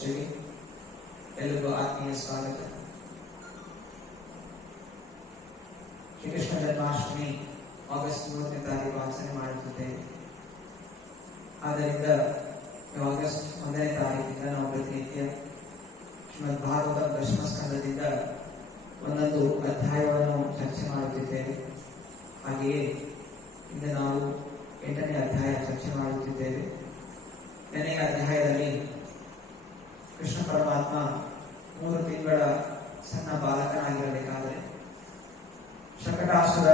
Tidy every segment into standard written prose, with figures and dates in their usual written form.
ಚರ್ಚೆಗೆ ಎಲ್ಲರಿಗೂ ಆತ್ಮೀಯ ಸ್ವಾಗತ. ಶ್ರೀಕೃಷ್ಣ ಜನ್ಮಾಷ್ಟಮಿ ಆಗಸ್ಟ್ 3ನೇ ತಾರೀಕು ಆಚರಣೆ ಮಾಡುತ್ತಿದ್ದೇವೆ. ಆದ್ದರಿಂದ ಆಗಸ್ಟ್ 1ನೇ ತಾರೀಕಿಂದ ನಾವು ಪ್ರತಿನಿತ್ಯ ಶ್ರೀಮದ್ ಭಾಗವತ ದಶಮ ಸ್ಕಂದದಿಂದ ಒಂದೊಂದು ಅಧ್ಯಾಯವನ್ನು ಚರ್ಚೆ ಮಾಡುತ್ತಿದ್ದೇವೆ. ಹಾಗೆಯೇ ಇಂದು ನಾವು 8ನೇ ಅಧ್ಯಾಯ ಚರ್ಚೆ ಮಾಡುತ್ತಿದ್ದೇವೆ. 8ನೇ ಅಧ್ಯಾಯದಲ್ಲಿ ಕೃಷ್ಣ ಪರಮಾತ್ಮ 3 ತಿಂಗಳ ಸಣ್ಣ ಬಾಲಕನಾಗಿರಬೇಕಾದರೆ ಶಕಟಾಸುರ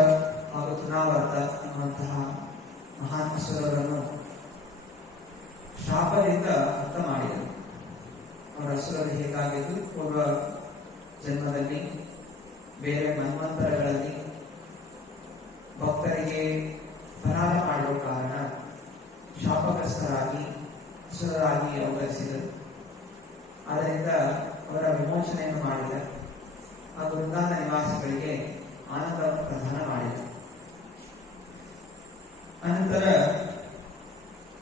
ಹಾಗೂ ತೃಣಾವರ್ತ ಎನ್ನುವಂತಹ ಮಹಾನ್ ಅಸುರರನ್ನು ಶಾಪದಿಂದ ಮುಕ್ತ ಮಾಡಿದರು. ಅವರ ಅಸುರರು ಹೇಗಾಗಿದ್ದು, ಪೂರ್ವ ಜನ್ಮದಲ್ಲಿ ಬೇರೆ ಮನ್ವಂತರಗಳಲ್ಲಿ ಭಕ್ತರಿಗೆ ಅಪರಾಧ ಮಾಡುವ ಕಾರಣ ಶಾಪಗ್ರಸ್ತರಾಗಿ ಅಸುರರಾಗಿ ಅವತರಿಸಿದರು. ಆದ್ದರಿಂದ ಅವರ ವಿಮೋಚನೆಯನ್ನು ಮಾಡಿದ ಹಾಗೂ ವೃಂದಾವನ ನಿವಾಸಿಗಳಿಗೆ ಆನಂದವನ್ನು ಪ್ರದಾನ ಮಾಡಿದ. ಅನಂತರ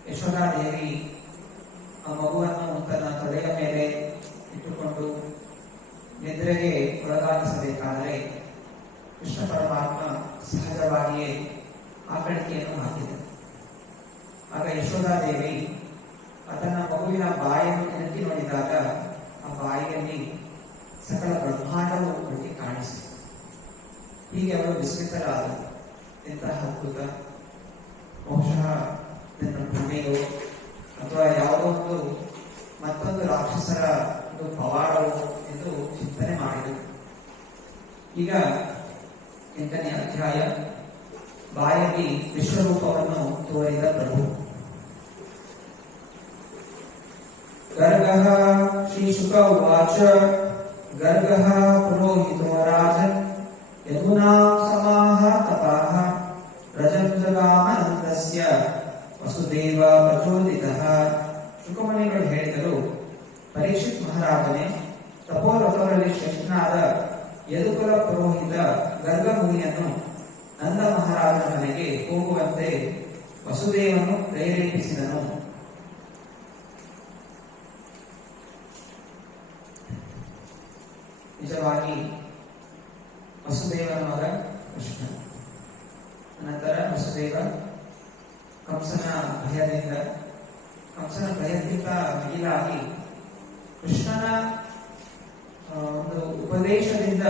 ಯಶೋಧಾದೇವಿ ಆ ಮಗುವನ್ನು ತನ್ನ ತೊಡೆಯ ಮೇಲೆ ಇಟ್ಟುಕೊಂಡು ನಿದ್ರೆಗೆ ಒಳಗಾಗಿಸಬೇಕಾದರೆ ಕೃಷ್ಣ ಪರಮಾತ್ಮ ಸಹಜವಾಗಿಯೇ ಆಕಳಿಕೆಯನ್ನು ಹಾಕಿದ. ಆಗ ಯಶೋಧಾದೇವಿ ತನ್ನ ಮಗುವಿನ ಬಾಯನ್ನು ಕೆಣಕಿ ನೋಡಿದಾಗ ಆ ಬಾಯಿಯಲ್ಲಿ ಸಕಲ ಬ್ರಹ್ಮಾಂಡವು ಅವರಿಗೆ ಕಾಣಿಸಿತು. ಹೀಗೆ ಅವರು ವಿಸ್ಮಿತರಾದರು. ಎಂತಹ ಅದ್ಭುತ! ಬಹುಶಃ ನನ್ನ ಭ್ರಮೆಯೋ ಅಥವಾ ಯಾವುದೋ ಒಂದು ಮತ್ತೊಂದು ರಾಕ್ಷಸರ ಒಂದು ಪವಾಡವೋ ಎಂದು ಚಿಂತನೆ ಮಾಡಿದರು. ಈಗ 8ನೇ ಅಧ್ಯಾಯ, ಬಾಯಲ್ಲಿ ವಿಶ್ವರೂಪವನ್ನು ತೋರಿದ ಪ್ರಭು. ಗರ್ಗಃ ಶ್ರೀಶುಕ ಉವಾಚ ಗರ್ಗಃ ಪುರೋಹಿತೋ ರಾಜನ್ ಯದುನಾ ಸಮಾಹ ತಪಾಹ ರಜಂ ಜಗಾಮನಂದಸ್ಯ ವಸುದೇವ ಪ್ರಚೋದಿತಃ. ಶುಕಮುನಿಗಳು ಹೇಳಿದರು, ಪರೀಕ್ಷಿತ್ ಮಹಾರಾಜನೇ, ತಪೋರಥರಲ್ಲಿ ಶ್ರೇಷ್ಠನಾದ ಯದುಕುಲ ಪುರೋಹಿತ ಗರ್ಗ ಮುನಿಯನ್ನು ನಂದ ಮಹಾರಾಜನ ಮನೆಗೆ ಹೋಗುವಂತೆ ವಸುದೇವನು ಪ್ರೇರೇಪಿಸಿದನು. ನಿಜವಾಗಿ ವಸುದೇವನ ಮಗ ಕೃಷ್ಣ. ನಂತರ ವಸುದೇವ ಕಂಸನ ಭಯಕ್ಕಿಂತ ಮಿಗಿಲಾಗಿ ಕೃಷ್ಣನ ಒಂದು ಉಪದೇಶದಿಂದ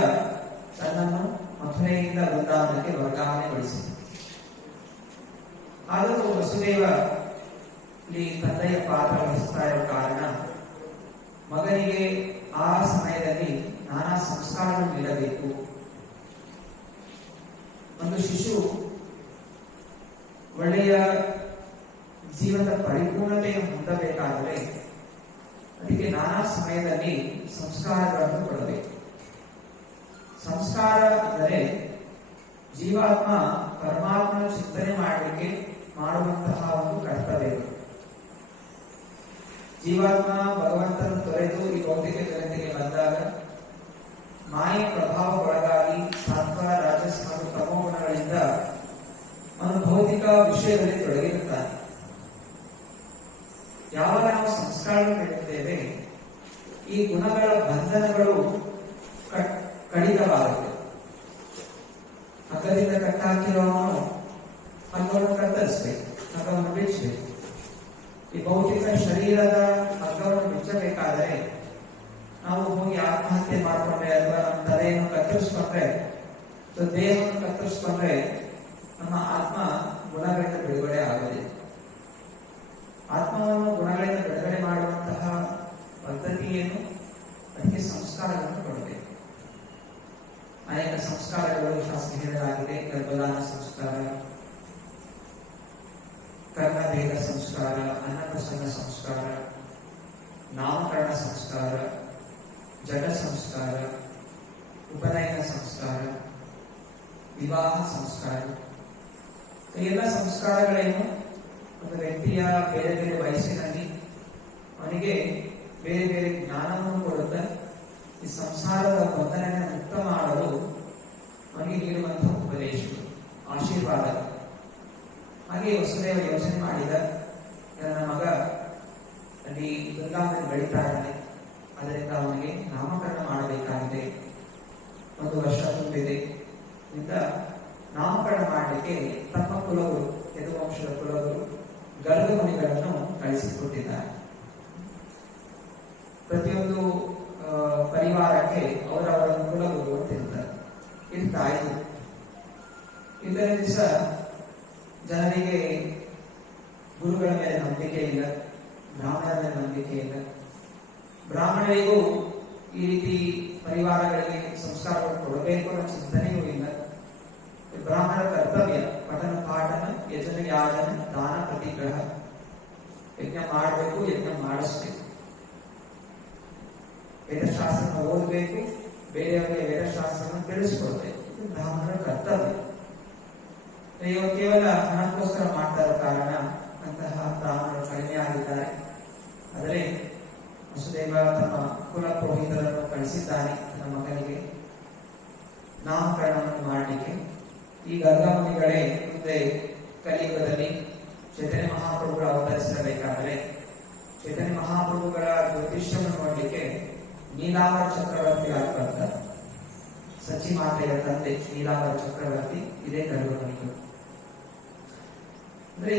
ತನ್ನನ್ನು ಮಥುರೆಯಿಂದ ವೃಂದಾವನಕ್ಕೆ ವರ್ಗಾವಣೆಗೊಳಿಸಿದ. ಆದರೂ ವಸುದೇವ ಇಲ್ಲಿ ತಂದೆಯ ಪಾತ್ರ ವಹಿಸ್ತಾ ಇರುವ ಕಾರಣ ಮಗನಿಗೆ ಆ ಸಮಯದಲ್ಲಿ ನಾನಾ ಸಂಸ್ಕಾರಗಳು ನೀಡಬೇಕು. ಒಂದು ಶಿಶು ಒಳ್ಳೆಯ ಜೀವನದ ಪರಿಪೂರ್ಣತೆಯನ್ನು ಹೊಂದಬೇಕಾದರೆ ಅದಕ್ಕೆ ನಾನಾ ಸಮಯದಲ್ಲಿ ಸಂಸ್ಕಾರಗಳನ್ನು ಕೊಡಬೇಕು. ಸಂಸ್ಕಾರ ಅಂದರೆ ಜೀವಾತ್ಮ ಪರಮಾತ್ಮನ ಚಿಂತನೆ ಮಾಡಲಿಕ್ಕೆ ಮಾಡುವಂತಹ ಒಂದು ಕರ್ತವ್ಯ. ಜೀವಾತ್ಮ ಭಗವಂತನ ತೊರೆದು ಈ ಭೌತಿಕ ಜಗತ್ತಿಗೆ ಬಂದಾಗ ಮಾಯೆ ಪ್ರಭಾವಕ್ಕೊಳಗಾಗಿ ಸಾತ್ವ, ರಾಜಸ್ ಹಾಗೂ ತಮೋ ಗುಣಗಳಿಂದ ಅವನು ಭೌತಿಕ ವಿಷಯದಲ್ಲಿ ತೊಡಗಿರುತ್ತಾನೆ. ಯಾವಾಗ ನಾವು ಸಂಸ್ಕಾರಗಳು ನೀಡುತ್ತೇವೆ, ಈ ಗುಣಗಳ ಬಂಧನಗಳು ಕಡಿತವಾಗುತ್ತೆ. ಹಗ್ಗದಿಂದ ಕಟ್ಟಾಕಿರೋನು ಹಗ್ಗವನ್ನು ಕತ್ತರಿಸಬೇಕು, ಹಗ್ಗವನ್ನು ಬಿಚ್ಚಬೇಕು. ಈ ಭೌತಿಕ ಶರೀರದ ಹಗ್ಗವನ್ನು ಬಿಚ್ಚಬೇಕಾದರೆ ನಾವು ಹೋಗಿ ಆತ್ಮಹತ್ಯೆ ಮಾಡಿಕೊಂಡ್ರೆ ಅಥವಾ ನಮ್ಮ ತಲೆಯನ್ನು ಕತ್ತರಿಸ್ಕೊಂಡ್ರೆ ಅಥವಾ ದೇಹವನ್ನು ಕತ್ತರಿಸ್ಕೊಂಡ್ರೆ ನಮ್ಮ ಆತ್ಮ ಗುಣಗಳಿಂದ ಬಿಡುಗಡೆ ಆಗುವುದಿಲ್ಲ. ಆತ್ಮವನ್ನು ಗುಣಗಳಿಂದ ಬಿಡುಗಡೆ ಮಾಡುವಂತಹ ಪದ್ಧತಿ ಏನು? ಅದಕ್ಕೆ ಸಂಸ್ಕಾರಗಳನ್ನು ಕೊಡಬೇಕು. ಅನೇಕ ಸಂಸ್ಕಾರಗಳು ಶಾಸ್ತ್ರ ಹೇಳಲಾಗಿದೆ. ಗರ್ಭದಾನ ಸಂಸ್ಕಾರ, ಕರ್ಮಭೇದ ಸಂಸ್ಕಾರ, ಅನ್ನಪ್ರಸನ್ನ ಸಂಸ್ಕಾರ, ನಾಮಕರಣ ಸಂಸ್ಕಾರ, ಜಡ ಸಂಸ್ಕಾರ, ಉಪನಯನ ಸಂಸ್ಕಾರ, ವಿವಾಹ ಸಂಸ್ಕಾರ. ಈ ಎಲ್ಲ ಸಂಸ್ಕಾರಗಳೇನು? ಒಂದು ವ್ಯಕ್ತಿಯ ಬೇರೆ ಬೇರೆ ವಯಸ್ಸಿನಲ್ಲಿ ಅವನಿಗೆ ಬೇರೆ ಬೇರೆ ಜ್ಞಾನವನ್ನು ಕೊಡುತ್ತಾ ಈ ಸಂಸಾರದ ಬಂಧನವನ್ನು ಮುಕ್ತ ಮಾಡಲು ಅವನಿಗೆ ನೀಡುವಂತಹ ಉಪದೇಶಗಳು, ಆಶೀರ್ವಾದ. ಹಾಗೆ ವಸುದೇವ ಯೋಚನೆ ಮಾಡಿದ, ನನ್ನ ಮಗ ಅಲ್ಲಿ ವೃಂದಾವನದಲ್ಲಿ ಬೆಳೀತಾ ಇದ್ದಾನೆ, ಅದರಿಂದ ಅವನಿಗೆ ನಾಮಕರಣ ಮಾಡಬೇಕಾಗಿದೆ. 1 ವರ್ಷ ತುಂಬಿದೆ. ಇಂದ ನಾಮಕರಣ ಮಾಡಲಿಕ್ಕೆ ತಮ್ಮ ಕುಲಗುರು, ಯದುವಂಶದ ಕುಲಗುರು ಗರ್ಗ ಮುನಿಗಳನ್ನು ಕಳಿಸಿಕೊಟ್ಟಿದ್ದಾರೆ. ಪ್ರತಿಯೊಂದು ಪರಿವಾರಕ್ಕೆ ಅವರವರ ಕುಲಗುರು ಅಂತ ಇರ್ತಾರೆ, ಇರ್ತಾ ಇದ್ರು. ಇಂದಿನ ದಿವಸ ಜನರಿಗೆ ಗುರುಗಳ ಮೇಲೆ ನಂಬಿಕೆ ಇಲ್ಲ, ಬ್ರಾಹ್ಮಣರ ಮೇಲೆ ನಂಬಿಕೆ ಇಲ್ಲ. ಬ್ರಾಹ್ಮಣರಿಗೂ ಈ ರೀತಿ ಪರಿವಾರಗಳಿಗೆ ಸಂಸ್ಕಾರಗಳು ಕೊಡಬೇಕು ಅನ್ನೋ ಚಿಂತನೆಯೂ ಇಲ್ಲ. ಬ್ರಾಹ್ಮಣರ ಕರ್ತವ್ಯ ಪಠನ ಪಾಠನ ಯಜನ ಯಾಜನ ದಾನ ಪ್ರತಿಗ್ರಹ. ಯಜ್ಞ ಮಾಡಬೇಕು, ಯಜ್ಞ ಮಾಡಿಸ್ಬೇಕು, ವೇದಶಾಸ್ತ್ರ ಓದಬೇಕು, ಬೇರೆಯವರಿಗೆ ವೇದಶಾಸ್ತ್ರ ತಿಳಿಸ್ಕೊಡ್ಬೇಕು. ಇದು ಬ್ರಾಹ್ಮಣರ ಕರ್ತವ್ಯ. ಇವರು ಕೇವಲ ಹಣಕ್ಕೋಸ್ಕರ ಮಾಡ್ತಾ ಇರೋ ಕಾರಣ ಅಂತಹ ಬ್ರಾಹ್ಮಣರು ಕಡಿಮೆ ಆಗಿದ್ದಾರೆ. ಆದರೆ ವಸುದೇವ ತಮ್ಮ ಕುಲ ಪುರೋಹಿತರನ್ನು ಕಳಿಸಿದ್ದಾನೆ ತನ್ನ ಮಗನಿಗೆ ನಾಮಕರಣವನ್ನು ಮಾಡಲಿಕ್ಕೆ. ಈ ಗರ್ಗಮುನಿಗಳೇ ಮುಂದೆ ಕಲಿಯುಗದಲ್ಲಿ ಚೈತನ್ಯ ಮಹಾಪ್ರಭುಗಳು ಅವತರಿಸಬೇಕಾದರೆ ಚೈತನ್ಯ ಮಹಾಪ್ರಭುಗಳ ಜ್ಯೋತಿಷ್ಯವನ್ನು ನೋಡಲಿಕ್ಕೆ ನೀಲಾಂಬರ ಚಕ್ರವರ್ತಿ ಆಗಿ ಬರ್ತಾರೆ. ಸಚಿ ಮಾತೆಯ ತಂದೆ ನೀಲಾಂಬರ ಚಕ್ರವರ್ತಿ ಇದೇ ಗರ್ಗಮುನಿಗಳು. ಅಂದ್ರೆ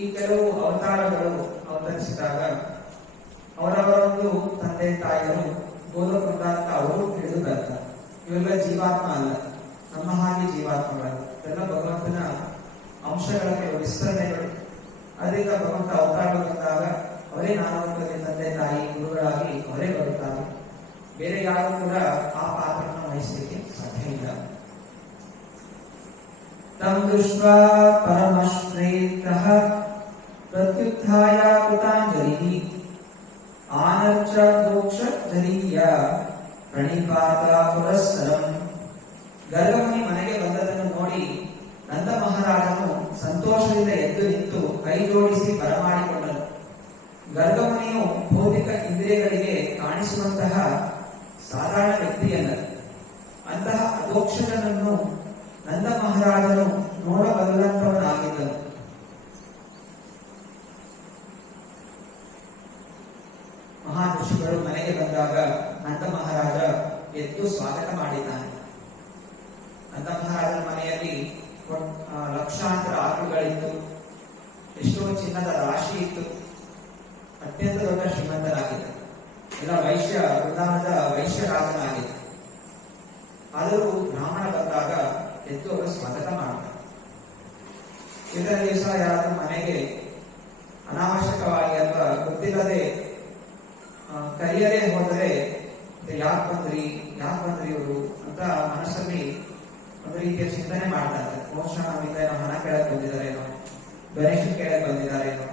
ಈ ಕೆಲವು ಅವತಾರಗಳು ಅವತರಿಸಿದಾಗ ಅವರವರೊಂದು ತಂದೆ ತಾಯಿಗಳು ಗೋಲಕುಂಡ ಅಂತ ಅವರು ಹಿಡಿದುದಲ್ಲ. ಇವೆಲ್ಲ ಜೀವಾತ್ಮ ಅಲ್ಲ, ನಮ್ಮ ಹಾಗೆ ಜೀವಾತ್ಮಗಳು. ಎಲ್ಲ ಭಗವಂತನ ಅಂಶಗಳ ಕೆಲವು ವಿಸ್ತರಣೆಗಳು. ಅದರಿಂದ ಭಗವಂತ ಅವತಾರಗಳು ಬಂದಾಗ ಅವರೇ ನಾಲ್ಕರಲ್ಲಿ ತಂದೆ ತಾಯಿ ಗುರುಗಳಾಗಿ ಅವರೇ ಬರುತ್ತಾರೆ. ಬೇರೆ ಯಾರು ಕೂಡ ಆ ಪಾತ್ರವನ್ನು ವಹಿಸಲಿಕ್ಕೆ ಸಾಧ್ಯ ಇಲ್ಲ. ತಂ ದೃಷ್ಟ್ವಾ ಪರಮಶ್ರೇಷ್ಠಃ ಪ್ರತ್ಯುತ್ಥಾಯ ಕೃತಾಂಜಲಿಃ ಆನರ್ಚ ದೋಕ್ಷ ಜಲೀಯ ಪ್ರಣಿಪಾತ ಪುರಸ್ಸರಂ. ಗರ್ಗಮುನಿ ಮನೆಗೆ ಬಂದದನ್ನು ನೋಡಿ ನಂದ ಮಹಾರಾಜನು ಸಂತೋಷದಿಂದ ಎದ್ದು ನಿಂತು ಕೈ ಜೋಡಿಸಿ ಬರಮಾಡಿಕೊಂಡನು. ಗರ್ಗಮುನಿಯು ಭೌತಿಕ ಇಂದ್ರಿಯಗಳಿಗೆ ಕಾಣಿಸುವಂತಹ ಸಾಧಾರಣ ವ್ಯಕ್ತಿಯಲ್ಲ. ಅಂತಹ ಅದೋಕ್ಷಜನನ್ನು ನಂದ ಮಹಾರಾಜನು ನೋಡಬಲ್ಲಂತವನಾಗಿದ್ದನು. ಮಹಾಋಷಿಗಳು ಮನೆಗೆ ಬಂದಾಗ ನಂದ ಮಹಾರಾಜ ಎದ್ದು ಸ್ವಾಗತ ಮಾಡಿದ್ದಾನೆ. ನಂದ ಮಹಾರಾಜನ ಮನೆಯಲ್ಲಿ ಲಕ್ಷಾಂತರ ಆಕಳುಗಳಿತ್ತು, ಎಷ್ಟೋ ಚಿನ್ನದ ರಾಶಿ ಇತ್ತು, ಅತ್ಯಂತ ದೊಡ್ಡ ಶ್ರೀಮಂತರಾಗಿದ್ದ, ಎಲ್ಲ ವೃಂದಾವನದ ವೈಶ್ಯರಾಜನಾಗಿದ್ದ. ಆದರೂ ಬ್ರಾಹ್ಮಣ ಬಂದಾಗ ಎದ್ದು ಅವರು ಸ್ವಾಗತ ಮಾಡ್ತಾರೆ. ಇದರ ದಿವಸ ಯಾರಾದ್ರೂ ಮನೆಗೆ ಅನಾವಶ್ಯಕವಾಗಿ ಅಥವಾ ಗೊತ್ತಿಲ್ಲದೆ ಕರಿಯರೇ ಹೋದರೆ ಯಾಕೆ ಬಂದ್ರಿ ಇವರು ಅಂತ ಮನಸ್ಸಲ್ಲಿ ಒಂದು ರೀತಿಯ ಚಿಂತನೆ ಮಾಡ್ತಾ ಇದ್ದಾರೆ. ಬಹುಶಃ ನಮ್ಮಿಂದ ಏನೋ ಹಣ ಕೇಳಕ್ ಬಂದಿದ್ದಾರೇನೋ, ಡೊನೇಷನ್ ಕೇಳಕ್ ಬಂದಿದ್ದಾರೇನೋ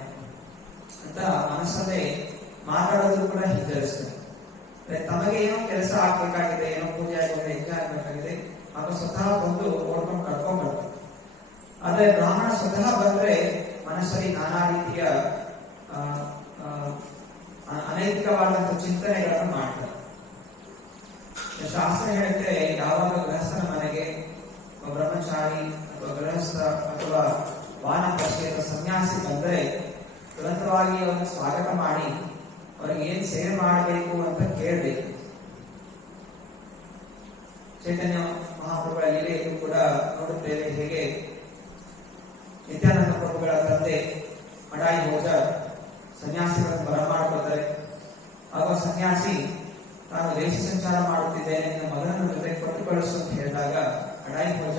ಅಂತ ಮನಸ್ಸಲ್ಲೇ ಮಾತಾಡೋದು ಕೂಡ ಹಿಂಜರಿಸ್ತದೆ. ತಮಗೆ ಏನೋ ಕೆಲಸ ಆಗ್ಬೇಕಾಗಿದೆ, ಏನೋ ಪೂಜೆ ಆಗಬೇಕು, ಯಜ್ಞ ಆಗ್ಬೇಕಾಗಿದೆ, ಆಗ ಸ್ವತಃ ಬಂದು ಓಡ್ಕೊಂಡು ಕರ್ಕೊಂಡ್ ಬರ್ತಾರೆ. ಆದ್ರೆ ಬ್ರಾಹ್ಮಣ ಸ್ವತಃ ಬಂದ್ರೆ ಮನಸ್ಸಲ್ಲಿ ನಾನಾ ರೀತಿಯ ಅನೈತಿಕವಾದಂತಹ ಚಿಂತನೆಗಳನ್ನು ಮಾಡ್ತಾರೆ. ಶಾಸ್ತ್ರ ಹೇಳುತ್ತೆ, ಯಾವಾಗ ಗೃಹಸ್ಥನ ಮನೆಗೆ ಬ್ರಹ್ಮಚಾರಿ ಅಥವಾ ಗೃಹಸ್ಥ ಅಥವಾ ವಾನಪ್ರಸ್ಥಿ ಅಥವಾ ಸನ್ಯಾಸಿ ಬಂದರೆ ತುರಂತವಾಗಿ ಅವರನ್ನು ಸ್ವಾಗತ ಮಾಡಿ ಅವರಿಗೆ ಏನ್ ಸೇವೆ ಮಾಡಬೇಕು ಅಂತ ಕೇಳಬೇಕು. ಚೈತನ್ಯ ಮಹಾಪ್ರಭುಗಳ ಲೀಲೆಯನ್ನು ಕೂಡ ನೋಡುತ್ತೇವೆ. ಹೇಗೆ ನಿತ್ಯಾನಂದ ಪ್ರಭುಗಳ ತಂದೆ ಮಡಾಯಿ ಭೋಜ ಸನ್ಯಾಸಿಗಳನ್ನು ಬರಮಾಡ್ಕೊಳ್ತಾರೆ. ಆಗ ಸನ್ಯಾಸಿ ತಾನು ದೇಶ ಸಂಚಾರ ಮಾಡುತ್ತಿದ್ದೇನೆ, ನನ್ನ ಮಗನನ್ನು ಜೊತೆಗೆ ಕೊಟ್ಟು ಕಳಿಸು ಅಂತ ಹೇಳಿದಾಗ ಮಡಾಯಿ ಭೋಜ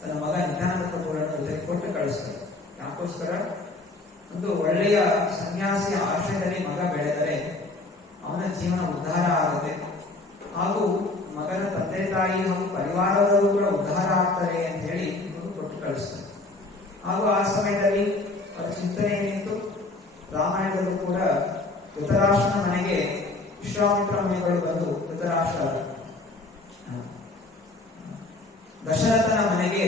ತನ್ನ ಮಗ ನಿತ್ಯಾನಂದ ಪ್ರಭುಗಳನ್ನು ಜೊತೆಗೆ ಕೊಟ್ಟು ಕಳಿಸ್ತಾರೆ. ಯಾಕೋಸ್ಕರ ಒಂದು ಒಳ್ಳೆಯ ಸನ್ಯಾಸಿಯ ಆಶ್ರಯದಲ್ಲಿ ಮಗ ಬೆಳೆದರೆ ಅವನ ಜೀವನ ಉದ್ಧಾರ ಆಗುತ್ತೆ, ಹಾಗೂ ಮಗನ ತಂದೆ ತಾಯಿ ಹಾಗೂ ಪರಿವಾರದವರು ಕೂಡ ಉದ್ಧಾರ ಆಗ್ತಾರೆ ಅಂತ ಹೇಳಿ ಇವರು ಕೊಟ್ಟು ಕಳಿಸ್ತಾರೆ. ಹಾಗೂ ಆ ಸಮಯದಲ್ಲಿ ಅವರ ಚಿಂತನೆ ಏನಿತ್ತು, ರಾಮಾಯಣದಲ್ಲೂ ಕೂಡ ಧೃತರಾಷ್ಟ್ರನ ಮನೆಗೆ ವಿಶ್ವಾಮಿತ್ರ ಮುನಿಗಳು ಬಂದು ದಶರಥನ ಮನೆಗೆ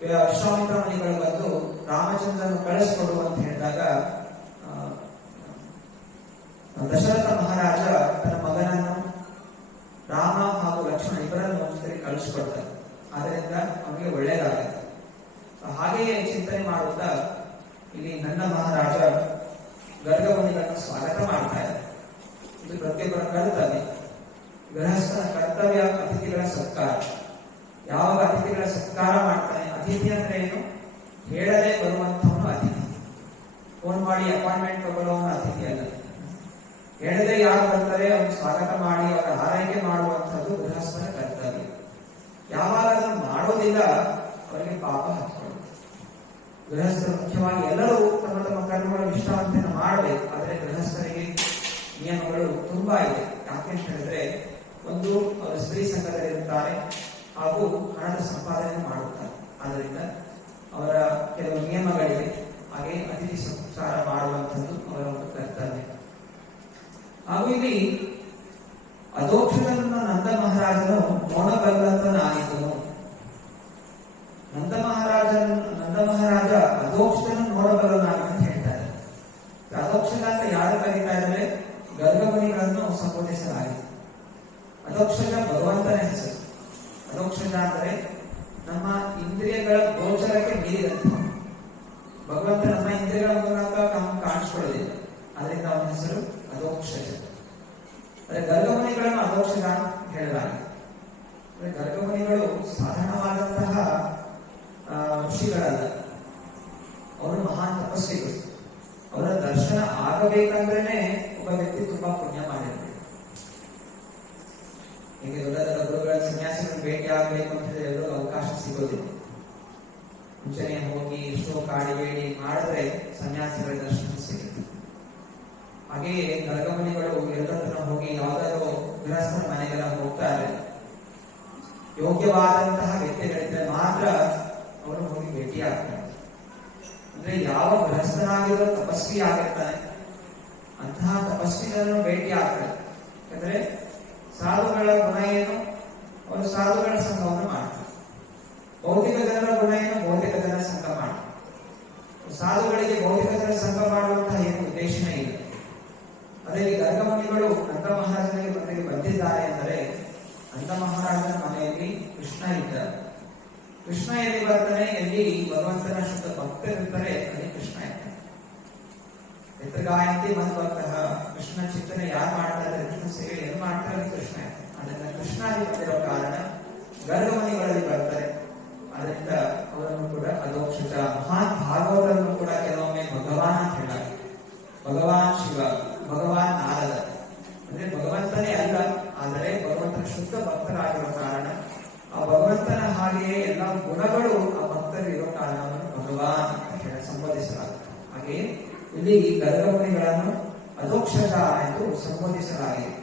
ವಿಶ್ವಾಮಿತ್ರ ಮುನಿಗಳು ಬಂದು ರಾಮಚಂದ್ರನು ಕಳಿಸ್ಕೊಡು ಅಂತ ಹೇಳಿದಾಗ ದಶರಥ ಮಹಾರಾಜ ತನ್ನ ಮಗನನ್ನು ರಾಮ ಹಾಗೂ ಲಕ್ಷ್ಮಣ ಇಬ್ಬರನ್ನು ಒಂದ್ಸರಿ ಕಳಿಸ್ಕೊಡ್ತಾರೆ. ಆದ್ದರಿಂದ ಅವನಿಗೆ ಒಳ್ಳೆಯದಾಗುತ್ತೆ. ಹಾಗೆಯೇ ಚಿಂತನೆ ಮಾಡುತ್ತಾ ಇಲ್ಲಿ ನನ್ನ ಮಹಾರಾಜ ಗರ್ಗಮುನಿಗಳನ್ನು ಸ್ವಾಗತ ಮಾಡ್ತಾ ಇದ್ದಾರೆ. ಇದು ಪ್ರತಿಯೊಬ್ಬರ ಕರ್ತವ್ಯ. ಗೃಹಸ್ಥನ ಕರ್ತವ್ಯ ಅತಿಥಿಗಳ ಸತ್ಕಾರ. ಯಾವಾಗ ಅತಿಥಿಗಳ ಸತ್ಕಾರ ಮಾಡ್ತಾನೆ, ಅತಿಥಿ ಅಂದ್ರೆ ಏನು? ಹೇಳದೆ ಬರುವಂತವನು ಅತಿಥಿ. ಫೋನ್ ಮಾಡಿ ಅಪಾಯಿಂಟ್ಮೆಂಟ್ ತಗೊಳ್ಳೋವನು ಅತಿಥಿ ಅಲ್ಲ. ಹೇಳದೆ ಯಾರು ಬರ್ತಾರೆ ಅವ್ನು ಸ್ವಾಗತ ಮಾಡಿ ಅವರ ಆರೈಕೆ ಮಾಡುವಂಥದ್ದು ಗೃಹಸ್ಥನ ಕರ್ತವ್ಯ. ಯಾವಾಗ ಅದನ್ನು ಮಾಡೋದಿಲ್ಲ ಅವರಿಗೆ ಪಾಪ ಹತ್ಕೊಳ್ಳುತ್ತೆ. ಗೃಹಸ್ಥರು ಮುಖ್ಯವಾಗಿ ಎಲ್ಲರೂ ತಮ್ಮ ತಮ್ಮ ಕರ್ಮಗಳು ನಿಷ್ಠಾವಂತನ ಮಾಡಬೇಕು. ಆದರೆ ಗೃಹಸ್ಥರಿಗೆ ನಿಯಮಗಳು ತುಂಬಾ ಇದೆ. ಯಾಕೆಂತ ಹೇಳಿದ್ರೆ, ಒಂದು ಅವರು ಸ್ತ್ರೀ ಸಂಘದಲ್ಲಿರುತ್ತಾರೆ ಹಾಗೂ ಹಣದ ಸಂಪಾದನೆ ಮಾಡುತ್ತಾರೆ. ಆದ್ದರಿಂದ ಅವರ ಕೆಲವು ನಿಯಮಗಳಿವೆ. ಹಾಗೆ ಅತಿಥಿ ಸತ್ಕಾರ ಮಾಡುವಂಥದ್ದು ಅವರ ಒಂದು ಕರ್ತವ್ಯ. ಹಾಗೂ ಇಲ್ಲಿ ಅಧೋಕ್ಷಜನನ್ನು ನಂದ ಮಹಾರಾಜನು ನೋಡಬಲ್ಲಂತನಾಗಿದ್ದನು. ನಂದ ಮಹಾರಾಜ ಅಧೋಕ್ಷಜನ ನೋಡಬಲ್ಲನಾಗಿ ಅಂತ ಹೇಳ್ತಾರೆ. ಅಧೋಕ್ಷಜ ಅಂತ ಯಾರು ಕರೀತಾ ಇದ್ದಾರೆ? ಗರ್ಗಮುನಿಗಳನ್ನು ಸಂಬೋಧಿಸಲಾಗಿದೆ. ಅಧೋಕ್ಷಜ ಭಗವಂತನ ಹೆಸರು. ಅಧೋಕ್ಷಜ ಅಂದರೆ ನಮ್ಮ ಇಂದ್ರಿಯಗಳ ಗೋಚರಕ್ಕೆ ಮೀರಿದಂಥ ಭಗವಂತ. ನಮ್ಮ ಇಂದ್ರಿಯಗಳ ಮೂಲಕ ನಮ್ಗೆ ಕಾಣಿಸ್ಕೊಳ್ಳೋದಿಲ್ಲ, ಅದರಿಂದ ಅವನ ಹೆಸರು ಅಧೋಕ್ಷಜ. ಅದೇ ಗರ್ಗಮುನಿಗಳನ್ನು ಅಧೋಕ್ಷಜ ಅಂತ ಹೇಳಲಾಗಿದೆ. ಅಂದ್ರೆ ಗರ್ಗಮುನಿಗಳು ಸಾಧಾರಣವಾದಂತಹ ಋಷಿಗಳಲ್ಲ, ಅವರು ಮಹಾನ್ ತಪಸ್ವಿಗಳು. ಅವರ ದರ್ಶನ ಆಗಬೇಕಂದ್ರೇನೆ ಒಬ್ಬ ವ್ಯಕ್ತಿ ತುಂಬಾ ಪುಣ್ಯ ಮಾಡಿರ್ಬೇಕು. ಹೀಗೆ ದೊಡ್ಡ ದೊಡ್ಡ ಗುರುಗಳ ಸನ್ಯಾಸಿಗಳು ಭೇಟಿ ಆಗಬೇಕು ಅಂತ ಹೇಳಿದ್ರೆ ಎಲ್ಲರೂ ಅವಕಾಶ ಸಿಗೋದಿಲ್ಲ. ಮುಂಚೆನೆ ಹೋಗಿ ಎಷ್ಟೋ ಕಾಡಿಬೇಡಿ ಮಾಡಿದ್ರೆ ಸನ್ಯಾಸಿಗಳ ದರ್ಶನ ಸಿಗುತ್ತೆ. ಹಾಗೆಯೇ ಗರ್ಗಮುನಿಗಳು ಎಲ್ಲರ ಹೋಗಿ ಯಾವ್ದಾದ್ರು ಗೃಹಸ್ಥರ ಮನೆಗೆಲ್ಲ ಹೋಗ್ತಾರೆ. ಯೋಗ್ಯವಾದಂತಹ ವ್ಯಕ್ತಿಗಳಿದ್ರೆ ಮಾತ್ರ ಅವರು ಹೋಗಿ ಭೇಟಿ ಆಗ್ತಾರೆ. ಅಂದ್ರೆ ಯಾವ ಗೃಹಸ್ಥನಾಗಿರೋ ತಪಸ್ವಿ ಆಗಿರ್ತಾನೆ ಅಂತಹ ತಪಸ್ವಿಗಳನ್ನು ಭೇಟಿ ಆಗ್ತಾರೆ. ಯಾಕಂದ್ರೆ ಸಾಧುಗಳ ಗುಣ ಏನು? ಅವರು ಸಾಧುಗಳ ಸಂಘವನ್ನು ಮಾಡ್ತಾರೆ. ಭೌತಿಕ ಜನರ ಗುಣ ಏನು? ಭೌತಿಕ ಜನರ ಸಂಘ ಮಾಡ್ತಾರೆ. ಸಾಧುಗಳಿಗೆ ಭೌತಿಕ ಜನರ ಸಂಘ ಮಾಡುವಂತಹ ಏನು ಉದ್ದೇಶನೇ ಇಲ್ಲ. ಅದೇ ಗರ್ಗಮುನಿಗಳು ನಂದ ಮಹಾರಾಜನಿಗೆ ಮನೆಗೆ ಬಂದಿದ್ದಾರೆ ಅಂದರೆ, ನಂದ ಮಹಾರಾಜನ ಮನೆಯಲ್ಲಿ ಕೃಷ್ಣ ಇದ್ದಾರೆ. ಕೃಷ್ಣ ಎಲ್ಲಿ ಬರ್ತಾನೆ? ಎಲ್ಲಿ ಭಗವಂತನ ಶುದ್ಧ ಭಕ್ತರಿರ್ತಾರೆ ಅಲ್ಲಿ ಕೃಷ್ಣ ಇರ್ತಾನೆ. ಗಾಯಂತಿ ಮಧ್ವಂತಹ ಕೃಷ್ಣ ಚಿಂತನೆ ಯಾರು ಮಾಡ್ತಾರೆ, ಕೃಷ್ಣ ಸೇವೆ ಏನು ಮಾಡ್ತಾರೆ, ಕೃಷ್ಣ ಇರ್ತಾನೆ. ಅದನ್ನ ಕೃಷ್ಣ ಬಂದಿರೋ ಕಾರಣ ಗರ್ಗಮುನಿಗಳಲ್ಲಿ ಬರ್ತಾರೆ. ಅದರಿಂದ ಅವರನ್ನು ಕೂಡ ಅಧೋಕ್ಷಜ. ಮಹಾನ್ ಭಾಗವತರನ್ನು ಕೂಡ ಕೆಲವೊಮ್ಮೆ ಭಗವಾನ್ ಅಂತ ಹೇಳಾರೆ. ಭಗವಾನ್ ಶಿವ, ಭಗವಾನ್ ನಾರದ ಅಂದ್ರೆ ಭಗವಂತನೇ ಅಲ್ಲ, ಆದರೆ ಭಗವಂತನ ಶುದ್ಧ ಭಕ್ತರಾಗಿರೋ ಕಾರಣ ಆ ಭಗವಂತನ ಹಾಗೆಯೇ ಎಲ್ಲ ಗುಣಗಳು ಆ ಭಕ್ತರು ಇರೋ ಕಾರಣ ಅವನು ಭಗವಾನ್ ಅಂತ ಹೇಳಿ ಸಂಬೋಧಿಸಲಾಗುತ್ತೆ. ಹಾಗೆಯೇ ಇಲ್ಲಿ ಗರ್ಗಮುನಿಗಳನ್ನು ಅಧೋಕ್ಷಜ ಎಂದು ಸಂಬೋಧಿಸಲಾಗಿದೆ.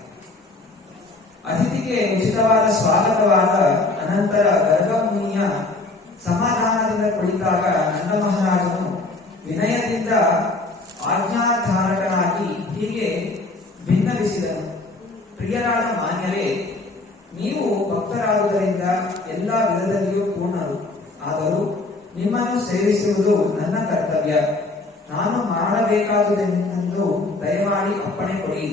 ಅತಿಥಿಗೆ ಉಚಿತವಾದ ಸ್ವಾಗತವಾದ ಅನಂತರ ಗರ್ಗಮುನಿಯ ಸಮಾಧಾನದಿಂದ ಕುಳಿತಾಗ ನಂದ ಮಹಾರಾಜನು ವಿನಯದಿಂದ ಆಜ್ಞಾಧಾರಕನಾಗಿ ಹೀಗೆ ಭಿನ್ನವಿಸಿದನು. ಪ್ರಿಯರಾದ ಮಾನ್ಯರೇ, ನೀವು ಭಕ್ತರಾಗುವುದರಿಂದ ಎಲ್ಲ ವಿಧದಲ್ಲಿಯೂ ಪೂರ್ಣರು. ಆದರೂ ನಿಮ್ಮನ್ನು ಸೇವಿಸುವುದು ನನ್ನ ಕರ್ತವ್ಯ. ನಾನು ಮಾಡಬೇಕಾದುದೆಂದು ದಯಮಾಡಿ ಅಪ್ಪಣೆ ಕೊಡಿ.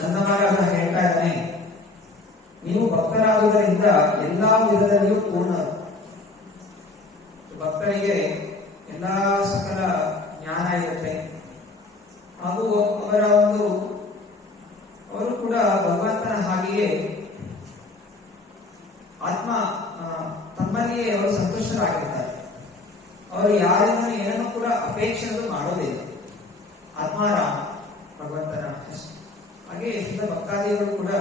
ನನ್ನ ಮಹಾರಾಜ ಹೇಳ್ತಾ ಇದ್ದಾನೆ, ನೀವು ಭಕ್ತರಾಗುವುದರಿಂದ ಎಲ್ಲಾ ವಿಧದಲ್ಲಿಯೂ ಪೂರ್ಣರು. ಭಕ್ತರಿಗೆ ಎಲ್ಲಾ ಸಕಲ ಜ್ಞಾನ ಇರುತ್ತೆ ಹಾಗೂ ಅವರು ಕೂಡ ಭಗವಂತನ ಹಾಗೆಯೇ ಆತ್ಮ ತಮ್ಮಲ್ಲಿಯೇ ಅವರು ಸಂತುಷ್ಟರಾಗಿರ್ತಾರೆ. ಅವರು ಯಾರಿಂದ ಏನನ್ನು ಕೂಡ ಅಪೇಕ್ಷೆಯನ್ನು ಮಾಡೋದಿಲ್ಲ. ಆತ್ಮಾರಾಮ ಭಗವಂತನ ಹೆಸರು. ಹಾಗೆ ಶುದ್ಧ ಭಕ್ತಾದಿಗಳು ಕೂಡ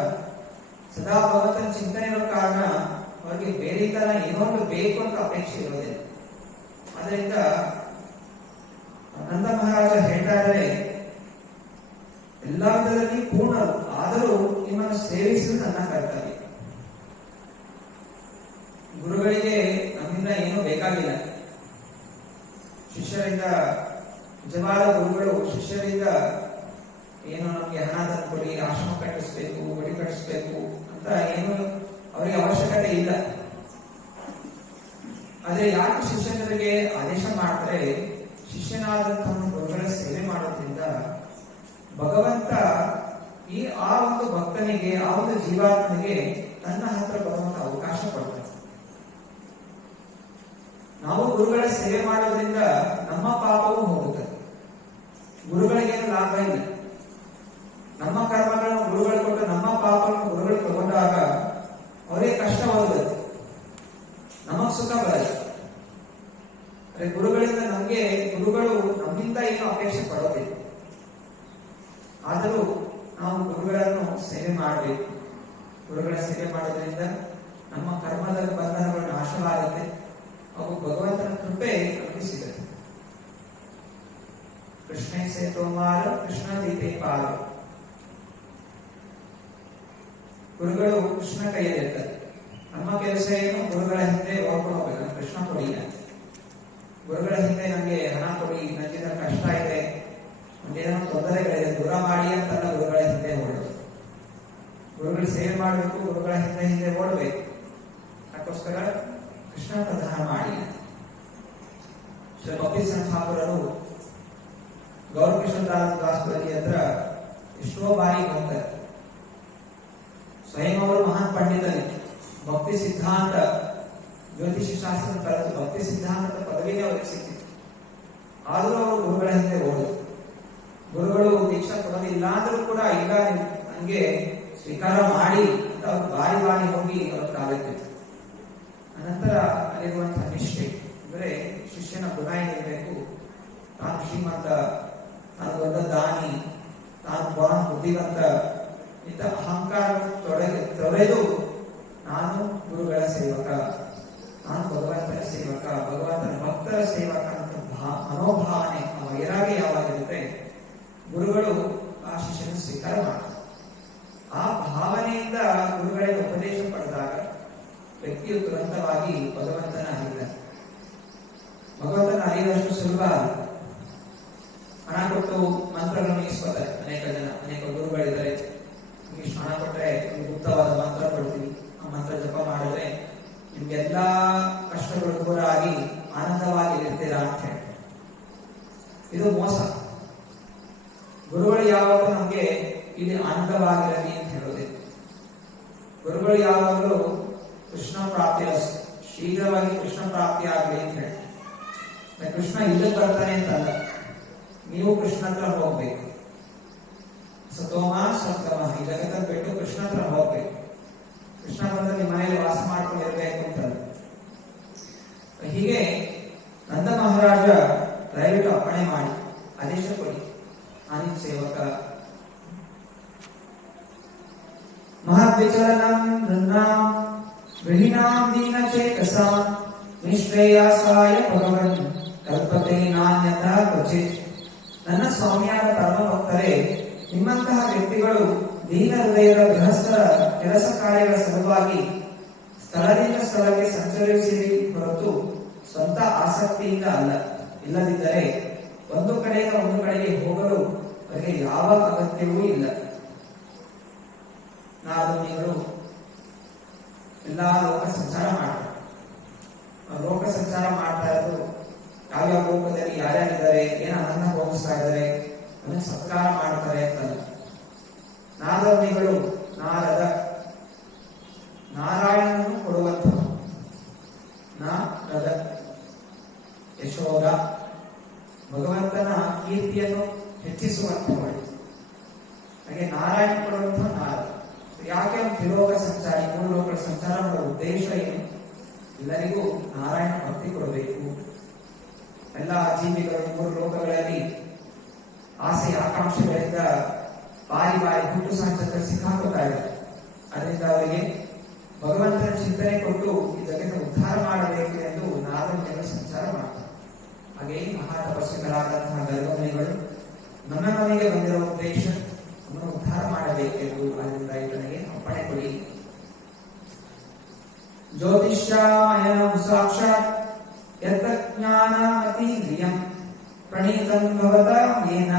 ಸದಾ ಭಗವಂತನ ಚಿಂತನೆ ಇರೋ ಕಾರಣ ಅವರಿಗೆ ಬೇರೆ ತರ ಏನೋ ಒಂದು ಬೇಕು ಅಂತ ಅಪೇಕ್ಷೆ ಇರೋದಿಲ್ಲ. ಅದರಿಂದ ನಂದ ಮಹಾರಾಜ ಹೇಳ್ತಾ ಇದ್ದಾರೆ, ಎಲ್ಲಾ ವಿಧದಲ್ಲಿ ಪೂರ್ಣರು, ಆದರೂ ನಿಮ್ಮನ್ನು ಸೇವಿಸುವುದು ನನ್ನ ಕರ್ತವ್ಯ. ಗುರುಗಳಿಗೆ ನಮ್ಮಿಂದ ಏನೂ ಬೇಕಾಗಿಲ್ಲ. ಶಿಷ್ಯರಿಂದ ನಿಜವಾದ ಗುರುಗಳು ಶಿಷ್ಯರಿಂದ ಏನು ನಮ್ಗೆ ಹಣ ತಂದುಕೊಡಿ, ಆಶ್ರಮ ಕಟ್ಟಿಸ್ಬೇಕು, ಗುಡಿ ಕಟ್ಟಿಸ್ಬೇಕು ಅಂತ ಏನು ಅವರಿಗೆ ಅವಶ್ಯಕತೆ ಇಲ್ಲ. ಆದ್ರೆ ಯಾಕೆ ಶಿಷ್ಯನಿಗೆ ಆದೇಶ ಮಾಡ್ತಾರೆ? ಶಿಷ್ಯನಾದಂತಹ ಗುರುಗಳ ಸೇವೆ ಮಾಡೋದ್ರಿಂದ ಭಗವಂತ ಆ ಒಂದು ಭಕ್ತನಿಗೆ, ಆ ಒಂದು ಜೀವಾತ್ಮನಿಗೆ ತನ್ನ ಹತ್ರ ಬರುವಂತ ಅವಕಾಶ ಕೊಡ್ತಾರೆ. ನಾವು ಗುರುಗಳ ಸೇವೆ ಮಾಡೋದ್ರಿಂದ ನಮ್ಮ ಪಾಪವೂ ಹೋಗುತ್ತದೆ. ಗುರುಗಳಿಗೇನು ಲಾಭ ಇಲ್ಲ. ನಮ್ಮ ಕರ್ಮಗಳನ್ನು ಗುರುಗಳು ಕೊಟ್ಟು ನಮ್ಮ ಪಾಪಗಳನ್ನು ಗುರುಗಳು ತಗೊಂಡಾಗ ಅವರೇ ಕಷ್ಟ ಬರುತ್ತದೆ, ನಮಗ್ ಸುಖ ಬರಲ್ಲ. ಗುರುಗಳಿಂದ ನಮ್ಗೆ ಗುರುಗಳು ನಮ್ಮಿಂದ ಏನು ಅಪೇಕ್ಷೆ ಪಡೋದಿಲ್ಲ. ಆದರೂ ನಾವು ಗುರುಗಳನ್ನು ಸೇವೆ ಮಾಡಬೇಕು. ಗುರುಗಳ ಸೇವೆ ಮಾಡೋದ್ರಿಂದ ನಮ್ಮ ಕರ್ಮದ ಬಂಧನಗಳು ನಾಶವಾಗುತ್ತೆ, ಅವು ಭಗವಂತನ ಕೃಪೆ ನಮಗೆ ಸಿಗುತ್ತೆ. ಕೃಷ್ಣ ಸೇ ತೋಮಾರ ಕೃಷ್ಣ ದೀಪೆ ಪಾರ. ಗುರುಗಳು ಕೃಷ್ಣ ಕೈಯಲ್ಲಿರ್ತಾರೆ. ನಮ್ಮ ಕೆಲಸ ಏನು? ಗುರುಗಳ ಹಿಂದೆ ಓಡ್ಕೊಂಡು ಹೋಗ್ಬೇಕು. ಕೃಷ್ಣ ಕೊಡಿ, ಗುರುಗಳ ಹಿಂದೆ ನಮ್ಗೆ ಹಣ ಕೊಡಿ, ನನಗೆ ಕಷ್ಟ ಇದೆ, ಒಂದೇನೋ ತೊಂದರೆಗಳಿದೆ, ದೂರ ಮಾಡಿ ಅಂತಲ್ಲ ಗುರುಗಳ ಹಿಂದೆ ಓಡೋದು. ಗುರುಗಳ ಸೇವೆ ಮಾಡಬೇಕು, ಗುರುಗಳ ಹಿಂದೆ ಓಡಬೇಕು. ಅದಕ್ಕೋಸ್ಕರ ಕೃಷ್ಣ ಪ್ರಧಾನ ಮಾಡಿ. ಶ್ರೀ ಭಕ್ತಿ ಸಂಘಾಪುರರು ಗೌರಕೃಷ್ಣದಾಸ್ ದಾಸಪುರಗಿ ಹತ್ರ ಎಷ್ಟೋ ಬಾರಿ ಹೋಗ್ತಾರೆ. ಸ್ವಯಂ ಅವರು ಮಹಾನ್ ಪಂಡಿತರು. ಭಕ್ತಿ ಸಿದ್ಧಾಂತ ಜ್ಯೋತಿಷ ಶಾಸ್ತ್ರ ಕಲಿತು ಭಕ್ತಿ ಸಿದ್ಧಾಂತದ ಪದವಿನೇ ಅವರಿಗೆ ಸಿಕ್ಕಿತ್ತು. ಆದರೂ ಅವರು ಗುರುಗಳ ಹಿಂದೆ ಓಡುದು. ಗುರುಗಳು ದೀಕ್ಷಾ ಕೊಡೋದಿಲ್ಲ ಅಂದ್ರೂ ಕೂಡ ಈಗ ನನಗೆ ಸ್ವೀಕಾರ ಮಾಡಿ ಅಂತ ಅವ್ರು ಬಾರಿ ಹೋಗಿ ಅವ್ರ ಕಾಲಿಟ್ಟಿತ್ತು. ಅನಂತರ ಅಲ್ಲಿರುವಂತಹ ನಿಷ್ಠೆ ಅಂದ್ರೆ ಶಿಷ್ಯನ ಗುಣ ಏನಿರಬೇಕು, ತಾನು ಶ್ರೀಮಂತ, ತಾನು ದೊಡ್ಡ ದಾನಿ, ತಾನು ಬಹಳ ಬುದ್ಧಿವಂತ, ಇಂಥ ಅಹಂಕಾರವನ್ನು ತೊರೆದು ನಾನು ಗುರುಗಳ ಸೇವಕ, ನಾನು ಭಗವಂತನ ಸೇವಕ, ಭಗವಂತನ ಭಕ್ತರ ಸೇವಕ ಅಂತ ಮನೋಭಾವನೆ, ವೈರಾಗ್ಯ ಯಾವಾಗಿರುತ್ತೆ ಗುರುಗಳು ಆ ಶಿಷ್ಯನ ಸ್ವೀಕಾರ ಮಾಡ್ತಾರೆ. ಆ ಭಾವನೆಯಿಂದ ಗುರುಗಳಿಂದ ಉಪದೇಶ ಪಡೆದಾಗ ವ್ಯಕ್ತಿಯು ತುರಂತವಾಗಿ ಭಗವಂತನ ಅರಿಯುತ್ತಾರೆ. ಭಗವಂತನ ಅರಿಯುವಷ್ಟು ಸುಲಭ. ಹಣ ಕೊಟ್ಟು ಮಂತ್ರಗಳನ್ನು ಇಸ್ಕೊತಾರೆ ಅನೇಕ ಜನ, ಅನೇಕ ಗುರುಗಳಿದ್ದಾರೆ. ಇಷ್ಟು ಹಣ ಕೊಟ್ಟರೆ ನಿಮ್ಗೆ ಗುಪ್ತವಾದ ಮಂತ್ರ ಕೊಡ್ತೀವಿ, ಆ ಮಂತ್ರ ಜಪ ಮಾಡಿದ್ರೆ ನಿಮ್ಗೆಲ್ಲಾ ಕಷ್ಟಗಳು ದೂರ ಆಗಿ ಆನಂದವಾಗಿ ಇರ್ತೀರಾ ಅಂತ ಹೇಳಿ. ಇದು ಮೋಸ. ಗುರುಗಳು ಯಾವಾಗಲೂ ನಮ್ಗೆ ಇಲ್ಲಿ ಆನಂದವಾಗಿರಲಿ ಅಂತ ಹೇಳೋದಿಲ್ಲ. ಗುರುಗಳು ಯಾವಾಗಲೂ ಕೃಷ್ಣ ಪ್ರಾಪ್ತಿಯ ಶೀಘ್ರವಾಗಿ ಕೃಷ್ಣ ಪ್ರಾಪ್ತಿ ಆಗಲಿ ಅಂತ ಹೇಳಿ. ಕೃಷ್ಣ ಇಲ್ಲಕ್ಕೆ ಬರ್ತಾನೆ ಅಂತಲ್ಲ, ನೀವು ಕೃಷ್ಣ ಹತ್ರ ಹೋಗ್ಬೇಕು. ಸತೋಮ ಸತ್ಗಮ, ಈ ಜಗತ್ತನ್ನು ಬಿಟ್ಟು ಕೃಷ್ಣ ಹತ್ರ ಹೋಗ್ಬೇಕು. ಕೃಷ್ಣ ಬಂದ ನಿಮ್ಮ ಮನೆಯಲ್ಲಿ ವಾಸ ಮಾಡ್ಕೊಂಡಿರ್ಬೇಕು ಅಂತಲ್ಲ. ಹೀಗೆ ನಂದ ಮಹಾರಾಜ ದಯವಿಟ್ಟು ಅಪ್ಪಣೆ ಮಾಡಿ ಆದೇಶ ಕೊಡಿ, ಆನಿ ಸೇವಕ ಮಹದ್ವಿಚಲನಂ ನೃಣಾಂ ಗೃಹಿಣಾಂ ದೀನಚೇತಸಾಂ ನಿಷ್ಪ್ರೇಯಾಸಾಯ ಭಗವನ್ ಕಲ್ಪತೆ ನಾನ್ಯಥಾ ಕ್ವಚಿತ್. ನನ್ನ ಸ್ವಾಮಿಯಾದ ಪರಮ ಭಕ್ತರೇ, ನಿಮ್ಮಂತಹ ವ್ಯಕ್ತಿಗಳು ದೀನ ಹೃದಯದ ಗೃಹಸ್ಥರ ಕೆಲಸ ಕಾರ್ಯಗಳ ಸಲುವಾಗಿ ಸ್ಥಳದಿಂದ ಸ್ಥಳಕ್ಕೆ ಸಂಚರಿಸಿರಿ ಹೊರತು ಸ್ವಂತ ಆಸಕ್ತಿಯಿಂದ ಅಲ್ಲ. ಇಲ್ಲದಿದ್ದರೆ ಒಂದು ಕಡೆಯಿಂದ ಒಂದು ಕಡೆಗೆ ಹೋಗಲು ಅವರಿಗೆ ಯಾವ ಅಗತ್ಯವೂ ಇಲ್ಲ. ನಾರದಮುನಿಗಳು ಎಲ್ಲಾ ಲೋಕ ಸಂಚಾರ ಮಾಡ್ತಾರೆ. ಲೋಕ ಸಂಚಾರ ಮಾಡ್ತಾ ಇರೋದು ಯಾವ್ಯಾವ ಲೋಕದಲ್ಲಿ ಯಾರ್ಯಾರಿದ್ದಾರೆ, ಏನ ಅನ್ನ ಹೋಗಿಸ್ತಾ ಇದ್ದಾರೆ, ಅದನ್ನ ಸತ್ಕಾರ ಮಾಡ್ತಾರೆ ಅಂತಲ್ಲ. ನಾರದಮುನಿಗಳು ನಾರಾಯಣನನ್ನು ಕೊಡುವಂಥದ್ದು. ನಾರದ ಯಶೋಧ ಭಗವಂತನ ಕೀರ್ತಿಯನ್ನು ಹೆಚ್ಚಿಸುವಂಥವಳು. ಹಾಗೆ ನಾರಾಯಣ ಕೊಡುವಂತಹ ನಾರದ. ಯಾಕೆ ತ್ರಿಲೋಕ ಸಂಚಾರಿ, ಮೂರು ಲೋಕಗಳ ಸಂಚಾರ ಮಾಡುವ ಉದ್ದೇಶ ಏನು? ಎಲ್ಲರಿಗೂ ನಾರಾಯಣ ಭಕ್ತಿ ಕೊಡಬೇಕು. ಎಲ್ಲ ಜೀವಿಗಳು ಮೂರು ಲೋಕಗಳಲ್ಲಿ ಆಸೆ ಆಕಾಂಕ್ಷೆಗಳಿಂದ ಬಾರಿ ಹುಟ್ಟು ಸಾಂಚಕ್ಕೆ ಸಿಕ್ಕಾಕೋತಾ ಇದ್ದಾರೆ. ಅದರಿಂದ ಅವರಿಗೆ ಭಗವಂತನ ಚಿಂತನೆ ಕೊಟ್ಟು ಈ ಜಗತ್ತನ್ನು ಉದ್ಧಾರ ಮಾಡಬೇಕು ಎಂದು ನಾರದಮುನಿಗಳು ಸಂಚಾರ ಮಾಡ್ತಾರೆ. ಹಾಗೆ ಮಹಾ ತಪಸ್ವಿಗಳಾದಂತಹ ಗರ್ಭಮುನಿಗಳು ನನ್ನ ಮನೆಗೆ ಬಂದಿರುವ ಉದ್ದೇಶ ನಮ್ಮನ್ನು ಉದ್ಧಾರ ಮಾಡಬೇಕೆಂದು. ಅದರಿಂದ ಈತನಿಗೆ ಅಪ್ಪಣೆ ಕೊಡಿ. ಜ್ಯೋತಿಷ್ಯಾಮಯನಂ ಸಾಕ್ಷಾತ್ ಯಜ್ಞಾನಮತೀಂದ್ರಿಯಂ ಪ್ರಣೀತಂ ಭವತಾಂ ಯೇನ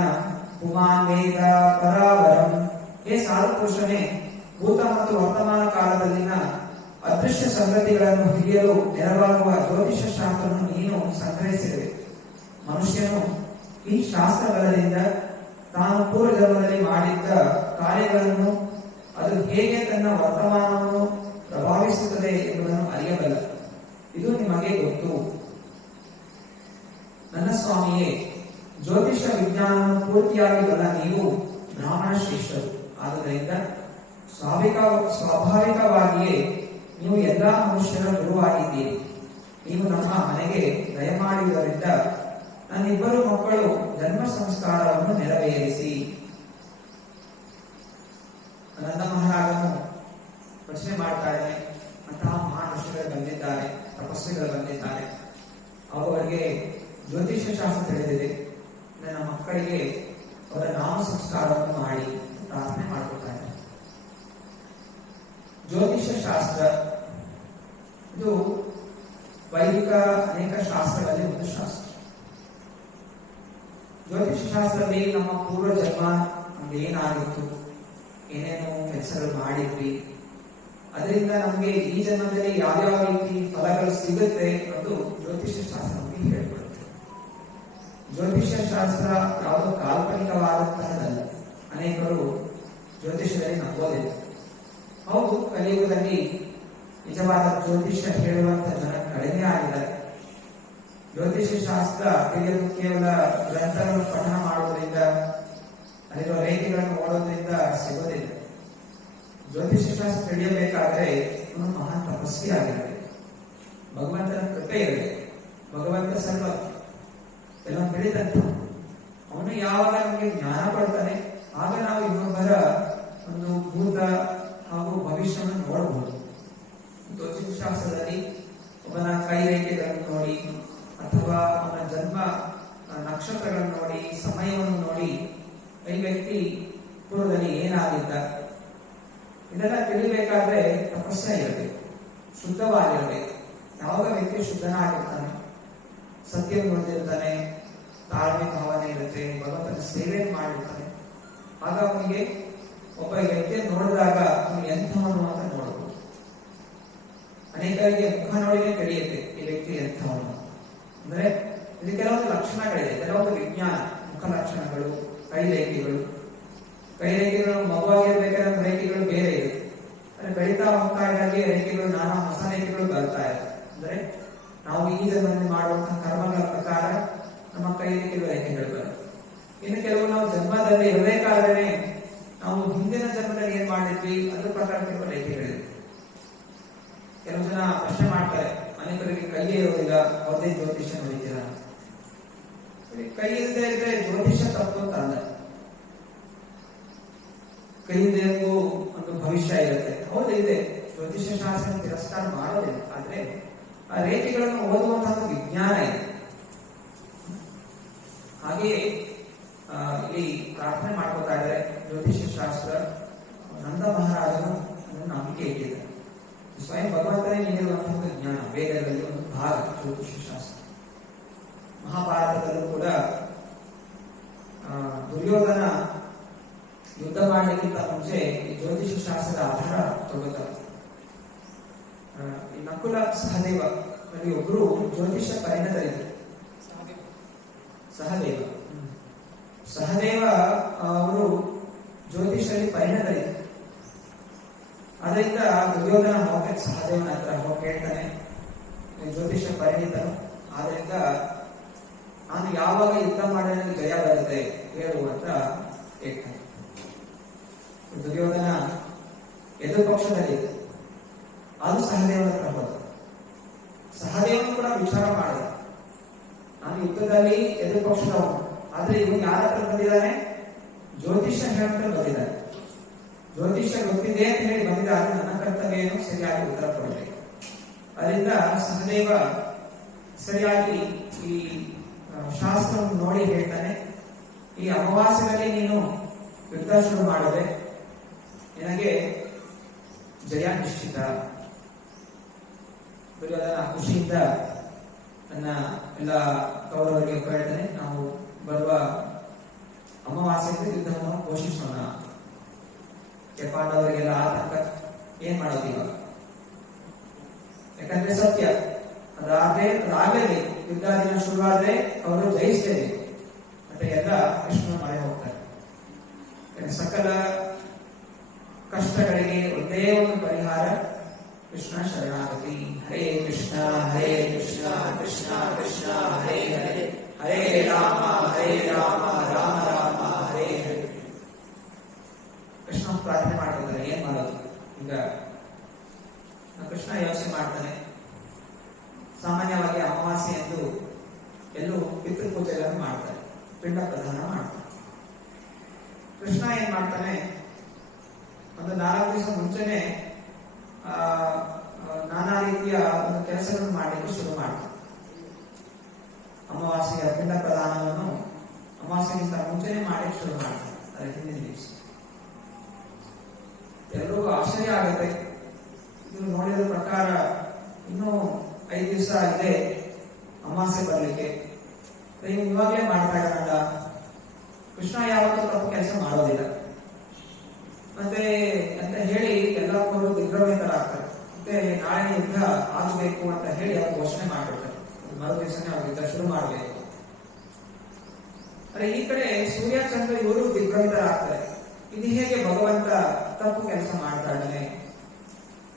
ಪುಮಾನ್ ವೇದ ಪರಾವರಂ. ಹೇ ಸಾಧು ಪುರುಷನೇ, ಭೂತ ಮತ್ತು ವರ್ತಮಾನ ಕಾಲದಲ್ಲಿನ ಅದೃಶ್ಯ ಸಂಗತಿಗಳನ್ನು ಹಿಡಿಯಲು ನೆರವಾಗುವ ಜ್ಯೋತಿಷ ಶಾಸ್ತ್ರವನ್ನು ನೀನು ಸಂಗ್ರಹಿಸಿರುವೆ. ಮನುಷ್ಯನು ಈ ಶಾಸ್ತ್ರಗಳಿಂದ ತಾನು ಪೂರ್ವ ಜನ್ಮದಲ್ಲಿ ಮಾಡಿದ್ದ ಕಾರ್ಯಗಳನ್ನು ಅದು ಹೇಗೆ ತನ್ನ ವರ್ತಮಾನವನ್ನು ಪ್ರಭಾವಿಸುತ್ತದೆ ಎಂಬುದನ್ನು ಅರಿಯಬಲ್ಲ. ಇದು ನಿಮಗೆ ಗೊತ್ತು. ನನ್ನ ಸ್ವಾಮಿಯೇ, ಜ್ಯೋತಿಷ್ಯ ವಿಜ್ಞಾನವನ್ನು ಪೂರ್ತಿಯಾಗಿ ಬಲ್ಲ ನೀವು ಬ್ರಾಹ್ಮಣ ಶ್ರೇಷ್ಠರು. ಆದುದರಿಂದ ಸ್ವಾಭಾವಿಕವಾಗಿಯೇ ನೀವು ಎಲ್ಲಾ ಮನುಷ್ಯರ ಗುರುವಾಗಿದ್ದೀರಿ. ನೀವು ನಮ್ಮ ಮನೆಗೆ ದಯಮಾಡಿರುವುದರಿಂದ ನನ್ನಿಬ್ಬರು ಮಕ್ಕಳು ಜನ್ಮ ಸಂಸ್ಕಾರವನ್ನು ನೆರವೇರಿಸಿ. ನಂದ ಮಹಾರಾಜನು ಪ್ರಶ್ನೆ ಮಾಡ್ತಾರೆ, ಅಂತಹ ಮಹಾನ್ ಋಷಿಗಳು ಬಂದಿದ್ದಾರೆ, ತಪಸ್ವಿಗಳು ಬಂದಿದ್ದಾರೆ, ಅವರಿಗೆ ಜ್ಯೋತಿಷ್ಯ ಶಾಸ್ತ್ರ ತಿಳಿದಿದೆ, ನನ್ನ ಮಕ್ಕಳಿಗೆ ಅವರ ನಾಮ ಸಂಸ್ಕಾರವನ್ನು ಮಾಡಿ ಪ್ರಾರ್ಥನೆ ಮಾಡ್ಕೊತಾರೆ. ಜ್ಯೋತಿಷ್ಯ ಶಾಸ್ತ್ರ ಇದು ವೈದಿಕ ಅನೇಕ ಶಾಸ್ತ್ರಗಳಲ್ಲಿ ಒಂದು ಶಾಸ್ತ್ರ. ಜ್ಯೋತಿಷ್ಯ ಶಾಸ್ತ್ರದಲ್ಲಿ ನಮ್ಮ ಪೂರ್ವ ಜನ್ಮ ನಮ್ಗೆ ಏನಾಗಿತ್ತು, ಏನೇನು ಕೆಲಸಗಳು ಮಾಡಿದ್ವಿ, ಅದರಿಂದ ನಮ್ಗೆ ಈ ಜನ್ಮದಲ್ಲಿ ಯಾವ್ಯಾವ ರೀತಿ ಫಲಗಳು ಸಿಗುತ್ತೆ ಅದು ಜ್ಯೋತಿಷ್ಯ ಶಾಸ್ತ್ರ ನಮಗೆ ಹೇಳ್ಕೊಡುತ್ತೆ. ಜ್ಯೋತಿಷ್ಯ ಶಾಸ್ತ್ರ ಯಾವುದೋ ಕಾಲ್ಪನಿಕವಾದಂತಹದಲ್ಲ. ಅನೇಕರು ಜ್ಯೋತಿಷ್ಯದಲ್ಲಿ ನಂಬೋದಿಲ್ಲ. ಹೌದು, ಕಲಿಯುಗದಲ್ಲಿ ನಿಜವಾದ ಜ್ಯೋತಿಷ್ಯ ಹೇಳುವಂತ ಜನ ಕಡಿಮೆ ಆಗಿದ್ದಾರೆ. ಜ್ಯೋತಿಷ್ಯ ಶಾಸ್ತ್ರ ತಿಳಿಯಲು ಕೇವಲ ಗ್ರಂಥಗಳನ್ನು ಪಠಣ ಮಾಡುವುದರಿಂದ, ಅಲ್ಲಿರುವ ರೇಖೆಗಳನ್ನು ಓಡೋದ್ರಿಂದ ಸಿಗೋದಿಲ್ಲ. ಜ್ಯೋತಿಷ್ಯ ಶಾಸ್ತ್ರ ತಿಳಿಯಬೇಕಾದ್ರೆ ಅವನು ಮಹಾನ್ ತಪಸ್ವಿ ಆಗಿರಬೇಕು, ಭಗವಂತನ ಕೃಪೆ ಇರಬೇಕು. ಭಗವಂತ ಸರ್ವ ಎಲ್ಲ ತಿಳಿದಂತ ಅವನು ಯಾವಾಗ ನಮಗೆ ಜ್ಞಾನ ಕೊಡ್ತಾನೆ ಆಗ ನಾವು ಇನ್ನೊಬ್ಬರ ಒಂದು ಭೂತ ಹಾಗೂ ಭವಿಷ್ಯವನ್ನು ನೋಡಬಹುದು. ಜ್ಯೋತಿಷ್ಯ ಶಾಸ್ತ್ರದಲ್ಲಿ ಒಬ್ಬನ ಕೈ ರೇಖೆಗಳನ್ನು ನೋಡಿ ಅಥವಾ ಅವನ ಜನ್ಮ ನಕ್ಷತ್ರಗಳನ್ನು ನೋಡಿ ಸಮಯವನ್ನು ನೋಡಿ ಈ ವ್ಯಕ್ತಿ ಪೂರ್ವದಲ್ಲಿ ಏನಾಗಿದ್ದ ಇದೆಲ್ಲ ತಿಳಿಬೇಕಾದ್ರೆ ತಪಸ್ಸೆ ಇರಬೇಕು, ಶುದ್ಧವಾಗಿರಬೇಕು. ಯಾವಾಗ ವ್ಯಕ್ತಿ ಶುದ್ಧನಾಗಿರ್ತಾನೆ, ಸತ್ಯವನ್ನು ಹೊಂದಿರ್ತಾನೆ, ತಾಳ್ಮೆ ಭಾವನೆ ಇರುತ್ತೆ, ಭಗವಂತನ ಸೇವೆ ಮಾಡಿರ್ತಾನೆ, ಆಗ ಅವನಿಗೆ ಒಬ್ಬ ವ್ಯಕ್ತಿಯನ್ನು ನೋಡಿದಾಗ ಅವನು ಎಂಥವನು ಅಂತ ನೋಡಬಹುದು. ಅನೇಕರಿಗೆ ಮುಖ ನೋಡಿನೇ ತಿಳಿಯುತ್ತೆ ಈ ವ್ಯಕ್ತಿ ಎಂಥವನು. ಅಂದ್ರೆ ಇಲ್ಲಿ ಕೆಲವೊಂದು ಲಕ್ಷಣಗಳಿದೆ, ಕೆಲವೊಂದು ವಿಜ್ಞಾನ, ಮುಖ ಲಕ್ಷಣಗಳು, ಕೈ ರೇಖೆಗಳು ಮಗುವಾಗಿರ್ಬೇಕಾದ್ರೆ ರೇಖೆಗಳು ಬೇರೆ ಇದೆ. ಅಂದ್ರೆ ಬೆಳೀತಾ ಹೋಗ್ತಾ ಇದ್ದಾಗೆ ರೇಖೆಗಳು ನಾನಾ ಹೊಸ ರೇಖೆಗಳು ಬರ್ತಾ ಇದೆ. ಅಂದ್ರೆ ನಾವು ಈ ಜನ್ಮದಲ್ಲಿ ಮಾಡುವಂತಹ ಕರ್ಮಗಳ ಪ್ರಕಾರ ನಮ್ಮ ಕೈ ರೇಖೆಗಳು ಬರುತ್ತೆ. ಇನ್ನು ಕೆಲವು ನಾವು ಜನ್ಮದಲ್ಲಿ ಇರಬೇಕಾದ್ರೆ ನಾವು ಹಿಂದಿನ ಜನ್ಮದಲ್ಲಿ ಏನ್ ಮಾಡಿದ್ವಿ ಅದ್ರ ಪ್ರಕಾರ ಕೆಲವು ರೇಖೆಗಳಿದೆ. ಕೆಲವು ಜನ ಪ್ರಶ್ನೆ ಮಾಡ್ತಾರೆ, ಅನೇಕರಿಗೆ ಕೈಯೇ ಇರೋದಿಲ್ಲ, ಅವ್ರದೇ ಜ್ಯೋತಿಷ್ಯ ನೋಡಿದ್ದೀರಾ? ಕೈ ಇಲ್ಲದೆ ಇದ್ರೆ ಜ್ಯೋತಿಷ್ಯ ತಪ್ಪು ಅಂತ ಅಲ್ಲ. ಕೈಯಿಂದೆಗೂ ಒಂದು ಭವಿಷ್ಯ ಇರುತ್ತೆ, ಹೌದು ಇದೆ. ಜ್ಯೋತಿಷ್ಯ ಶಾಸ್ತ್ರ ತಿರಸ್ಕಾರ ಮಾಡೋದಿಲ್ಲ, ಆದ್ರೆ ಆ ರೇಖೆಗಳನ್ನು ಓದುವಂತಹ ವಿಜ್ಞಾನ ಇದೆ. ಹಾಗೆಯೇ ಇಲ್ಲಿ ಪ್ರಾರ್ಥನೆ ಮಾಡ್ಕೋತಾ ಇದ್ದಾರೆ ಜ್ಯೋತಿಷ್ಯ ಶಾಸ್ತ್ರ. ನಂದ ಮಹಾರಾಜನು ಅದನ್ನು ನಂಬಿಕೆ ಇಟ್ಟಿದ್ದಾರೆ. ಸ್ವಯಂ ಭಗವಂತನೇ ನೀಡಿರುವಂತಹ ಜ್ಞಾನ, ವೇದಗಳಲ್ಲಿ ಒಂದು ಭಾಗ ಜ್ಯೋತಿಷ್ಯ ಶಾಸ್ತ್ರ. ಮಹಾಭಾರತದಲ್ಲೂ ಕೂಡ ದುರ್ಯೋಧನ ಯುದ್ಧ ಮಾಡಲಿಕ್ಕಿಂತ ಮುಂಚೆ ಈ ಜ್ಯೋತಿಷ್ಯ ಶಾಸ್ತ್ರದ ಆಧಾರ ತಗೋತಾರೆ. ಈ ನಕುಲ ಸಹದೇವ ಒಬ್ಬರು ಜ್ಯೋತಿಷ್ಯ ಪರಿಣತರಿದ್ದರು. ಸಹದೇವ ಅವರು ಜ್ಯೋತಿಷಲ್ಲಿ ಪರಿಣತರಿದ್ದರು. ಅದರಿಂದ ದುರ್ಯೋಧನ ಹೋಗ್ಬೇಕು ಸಹದೇವನ ಹತ್ರ ಹೋಗಿ ಕೇಳ್ತಾನೆ, ಜ್ಯೋತಿಷ್ಯ ಪರಿಣಿತನು, ಆದ್ರಿಂದ ನಾನು ಯಾವಾಗ ಯುದ್ಧ ಮಾಡಿದ್ರೆ ಜಯ ಬರುತ್ತೆ ಹೇಳು ಅಂತ ಹೇಳ್ತಾನೆ. ದುರ್ಯೋಧನ ಎದುರು ಪಕ್ಷದಲ್ಲಿ ಅದು ಸಹದೇವನ ಹತ್ರ ಹೋದ. ಸಹದೇವನು ಕೂಡ ವಿಚಾರ ಮಾಡಿದ, ನಾನು ಯುದ್ಧದಲ್ಲಿ ಎದುರು ಪಕ್ಷದವನು, ಆದ್ರೆ ಇವನು ಯಾರ ಹತ್ರ ಬಂದಿದ್ದಾನೆ? ಜ್ಯೋತಿಷ್ಯ ಹೇಳ್ತಾ ಬಂದಿದ್ದಾನೆ. ಜ್ಯೋತಿಷ್ಯ ಗೊತ್ತಿದೆ ಅಂತ ಹೇಳಿ ಬಂದಿದ್ದಾಗ ನನ್ನ ಕರ್ತವ್ಯ ಏನು, ಸರಿಯಾಗಿ ಉತ್ತರ ಕೊಡಬೇಕು. ಅದರಿಂದ ಸಹದೇವ ಸರಿಯಾಗಿ ಈ ಶಾಸ್ತ್ರವನ್ನು ನೋಡಿ ಹೇಳ್ತಾನೆ, ಈ ಅಮಾವಾಸ್ಯದಲ್ಲಿ ನೀನು ಯುದ್ಧ ಶುರು ಮಾಡಿದೆ, ನಿನಗೆ ಜಯ ನಿಶ್ಚಿತ. ದುರ್ಯೋಧನ ಖುಷಿಯಿಂದ ನನ್ನ ಎಲ್ಲ ಕೌರವರಿಗೆ ಹೇಳ್ತಾನೆ, ನಾವು ಬರುವ ಅಮಾವಾಸ್ಯೆಯಿಂದ ಯುದ್ಧವನ್ನು ಘೋಷಿಸೋಣ. ಪಾಂಡವರಿಗೆಲ್ಲ ಆತಂಕ, ಏನ್ ಮಾಡೋದು ಇವಾಗ? ಯಾಕಂದ್ರೆ ಸತ್ಯ ಅದಾಗಲೇಬೇಕು, ಯುದ್ಧ ದಿನ ಶುರುವಾದ್ರೆ ಅವರು ಜಯಿಸ್ತೇವೆ ಮತ್ತೆ ಎಲ್ಲ ಕೃಷ್ಣ ಮಳೆ ಹೋಗ್ತಾರೆ. ಸಕಲ ಕಷ್ಟಗಳಿಗೆ ಒಂದೇ ಒಂದು ಪರಿಹಾರ, ಕೃಷ್ಣ ಶರಣಾಗತಿ. ಹರೇ ಕೃಷ್ಣ ಕೃಷ್ಣ ಕೃಷ್ಣ ಹರೇ ಹರೇ, ಹರೇ ರಾಮ ಹರೇ ರಾಮ ಕೃಷ್ಣ ಏನ್ ಮಾಡ್ತಾನೆ, ಒಂದು 4 ದಿವಸ ಮುಂಚೆನೆ ನಾನಾ ರೀತಿಯ ಒಂದು ಕೆಲಸಗಳನ್ನು ಮಾಡಲಿಕ್ಕೆ ಶುರು ಮಾಡ್ತಾನೆ. ಅಮಾವಾಸ್ಯೆಯ ಪಿಂಡ ಪ್ರದಾನವನ್ನು ಅಮಾವಾಸ್ಯೆಗಿಂತ ಮುಂಚೆನೆ ಮಾಡಲಿಕ್ಕೆ ಶುರು ಮಾಡ್ತಾನೆ. ಅದರ ಹಿಂದಿನ ದಿವಸ ಎಲ್ಲರಿಗೂ ಆಶ್ಚರ್ಯ ಆಗುತ್ತೆ. ಇದು ನೋಡಿದ ಪ್ರಕಾರ ಇನ್ನೂ 5 ದಿವಸ ಇದೆ ಅಮಾವಾಸ್ಯೆ ಬರಲಿಕ್ಕೆ, ನೀವು ಇವಾಗಲೇ ಮಾಡ್ತಾ ಇದ್ದಾರಲ್ಲ. ಕೃಷ್ಣ ಯಾವತ್ತೂ ತಪ್ಪು ಕೆಲಸ ಮಾಡೋದಿಲ್ಲ ಮತ್ತೆ ಅಂತ ಹೇಳಿ ಎಲ್ಲರೂ ದಿಗ್ಭ್ರಮಿತರಾಗ್ತಾರೆ. ಮತ್ತೆ ನಾಳೆ ಯುದ್ಧ ಆಗಬೇಕು ಅಂತ ಹೇಳಿ ಅವರು ಘೋಷಣೆ ಮಾಡಿಬಿಡ್ತಾರೆ. ಮರು ದಿವಸನೇ ಅವ್ರ ಯುದ್ಧ ಶುರು ಮಾಡಬೇಕು. ಅರೆ ಈ ಕಡೆ ಸೂರ್ಯ ಚಂದ್ರ ಇವರು ದಿಗ್ಭ್ರಮಿತರಾಗ್ತಾರೆ. ಇದು ಹೇಗೆ ಭಗವಂತ ತಪ್ಪು ಕೆಲಸ ಮಾಡ್ತಾ ಇದ್ದಾನೆ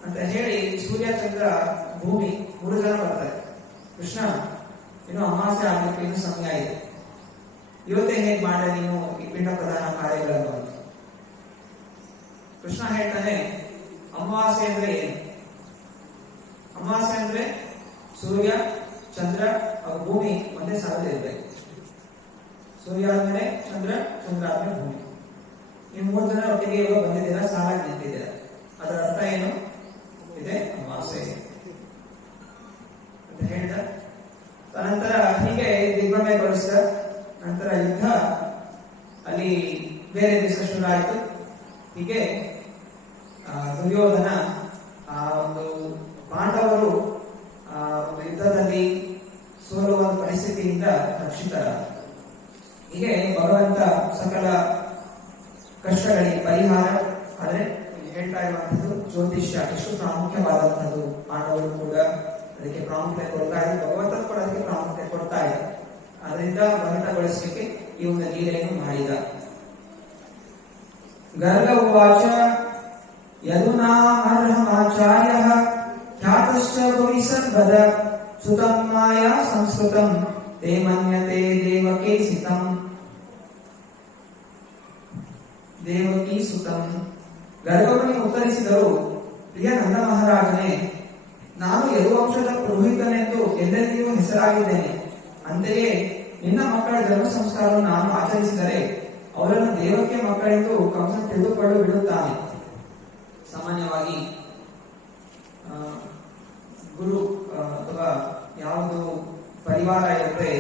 ಅಂತ ಹೇಳಿ ಸೂರ್ಯ ಚಂದ್ರ ಭೂಮಿ 3 ಜನ ಬರ್ತಾರೆ. ಕೃಷ್ಣ, ಇನ್ನು ಅಮಾವಾಸ್ಯೆ ಆಗ್ಲಿಕ್ಕೆ ಇನ್ನು ಸಮಯ ಇದೆ, ಇವತ್ತೇ ಹೇಗೆ ಮಾಡ ನೀನು ಈ ಪಿಂಡ ಪ್ರಧಾನ ಕಾರ್ಯಗಳನ್ನು ಅಂತ. ಕೃಷ್ಣ ಹೇಳ್ತಾನೆ, ಅಮಾವಾಸ್ಯೆ ಅಂದ್ರೆ ಏನು? ಅಮಾವಾಸ್ಯೆ ಅಂದ್ರೆ ಸೂರ್ಯ ಚಂದ್ರ ಭೂಮಿ ಒಂದೇ ಸಾಲದಿರ್ಬೇಕು. ಸೂರ್ಯ ಆದ್ಮೇಲೆ ಚಂದ್ರ, ಚಂದ್ರ ಆದ್ಮೇಲೆ ಭೂಮಿ. ನೀವು 3 ಜನ ಒಟ್ಟಿಗೆ ಇವಾಗ ಬಂದಿದ್ದೀರಾ, ಸಾಲಾಗಿ ನಿಂತಿದ್ದೀರಾ. ಅದರ ಅರ್ಥ ಏನು? ಇದೆ ಅಮಾವಾಸ್ಯೆ ಅಂತ ಹೇಳಿದ ನಂತರ ಹೀಗೆ ದಿಗ್ಭ್ರಮೆಗೊಳಿಸಿದ ನಂತರ ಯುದ್ಧ ಅಲ್ಲಿ ಬೇರೆ ದಿವಸ ಶುರು ಆಯಿತು. ಹೀಗೆ ದುರ್ಯೋಧನ ಒಂದು ಪಾಂಡವರು ಒಂದು ಯುದ್ಧದಲ್ಲಿ ಸೋಲುವ ಪರಿಸ್ಥಿತಿಯಿಂದ ರಕ್ಷಿತರಾದ. ಹೀಗೆ ಭಗವಂತ ಸಕಲ ಕಷ್ಟಗಳಿಗೆ ಪರಿಹಾರ. ಆದರೆ ಹೇಳ್ತಾ ಇರುವಂತದ್ದು ಜ್ಯೋತಿಷ್ಯ ಎಷ್ಟು ಪ್ರಾಮುಖ್ಯವಾದಂಥದ್ದು. ಪಾಂಡವರು ಕೂಡ ಅದಕ್ಕೆ ಪ್ರಾಮುಖ್ಯತೆ ಕೊಡ್ತಾ ಇದ್ದಾರೆ, ಭಗವಂತ ಕೂಡ ಅದಕ್ಕೆ ಪ್ರಾಮುಖ್ಯತೆ ಕೊಡ್ತಾ ಇದೆ. ಅದರಿಂದ ಭ್ರಮಿತಗೊಳಿಸಲಿಕ್ಕೆ ಈ ಒಂದು ಲೀಲೆಯನ್ನು ಮಾಡಿದ. ಗರ್ಗ ಉವಾಚ ಯದುನಾಮರ್ಹಮಾಚಾರ್ಯ ಖ್ಯಾತಶ್ಚ ಭುವಿ ಸರ್ವದ ಸುತಂ ಮಾಯಾ ಸಂಸ್ಕೃತಂ ತೇ ಮನ್ಯತೆ ದೇವಕೀ ಸುತಂ. ದೇವಕೀ ಸುತಂ. ಗರ್ಗಮುನಿ ಉತ್ತರಿಸಿದರು, ಪ್ರಿಯ ನಂದ ಮಹಾರಾಜನೇ, ನಾನು ಯದುವಂಶದ ಪುರೋಹಿತನೆಂದು ಎಲ್ಲೆಲ್ಲಿಯೂ ಹೆಸರಾಗಿದ್ದೇನೆ. ಅಂತೆಯೇ ನಿನ್ನ ಮಕ್ಕಳ ಜನ್ಮ ಸಂಸ್ಕಾರವನ್ನು ನಾನು ಆಚರಿಸಿದರೆ ಅವರನ್ನು ದೇವಕ್ಕೆ ಮಕ್ಕಳೆಂದು ಕಂಸ ತಿಳಿದುಕೊಂಡು ಬಿಡುತ್ತಾನೆ. ಸಾಮಾನ್ಯವಾಗಿ ಗುರು ಅಥವಾ ಯಾವುದು ಪರಿವಾರ ಇರುತ್ತೆ,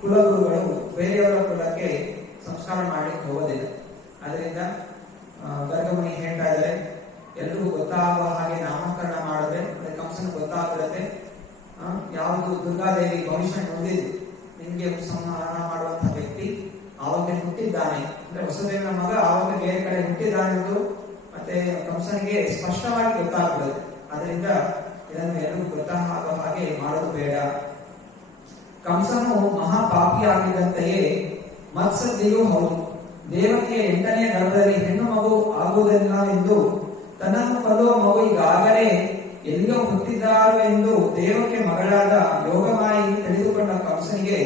ಕುಲಗುರುಗಳು ಬೇರೆಯವರ ಕುಲಕ್ಕೆ ಸಂಸ್ಕಾರ ಮಾಡಲಿಕ್ಕೆ ಹೋಗೋದಿಲ್ಲ. ಅದರಿಂದ ಗರ್ಗಮುನಿ ಹೇಳ್ತಾ ಇದ್ದಾರೆ, ಎಲ್ರಿಗೂ ಗೊತ್ತಾಗುವ ಹಾಗೆ ನಾಮಕರಣ ಮಾಡಿದ್ರೆ ಅದೇ ಕಂಸನ ಗೊತ್ತಾಗ್ಬಿಡುತ್ತೆ. ಯಾವುದು ದುರ್ಗಾದೇವಿ ಭವಿಷ್ಯ ನುಡಿದಿದ್ದು, ನಿಮ್ಗೆ ಸಂಹಾರ ಮಾಡುವಂತಹ ವ್ಯಕ್ತಿ ಆವಾಗ ಹುಟ್ಟಿದ್ದಾನೆ ಅಂದ್ರೆ ವಸುದೇವನ ಮಗ ಆವಾಗ ಬೇರೆ ಕಡೆ ಹುಟ್ಟಿದ್ದಾನೆಂದು ಮತ್ತೆ ಕಂಸನಿಗೆ ಸ್ಪಷ್ಟವಾಗಿ ಗೊತ್ತಾಗ್ಬಿಡುತ್ತೆ. ಅದರಿಂದ ಇದನ್ನು ಎಲ್ಲರೂ ಗೊತ್ತಾಗುವ ಹಾಗೆ ಮಾಡೋದು ಬೇಡ. ಕಂಸನು ಮಹಾಪಾಪಿಯಾಗಿದ್ದಂತೆಯೇ ಮತ್ಸದ್ದಿಯೂ ಹೌದು. ದೇವಕಿಯ 8ನೇ ಗರ್ಭದಲ್ಲಿ ಹೆಣ್ಣು ಮಗು ಆಗುವುದಿಲ್ಲ ಎಂದು ತನ್ನನ್ನು ಕೊಲ್ಲುವ ಮಗು ಈಗಾಗಲೇ ಎಲ್ಲಿಯೋ ಹುಟ್ಟಿದ್ದಾರು ಎಂದು ದೇವಕ್ಕೆ ಮಗಳಾದ ಯೋಗಮಾಯಿ ತಿಳಿದುಕೊಂಡ ಕಂಸನಿಗೆ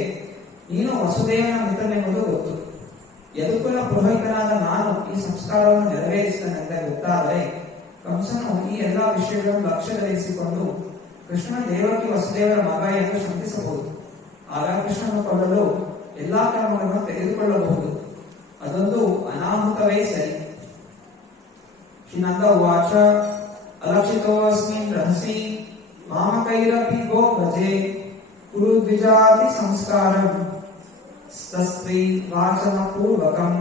ನೀನು ವಸುದೇವನ ಮಿತ್ರನೆಂಬುದು ಗೊತ್ತು. ಯದುಕುಲ ಪುರೋಹಿತನಾದ ನಾನು ಈ ಸಂಸ್ಕಾರವನ್ನು ನೆರವೇರಿಸಿದನೆಂದು ಗೊತ್ತಾದರೆ ಕಂಸನು ಈ ಎಲ್ಲಾ ವಿಷಯಗಳನ್ನು ಲಕ್ಷ್ಯದಲ್ಲಿರಿಸಿಕೊಂಡು ಕೃಷ್ಣ ದೇವಕಿ ವಸುದೇವರ ಮಗ ಎಂದು ಶಂಕಿಸಬಹುದು. ಆಗ ಕೃಷ್ಣನು ಕೊಲ್ಲಲು ಎಲ್ಲಾ ಕ್ರಮಗಳನ್ನು ತೆಗೆದುಕೊಳ್ಳಬಹುದು. ಅದೊಂದು ಅನಾಹುತವೇ ಸರಿ. ಶ್ರೀನಂದ ಉವಾಚ ಅಲಕ್ಷಿತೋಸ್ಮಿನ್ ರಹಸಿ ಮಾಮಕೈರಪಿ ಗೋ ಭಜೆ ಕುರು ದ್ವಿಜಾತಿ ಸಂಸ್ಕಾರಂ ತಸ್ತ್ರೀ ವಾಚನ ಪೂರ್ವಕಂ.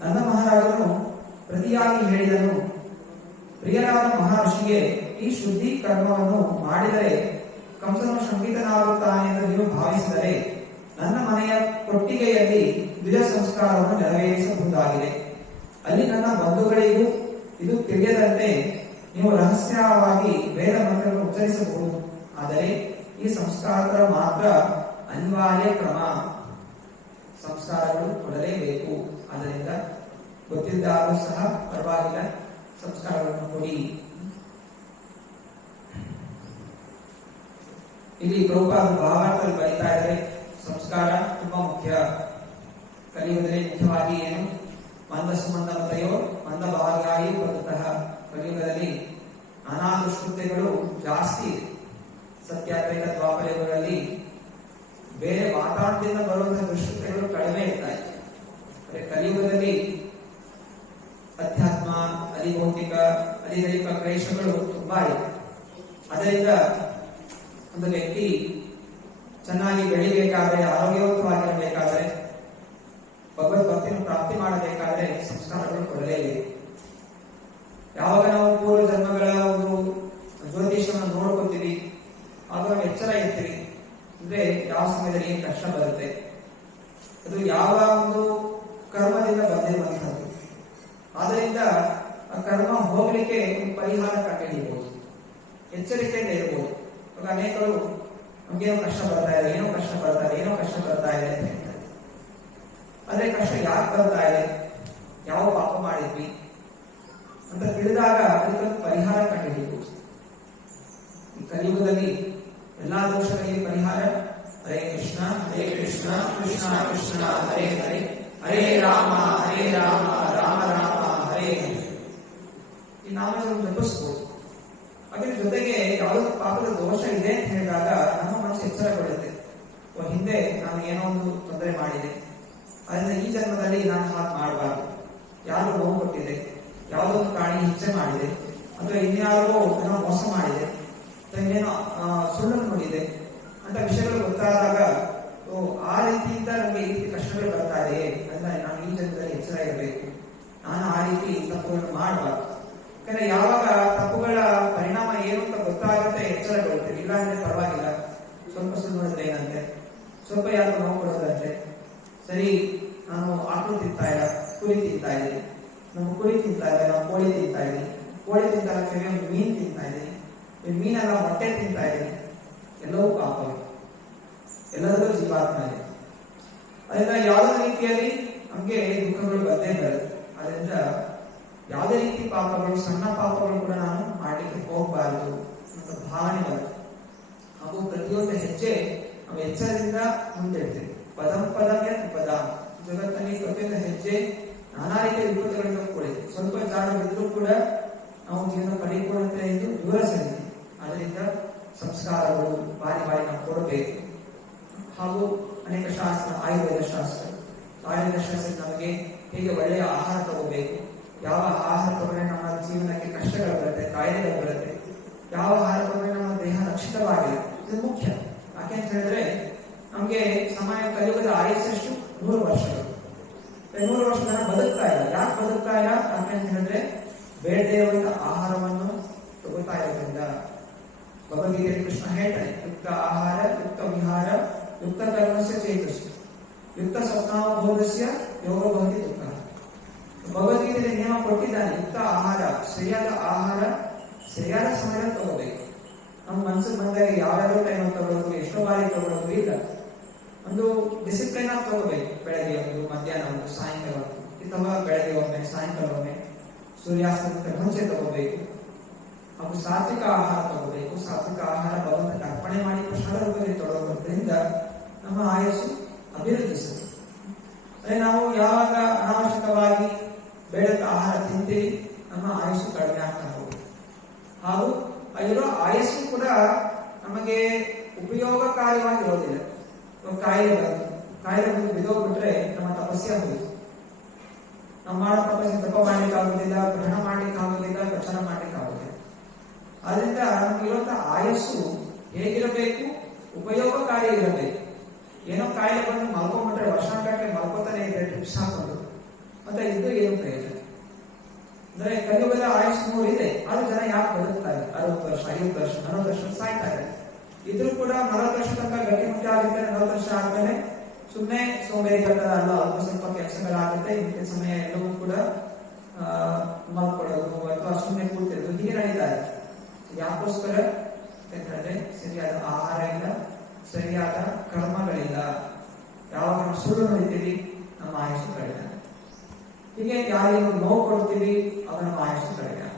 ನಂದ ಮಹಾರಾಜನು ಪ್ರತಿಯಾಗಿ ಹೇಳಿದನು, ಪ್ರಿಯರಾದ ಮಹರ್ಷಿಗೆ ಈ ಶುದ್ಧಿ ಕರ್ಮವನ್ನು ಮಾಡಿದರೆ ಕಂಸನು ಶಂಕಿತನಾಗುತ್ತಾನೆ ಎಂದು ನೀವು ಭಾವಿಸಿದರೆ ನನ್ನ ಮನೆಯ ಕೊಟ್ಟಿಗೆಯಲ್ಲಿ ದ್ವಿಜ ಸಂಸ್ಕಾರವನ್ನು ನೆರವೇರಿಸಬಹುದಾಗಿದೆ. ಅಲ್ಲಿ ನನ್ನ ಬಂಧುಗಳಿಗೂ ಇದು ತಿಳಿಯದಂತೆ ನೀವು ರಹಸ್ಯವಾಗಿ ವೇದ ಮಂತ್ರವನ್ನು ಉಚ್ಚರಿಸಬಹುದು. ಆದರೆ ಈ ಸಂಸ್ಕಾರ ಮಾತ್ರ ಅನಿವಾರ್ಯ ಕ್ರಮ. ಸಂಸ್ಕಾರಗಳು ಕೊಡಲೇಬೇಕು. ಆದ್ದರಿಂದ ಗೊತ್ತಿದ್ದಾರೂ ಸಹ ಪರವಾಗಿಲ್ಲ, ಸಂಸ್ಕಾರಗಳನ್ನು ಕೊಡಿ. ಇಲ್ಲಿ ಪ್ರಭುಪಾದ ಭಾವಾರ್ಥದಲ್ಲಿ ಬರೀತಾ ಇದ್ದಾರೆ, ಸಂಸ್ಕಾರ ತುಂಬಾ ಮುಖ್ಯ. ಕಲಿಯುವುದರಲ್ಲಿ ಮುಖ್ಯವಾಗಿ ಏನು? ಮಂದ ಸುಮಂದ ಮತಯೋ ಮಂದ ಭಾವಗಾಗಿ ಬರುತ್ತಃ. ಕಲಿಯುಗದಲ್ಲಿ ನಾನಾ ದುಷ್ಕೃತ್ಯಗಳು ಜಾಸ್ತಿ ಇದೆ. ಸತ್ಯಾತ್ರೇಕ ದ್ವಾಪರಯುಗಗಳಲ್ಲಿ ಬೇರೆ ವಾತಾವರಣದಿಂದ ಬರುವಂತಹ ದುಷ್ಕೃತ್ಯಗಳು ಕಡಿಮೆ ಇರ್ತಾ ಇದೆ. ಕಲಿಯುಗದಲ್ಲಿ ದೈಹಿಕ ಕ್ಲೇಶಗಳು ತುಂಬಾ ಇದೆ. ಅದರಿಂದ ಒಂದು ವ್ಯಕ್ತಿ ಚೆನ್ನಾಗಿ ಬೆಳಿಬೇಕಾದ್ರೆ, ಆರೋಗ್ಯವಂತವಾಗಿರಬೇಕಾದ್ರೆ, ಭಗವದ್ ಭಕ್ತಿಯನ್ನು ಪ್ರಾಪ್ತಿ ಮಾಡಬೇಕಾದ್ರೆ ಸಂಸ್ಕಾರಗಳು ಕೊಡಲೇಬೇಕು. ಯಾವಾಗ ನಾವು ಪೂರ್ವ ಜನ್ಮಗಳ ಒಂದು ಜ್ಯೋತಿಷವನ್ನು ನೋಡ್ಕೊತೀವಿ, ಆಗ ನಾವು ಎಚ್ಚರ ಇರ್ತೀವಿ. ಅಂದ್ರೆ ಯಾವ ಸಮಯದಲ್ಲಿ ಏನ್ ಕಷ್ಟ ಬರುತ್ತೆ, ಅದು ಯಾವ ಒಂದು ಕರ್ಮದಿಂದ ಬಂದಿರುವಂತದ್ದು. ಆದ್ದರಿಂದ ಆ ಕರ್ಮ ಹೋಗ್ಲಿಕ್ಕೆ ಒಂದು ಪರಿಹಾರ ಕಂಡುಹಿಡಿಯಬಹುದು, ಎಚ್ಚರಿಕೆಯಿಂದ ಇರಬಹುದು. ಇವಾಗ ಅನೇಕರು ನಮ್ಗೇನೋ ಕಷ್ಟ ಬರ್ತಾ ಇದೆ, ಏನೋ ಕಷ್ಟ ಬರ್ತಾ ಇದೆ, ಏನೋ ಕಷ್ಟ ಬರ್ತಾ ಇದೆ ಅಂತ ಹೇಳ್ತಾರೆ. ಆದ್ರೆ ಕಷ್ಟ ಯಾಕೆ ಬರ್ತಾ ಇದೆ, ಯಾವ ಪಾಪ ಮಾಡಿದ್ವಿ ಅಂತ ತಿಳಿದಾಗ ಅದಕ್ಕೊಂದು ಪರಿಹಾರ ಕಂಡುಹಿಡಿಯಬಹುದು. ಈ ಕಲಿಯುಗದಲ್ಲಿ ಎಲ್ಲಾ ದೋಷಗಳಿಗೆ ಪರಿಹಾರ ಹರೇ ಕೃಷ್ಣ ಕೃಷ್ಣ ಕೃಷ್ಣ ಹರೇ ಹರೇ, ಹರೇ ರಾಮ ರಾಮ ರಾಮ ಹರೇ ಹರೇ. ಈ ನಾಮಗಳನ್ನು ಜಪಿಸಬಹುದು. ಅದರ ಜೊತೆಗೆ ಯಾವುದೋ ಪಾಪದ ದೋಷ ಇದೆ ಅಂತ ಹೇಳಿದಾಗ ನಮ್ಮ ಮನಸ್ಸು ಎಚ್ಚರಗೊಳ್ಳುತ್ತೆ. ಹಿಂದೆ ನಾನು ಏನೋ ಒಂದು ತೊಂದರೆ ಮಾಡಿದೆ, ಅದರಿಂದ ಈ ಜನ್ಮದಲ್ಲಿ ನಾನು ಹಾಗೆ ಮಾಡಬಾರ್ದು. ಯಾರು ನೋವು ಕೊಟ್ಟಿದೆ, ಯಾವುದೋ ಒಂದು ಪ್ರಾಣಿ ಹಿಂಸೆ ಮಾಡಿದೆ, ಅಥವಾ ಇನ್ಯಾರೋ ಏನೋ ಮೋಸ ಮಾಡಿದೆ, ಅಥವಾ ಇನ್ನೇನೋ ಸುಳ್ಳು ನುಡಿದೆ ಅಂತ ವಿಷಯಗಳು ಗೊತ್ತಾದಾಗ ಆ ರೀತಿಯಿಂದ ನಮಗೆ ಈ ರೀತಿ ಕಷ್ಟಗಳು ಬರ್ತಾ ಇದೆ, ಅಂದ್ರೆ ನಾನು ಈ ಜನ್ಮದಲ್ಲಿ ಎಚ್ಚರ ಇರಬೇಕು, ನಾನು ಆ ರೀತಿ ತಪ್ಪುಗಳನ್ನು ಮಾಡಬಾರ್ದು. ಯಾಕಂದ್ರೆ ಯಾವಾಗ ತಪ್ಪುಗಳ ಪರಿಣಾಮ ಏನು ಅಂತ ಗೊತ್ತಾಗುತ್ತೆ ಎಚ್ಚರಗೊಳ್ತೀವಿ. ಇಲ್ಲ ಅಂದ್ರೆ ಪರವಾಗಿಲ್ಲ, ಸ್ವಲ್ಪ ಸುಳ್ಳು ನೋಡಿದ್ರೆ ಏನಂತೆ, ಸ್ವಲ್ಪ ಯಾರು ನೋವು ಕೊಡೋದಂತೆ, ಸರಿ ನಾನು ಆಕಳು ತಿಂತಾ ಇಲ್ಲ, ಕುರಿ ತಿಂತಾ ಇದ್ದೀನಿ, ನಾವು ಕುರಿ ತಿಂತಾ ಇದ್ದೆ, ನಾವು ಕೋಳಿ ತಿಂತಾ ಇದ್ದೀನಿ, ಕೋಳಿ ತಿಂತಾ ಇರ್ತೀವಿ, ಒಂದು ಮೀನು ತಿಂತಾ ಇದ್ದೀನಿ, ಮೀನೆಲ್ಲ ಮೊಟ್ಟೆ ತಿಂತಾ ಇದ್ದೀನಿ, ಎಲ್ಲವೂ ಪಾಪವೇ, ಎಲ್ಲರಿಗೂ ಜೀವಾತ್ಮ ಇದೆ. ಅದರಿಂದ ಯಾವುದೇ ರೀತಿಯಲ್ಲಿ ನಮಗೆ ದುಃಖಗಳು ಬಂದೇ ಬರುತ್ತೆ. ಅದರಿಂದ ಯಾವುದೇ ರೀತಿ ಪಾಪಗಳು, ಸಣ್ಣ ಪಾಪಗಳು ಕೂಡ ನಾನು ಮಾಡಲಿಕ್ಕೆ ಹೋಗಬಾರದು ಅಂತ ಭಾವನೆ ಬರುತ್ತೆ. ಹಾಗೂ ಪ್ರತಿಯೊಂದು ಹೆಜ್ಜೆ ನಾವು ಎಚ್ಚರದಿಂದ ಮುಂದಿಡ್ತೀವಿ. ಪದಂ ಪದ ಜಗತ್ತಿನಲ್ಲಿ ಪ್ರತಿಯೊಂದು ಹೆಜ್ಜೆ ನಾನಾ ರೀತಿಯ ವಿಪತ್ತುಗಳಿಂದ ಕೂಡಿದೆ. ಸ್ವಲ್ಪ ಜಾಡವಿದ್ರೂ ಕೂಡ ನಾವು ಜೀವನ ಪರಿಪೂರ್ಣತೆಯಿಂದ ದೂರ ಸರಿತೀವಿ. ಅದರಿಂದ ಸಂಸ್ಕಾರಗಳು ಬಾರಿ ನಾವು ಕೊಡಬೇಕು. ಹಾಗೂ ಅನೇಕ ಶಾಸ್ತ್ರ, ಆಯುರ್ವೇದ ಶಾಸ್ತ್ರ ನಮಗೆ ಹೇಗೆ ಒಳ್ಳೆಯ ಆಹಾರ ತಗೋಬೇಕು, ಯಾವ ಆಹಾರ ತಗೊಂಡ್ರೆ ನಮ್ಮ ಜೀವನಕ್ಕೆ ಕಷ್ಟಗಳು ಬರುತ್ತೆ, ಕಾಯಿಲೆಗಳು ಬರುತ್ತೆ, ಯಾವ ಆಹಾರ ತಗೊಂಡ್ರೆ ನಮ್ಮ ದೇಹ ರಕ್ಷಿತವಾಗಿದೆ, ಇದು ಮುಖ್ಯ. ಯಾಕೆಂತ ಹೇಳಿದ್ರೆ ನಮ್ಗೆ ಸಾಮಾನ್ಯ ಕಲಿಯುಗದ ಆಯಸ್ಸು 100 ವರ್ಷಗಳು. 100 ವರ್ಷ ಜನ ಬದುಕ್ತಾ ಇಲ್ಲ. ಯಾಕೆ ಬದುಕ್ತಾ ಇಲ್ಲ ಯಾಕೆಂತ ಹೇಳಿದ್ರೆ ಬೇಡದೇ ಇರುವಂತಹ ಆಹಾರವನ್ನು ತಗೋತಾ ಇರೋದ್ರಿಂದ. ಭಗವದ್ಗೀತೆಯಲ್ಲಿ ಕೃಷ್ಣ ಹೇಳ್ತಾನೆ, ಯುಕ್ತ ಆಹಾರ, ಯುಕ್ತ ವಿಹಾರ, ಯುಕ್ತ ಕರ್ಮಸ್ಯ ಚೇತಸ್ಸು, ಯುಕ್ತ ಸ್ವಪ್ನಾವಬೋಧಸ್ಯ ಯೋಗ ಭವತಿ ದುಃಖ. ಭಗವದ್ಗೀತೆಯಲ್ಲಿ ನಿಯಮ ಕೊಟ್ಟಿದ್ದಾನೆ, ಯುಕ್ತ ಆಹಾರ, ಸರಿಯಾದ ಆಹಾರ ಸರಿಯಾದ ಸಮಯದಲ್ಲಿ ತಗೋಬೇಕು. ನಮ್ಮ ಮನಸ್ಸಿಗೆ ಬಂದಾಗ ಯಾವ್ಯಾವ ಟೈಮ್ ತಗೊಳ್ಳೋದು, ಎಷ್ಟೋ ಬಾರಿ ತಗೊಳ್ಳೋದು ಇಲ್ಲ. ಒಂದು ಡಿಸಿಪ್ಲಿನ್ ಆಗಿ ತಗೋಬೇಕು. ಬೆಳಗ್ಗೆ ಒಂದು, ಮಧ್ಯಾಹ್ನ ಒಂದು, ಸಾಯಂಕಾಲ ಒಂದು, ಅಥವಾ ಬೆಳಗ್ಗೆ ಒಮ್ಮೆ, ಸಾಯಂಕಾಲ ಒಮ್ಮೆ, ಸೂರ್ಯಾಸ್ತಕ್ಕೆ ಮುಂಚೆ ತಗೋಬೇಕು. ಹಾಗೂ ಸಾತ್ವಿಕ ಆಹಾರ ತಗೋಬೇಕು. ಸಾತ್ವಿಕ ಆಹಾರ ಭಗವಂತ ಅರ್ಪಣೆ ಮಾಡಿ ಪ್ರಸಾದ ರೂಪದಲ್ಲಿ ತೊಡಗೋದ್ರಿಂದ ನಮ್ಮ ಆಯಸ್ಸು ಅಭಿವೃದ್ಧಿಸುತ್ತೆ. ಅದೇ ನಾವು ಯಾವಾಗ ಅನಾವಶ್ಯಕವಾಗಿ ಬೇಡದ ಆಹಾರ ತಿಂತೀವಿ, ನಮ್ಮ ಆಯಸ್ಸು ಕಡಿಮೆ ಆಗ್ತಾ ಹೋಗುತ್ತೆ. ಹಾಗೂ ಇರೋ ಆಯಸ್ಸು ಕೂಡ ನಮಗೆ ಉಪಯೋಗಕಾರಿಯಾಗಿರೋದಿಲ್ಲ. ಕಾಯಿಲೆ ಬಂದು ಬಿದ್ದೋಗ್ಬಿಟ್ರೆ ನಮ್ಮ ತಪಸ್ಸೆ ಹೋಯಿತು. ನಾವು ಮಾಡೋ ತಪಸ್ಸೆ ತಪ ಮಾಡ್ಲಿಕ್ಕೆ ಆಗುದಿಲ್ಲ, ಗ್ರಹಣ ಮಾಡ್ಲಿಕ್ಕೆ ಆಗುದಿಲ್ಲ, ಪ್ರಚಾರ ಮಾಡ್ಲಿಕ್ಕೆ ಆಗುದಿಲ್ಲ. ಆದ್ರಿಂದ ನಮಗಿರುವಂತಹ ಆಯಸ್ಸು ಹೇಗಿರಬೇಕು, ಉಪಯೋಗಕಾರಿ ಇರಬೇಕು. ಏನೋ ಕಾಯಿಲೆ ಬಂದು ಮಲ್ಕೊಂಡ್ಬಿಟ್ರೆ ವರ್ಷಾಂಗಟ್ಟಲೆ ಮಲ್ಕೋತಾನೆ ಇದ್ರೆ ಟಿಪ್ಸ್ ಹಾಕೊಂಡು ಮತ್ತೆ ಇದು ಏನು ಪ್ರಯೋಜನ? ಅಂದ್ರೆ ಕಲಿಯುಗದ ಆಯಸ್ಸು 100 ಇದೆ, ಆದ್ರೂ ಜನ ಯಾಕೆ ಬದುಕ್ತಾ ಇದೆ? 60 ವರ್ಷ, 50 ವರ್ಷ, 40 ವರ್ಷ ಸಾಯ್ತಾ ಇದೆ. ಇದ್ರೂ ಕೂಡ 40 ವರ್ಷ ತನಕ ಗಟ್ಟಿಮುಟ್ಟಿ ಆಗುತ್ತೆ. 40 ವರ್ಷ ಆದ್ಮೇಲೆ ಸುಮ್ಮನೆ ಸೋಂಬೇರಿತನ ಅಲ್ಲ, ಅಲ್ಪ ಸ್ವಲ್ಪ ಕೆಲಸಗಳಾಗುತ್ತೆ. ಇಂಥ ಸಮಯ ಎಲ್ಲವೂ ಕೂಡ ಮಲ್ಕೊಳ್ಳೋದು ಅಥವಾ ಸುಮ್ಮನೆ ಕೂತಿರೋದು ಹೀಗೆ ನಡೀತಾ ಇದೆ. ಯಾಕೋಸ್ಕರ ಯಾಕಂದ್ರೆ ಸರಿಯಾದ ಆಹಾರ ಇಲ್ಲ, ಸರಿಯಾದ ಕರ್ಮಗಳಿಲ್ಲ. ಯಾವಾಗ ನಾವು ಸುಳ್ಳು ನೋಡ್ತೀವಿ ನಮ್ಮ ಆಯಸ್ಸು ಕಡಿಮೆ. ಹೀಗೆ ಯಾರಿಗೂ ನೋವು ಕೊಡ್ತೀವಿ ಆಗ ನಮ್ಮ ಆಯಸ್ಸು ಕಡಿಮೆ.